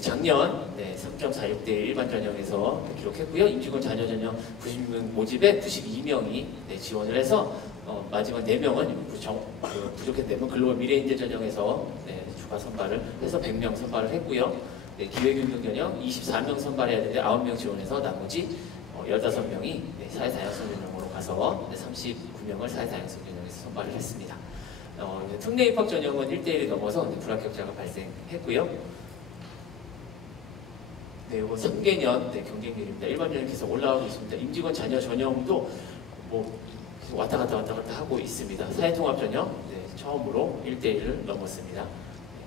작년 3.46대 일반 전형에서 기록했고요. 임직원 자녀 전형 90명 모집에 92명이 지원을 해서 마지막 4명은 부족한 4명 글로벌 미래인재 전형에서 추가 선발을 해서 100명 선발을 했고요. 기획윤경 전형 24명 선발해야 되는데 9명 지원해서 나머지 15명이 사회다양성 전형으로 가서 39명을 사회다양성 전형에서 선발을 했습니다. 특례 입학 전형은 1대1이 넘어서 불합격자가 발생했고요. 이거 3개년 경쟁률입니다. 일반 전형 계속 올라가고 있습니다. 임직원 자녀 전형도 계속 왔다 갔다 하고 있습니다. 사회통합 전형 처음으로 1대1을 넘었습니다.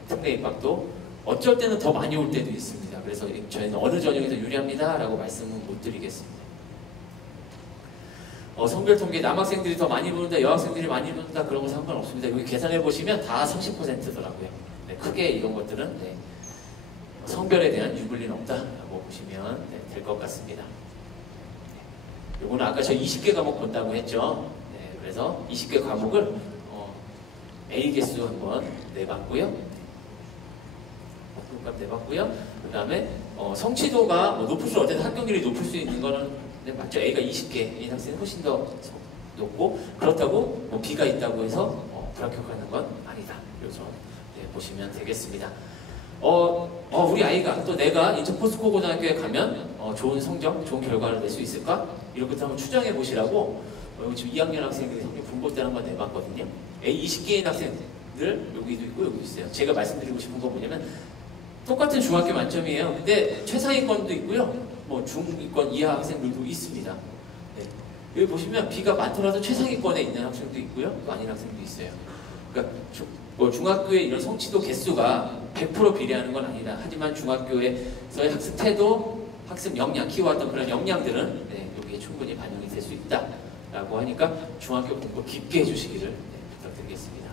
특례 입학도 어쩔 때는 더 많이 올 때도 있습니다. 그래서 저희는 어느 전형이 더 유리합니다 라고 말씀은 못 드리겠습니다. 성별 통계 남학생들이 더 많이 부른다, 여학생들이 많이 부른다 그런 거 상관없습니다. 여기 계산해 보시면 다 30%더라고요. 크게 이런 것들은 성별에 대한 유불리는 없다라고 보시면 될 것 같습니다. 요거는 아까 저 20개 과목 본다고 했죠. 그래서 20개 과목을 A 개수 한번 내봤고요. 그 다음에 성취도가 높을수록 어쨌든 합격률이 높을 수 있는 거는 맞죠. A가 20개인 학생은 훨씬 더 높고 그렇다고 B가 있다고 해서 불합격하는 건 아니다. 그래서 보시면 되겠습니다. 우리 아이가 또 내가 인천 포스코 고등학교에 가면 좋은 성적, 좋은 결과를 낼 수 있을까? 이렇게 한번 추정해 보시라고 지금 2학년 학생들이 성적 분포대를 한번 내봤거든요. A 20개인 학생들 여기도 있고 여기도 있어요. 제가 말씀드리고 싶은 건 뭐냐면 똑같은 중학교 만점이에요. 근데 최상위권도 있고요. 중위권 이하 학생들도 있습니다. 여기 보시면 B가 많더라도 최상위권에 있는 학생도 있고요. 또 아닌 학생도 있어요. 그러니까 중학교의 이런 성취도 개수가 100% 비례하는 건 아니다. 하지만 중학교에서의 학습 태도, 학습 역량, 키워왔던 그런 역량들은 여기에 충분히 반영이 될 수 있다라고 하니까 중학교 공부 깊게 해주시기를 부탁드리겠습니다.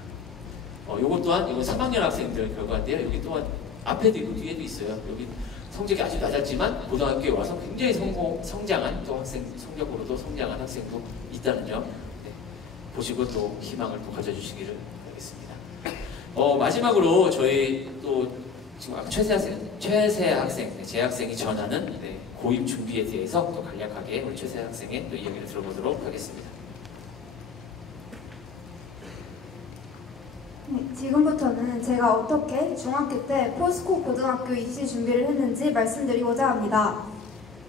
요것 또한 이건 3학년 학생들 결과인데요. 여기 또한 앞에도 있고 뒤에도 있어요. 여기 성적이 아주 낮았지만 고등학교에 와서 굉장히 성장한 또 학생, 성적으로도 성장한 학생도 있다는 점 보시고 또 희망을 또 가져주시기를 바라겠습니다. 마지막으로 저희 또 지금 최세 학생, 재학생이 전하는 고입 준비에 대해서 또 간략하게 우리 최세 학생의 또 이야기를 들어보도록 하겠습니다. 지금부터는 제가 어떻게 중학교 때 포스코 고등학교 입시 준비를 했는지 말씀드리고자 합니다.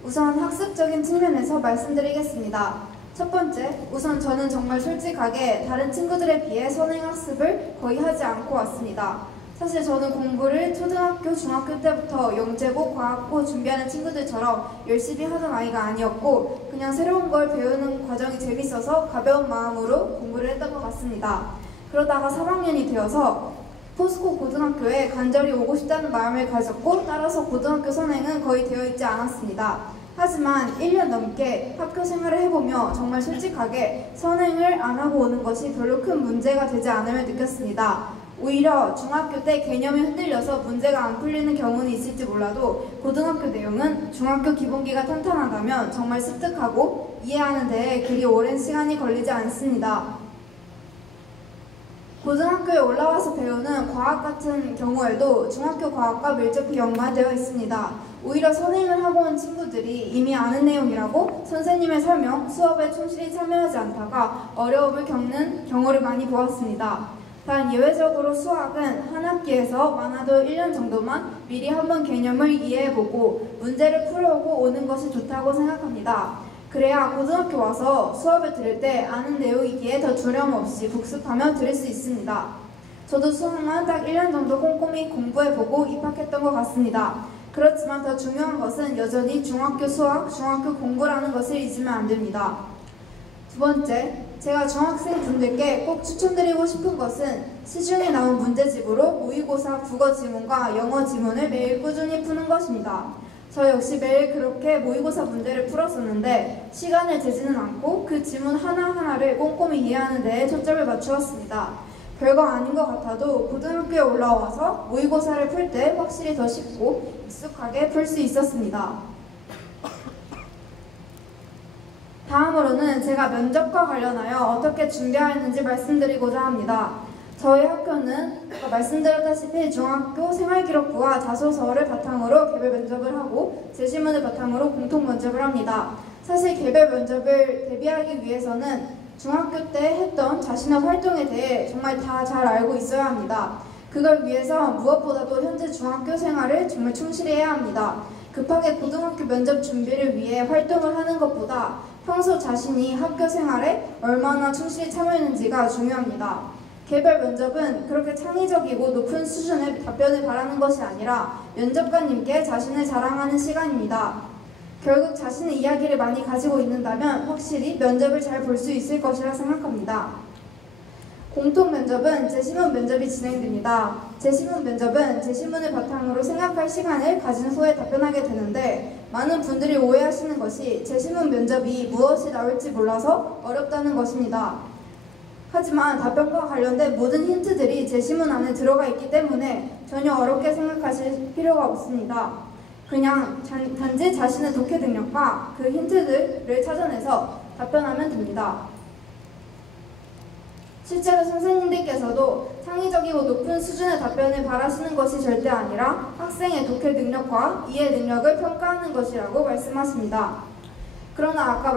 우선 학습적인 측면에서 말씀드리겠습니다. 첫 번째, 우선 저는 정말 솔직하게 다른 친구들에 비해 선행학습을 거의 하지 않고 왔습니다. 사실 저는 공부를 초등학교, 중학교 때부터 영재고, 과학고 준비하는 친구들처럼 열심히 하던 아이가 아니었고 그냥 새로운 걸 배우는 과정이 재밌어서 가벼운 마음으로 공부를 했던 것 같습니다. 그러다가 3학년이 되어서 포스코 고등학교에 간절히 오고 싶다는 마음을 가졌고 따라서 고등학교 선행은 거의 되어 있지 않았습니다. 하지만 1년 넘게 학교 생활을 해보며 정말 솔직하게 선행을 안 하고 오는 것이 별로 큰 문제가 되지 않음을 느꼈습니다. 오히려 중학교 때 개념이 흔들려서 문제가 안 풀리는 경우는 있을지 몰라도 고등학교 내용은 중학교 기본기가 탄탄하다면 정말 습득하고 이해하는 데에 그리 오랜 시간이 걸리지 않습니다. 고등학교에 올라와서 배우는 과학 같은 경우에도 중학교 과학과 밀접히 연관되어 있습니다. 오히려 선행을 하고 온 친구들이 이미 아는 내용이라고 선생님의 설명, 수업에 충실히 참여하지 않다가 어려움을 겪는 경우를 많이 보았습니다. 단 예외적으로 수학은 한 학기에서 많아도 1년 정도만 미리 한번 개념을 이해해보고 문제를 풀어오고 오는 것이 좋다고 생각합니다. 그래야 고등학교 와서 수업을 들을 때 아는 내용이기에 더 두려움 없이 복습하며 들을 수 있습니다. 저도 수학만 딱 1년 정도 꼼꼼히 공부해보고 입학했던 것 같습니다. 그렇지만 더 중요한 것은 여전히 중학교 수학, 중학교 공부라는 것을 잊으면 안 됩니다. 두 번째, 제가 중학생 분들께 꼭 추천드리고 싶은 것은 시중에 나온 문제집으로 모의고사 국어 지문과 영어 지문을 매일 꾸준히 푸는 것입니다. 저 역시 매일 그렇게 모의고사 문제를 풀었었는데 시간을 재지는 않고 그 지문 하나하나를 꼼꼼히 이해하는 데에 초점을 맞추었습니다. 별거 아닌 것 같아도 고등학교에 올라와서 모의고사를 풀 때 확실히 더 쉽고 익숙하게 풀 수 있었습니다. 다음으로는 제가 면접과 관련하여 어떻게 준비하였는지 말씀드리고자 합니다. 저희 학교는 아까 말씀드렸다시피 중학교 생활기록부와 자소서를 바탕으로 개별 면접을 하고 제시문을 바탕으로 공통 면접을 합니다. 사실 개별 면접을 대비하기 위해서는 중학교 때 했던 자신의 활동에 대해 정말 다 잘 알고 있어야 합니다. 그걸 위해서 무엇보다도 현재 중학교 생활을 정말 충실히 해야 합니다. 급하게 고등학교 면접 준비를 위해 활동을 하는 것보다 평소 자신이 학교 생활에 얼마나 충실히 참여했는지가 중요합니다. 개별 면접은 그렇게 창의적이고 높은 수준의 답변을 바라는 것이 아니라 면접관님께 자신을 자랑하는 시간입니다. 결국 자신의 이야기를 많이 가지고 있는다면 확실히 면접을 잘 볼 수 있을 것이라 생각합니다. 공통 면접은 제시문 면접이 진행됩니다. 제시문 면접은 제시문을 바탕으로 생각할 시간을 가진 후에 답변하게 되는데 많은 분들이 오해하시는 것이 제시문 면접이 무엇이 나올지 몰라서 어렵다는 것입니다. 하지만 답변과 관련된 모든 힌트들이 제시문 안에 들어가 있기 때문에 전혀 어렵게 생각하실 필요가 없습니다. 그냥 단지 자신의 독해 능력과 그 힌트들을 찾아내서 답변하면 됩니다. 실제로 선생님들께서도 창의적이고 높은 수준의 답변을 바라시는 것이 절대 아니라 학생의 독해 능력과 이해 능력을 평가하는 것이라고 말씀하십니다. 그러나 아까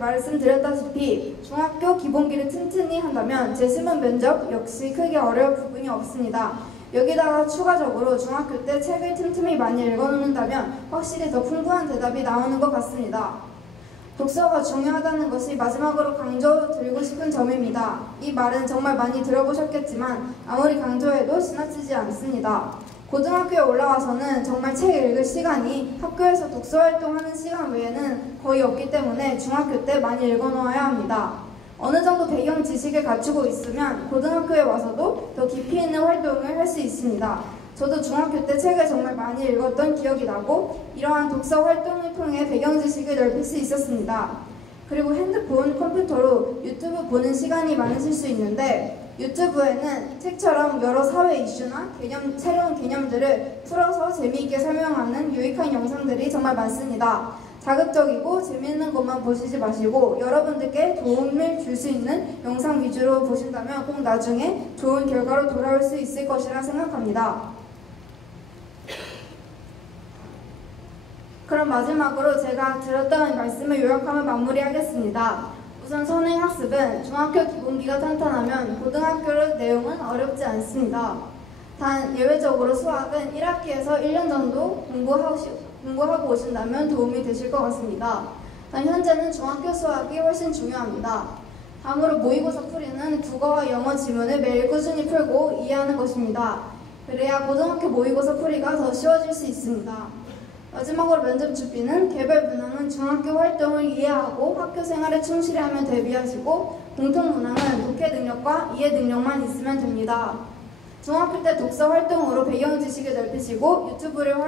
말씀드렸다시피 중학교 기본기를 튼튼히 한다면 제시문 면접 역시 크게 어려울 부분이 없습니다. 여기다가 추가적으로 중학교 때 책을 틈틈이 많이 읽어놓는다면 확실히 더 풍부한 대답이 나오는 것 같습니다. 독서가 중요하다는 것이 마지막으로 강조드리고 싶은 점입니다. 이 말은 정말 많이 들어보셨겠지만 아무리 강조해도 지나치지 않습니다. 고등학교에 올라와서는 정말 책 읽을 시간이 학교에서 독서활동하는 시간 외에는 거의 없기 때문에 중학교 때 많이 읽어놓아야 합니다. 어느 정도 배경 지식을 갖추고 있으면 고등학교에 와서도 더 깊이 있는 활동을 할 수 있습니다. 저도 중학교 때 책을 정말 많이 읽었던 기억이 나고 이러한 독서 활동을 통해 배경 지식을 넓힐 수 있었습니다. 그리고 핸드폰, 컴퓨터로 유튜브 보는 시간이 많으실 수 있는데 유튜브에는 책처럼 여러 사회 이슈나 새로운 개념들을 풀어서 재미있게 설명하는 유익한 영상들이 정말 많습니다. 자극적이고 재미있는 것만 보시지 마시고 여러분들께 도움을 줄 수 있는 영상 위주로 보신다면 꼭 나중에 좋은 결과로 돌아올 수 있을 것이라 생각합니다. 그럼 마지막으로 제가 들었던 말씀을 요약하며 마무리하겠습니다. 우선 선행학습은 중학교 기본기가 탄탄하면 고등학교 내용은 어렵지 않습니다. 단 예외적으로 수학은 1학기에서 1년 정도 공부하고 오신다면 도움이 되실 것 같습니다. 단 현재는 중학교 수학이 훨씬 중요합니다. 다음으로 모의고사 풀이는 국어와 영어 지문을 매일 꾸준히 풀고 이해하는 것입니다. 그래야 고등학교 모의고사 풀이가 더 쉬워질 수 있습니다. 마지막으로 면접 준비는 개별 문항은 중학교 활동을 이해하고 학교 생활에 충실히 하면 대비하시고 공통 문항은 독해 능력과 이해 능력만 있으면 됩니다. 중학교 때 독서 활동으로 배경 지식을 넓히시고 유튜브를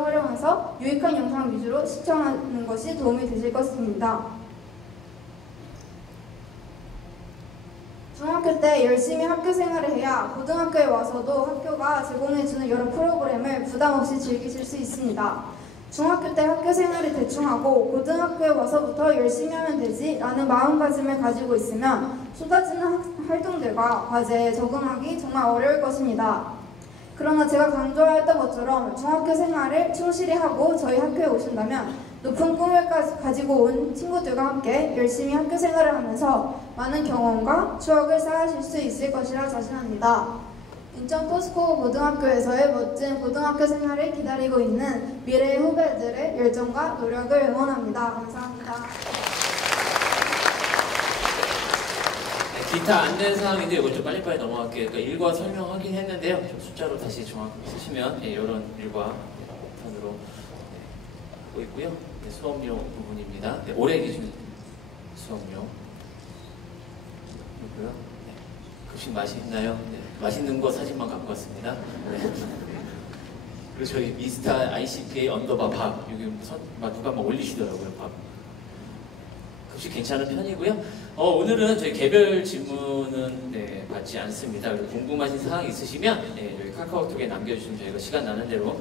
활용해서 유익한 영상 위주로 시청하는 것이 도움이 되실 것입니다. 중학교 때 열심히 학교 생활을 해야 고등학교에 와서도 학교가 제공해주는 여러 프로그램을 부담 없이 즐기실 수 있습니다. 중학교 때 학교 생활을 대충 하고 고등학교에 와서부터 열심히 하면 되지 라는 마음가짐을 가지고 있으면 쏟아지는 활동들과 과제에 적응하기 정말 어려울 것입니다. 그러나 제가 강조했던 것처럼 중학교 생활을 충실히 하고 저희 학교에 오신다면 높은 꿈을 가지고 온 친구들과 함께 열심히 학교 생활을 하면서 많은 경험과 추억을 쌓으실 수 있을 것이라 자신합니다. 인천 포스코 고등학교에서의 멋진 고등학교 생활을 기다리고 있는 미래의 후배들의 열정과 노력을 응원합니다. 감사합니다. 기타 안내사항인데 이거 좀 빨리빨리 넘어갈게요. 그러니까 일과 설명하긴 했는데요. 좀 숫자로 다시 정확히 쓰시면 이런 일과 편으로 보이고요. 수업료 부분입니다. 올해 기준 수업료 이고요. 급식 맛있나요? 맛있는 거 사진만 갖고 왔습니다. 그리고 저희 미스터 ICPA 언더바 밥 여기 누가 막 올리시더라고요. 밥 급식 괜찮은 편이고요. 오늘은 저희 개별 질문은 받지 않습니다. 궁금하신 사항 있으시면 여기 카카오톡에 남겨주시면 저희가 시간 나는 대로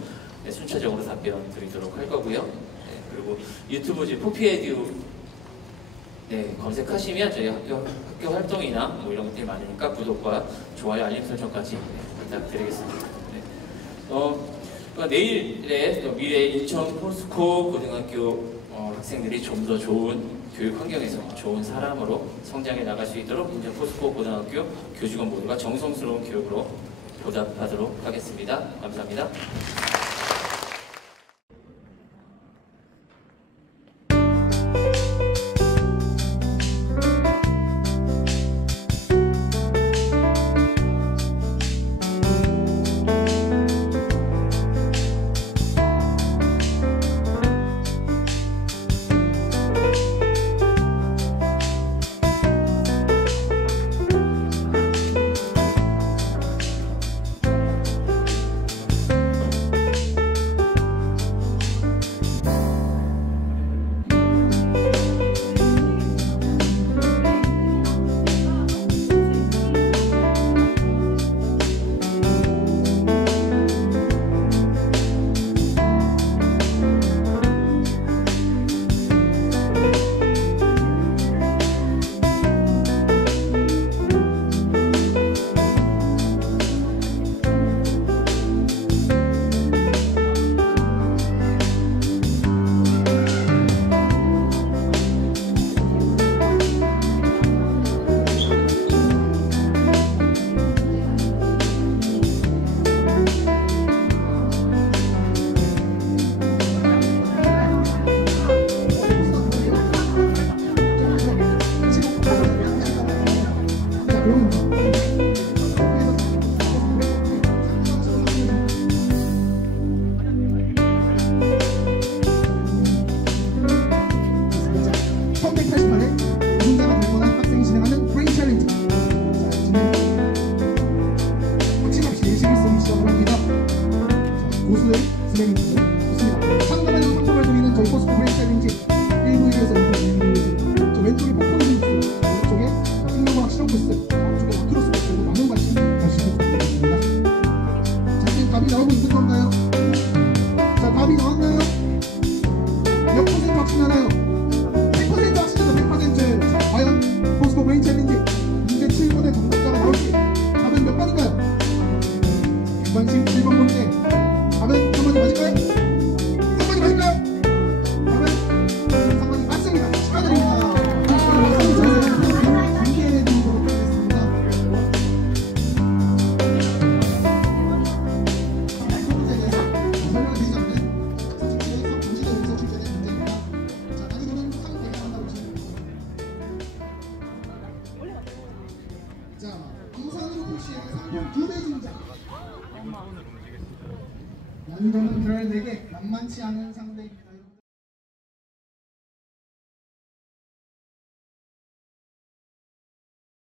순차적으로 답변 드리도록 할 거고요. 그리고 유튜브 지금 포피에듀 검색하시면 저희 학교 활동이나 뭐 이런 것들이 많으니까 구독과 좋아요, 알림 설정까지 부탁드리겠습니다. 내일의 미래 인천 포스코 고등학교 학생들이 좀 더 좋은 교육 환경에서 좋은 사람으로 성장해 나갈 수 있도록 인천 포스코 고등학교 교직원 모두가 정성스러운 교육으로 보답하도록 하겠습니다. 감사합니다. 난이도는 별에게 만만치 않은 상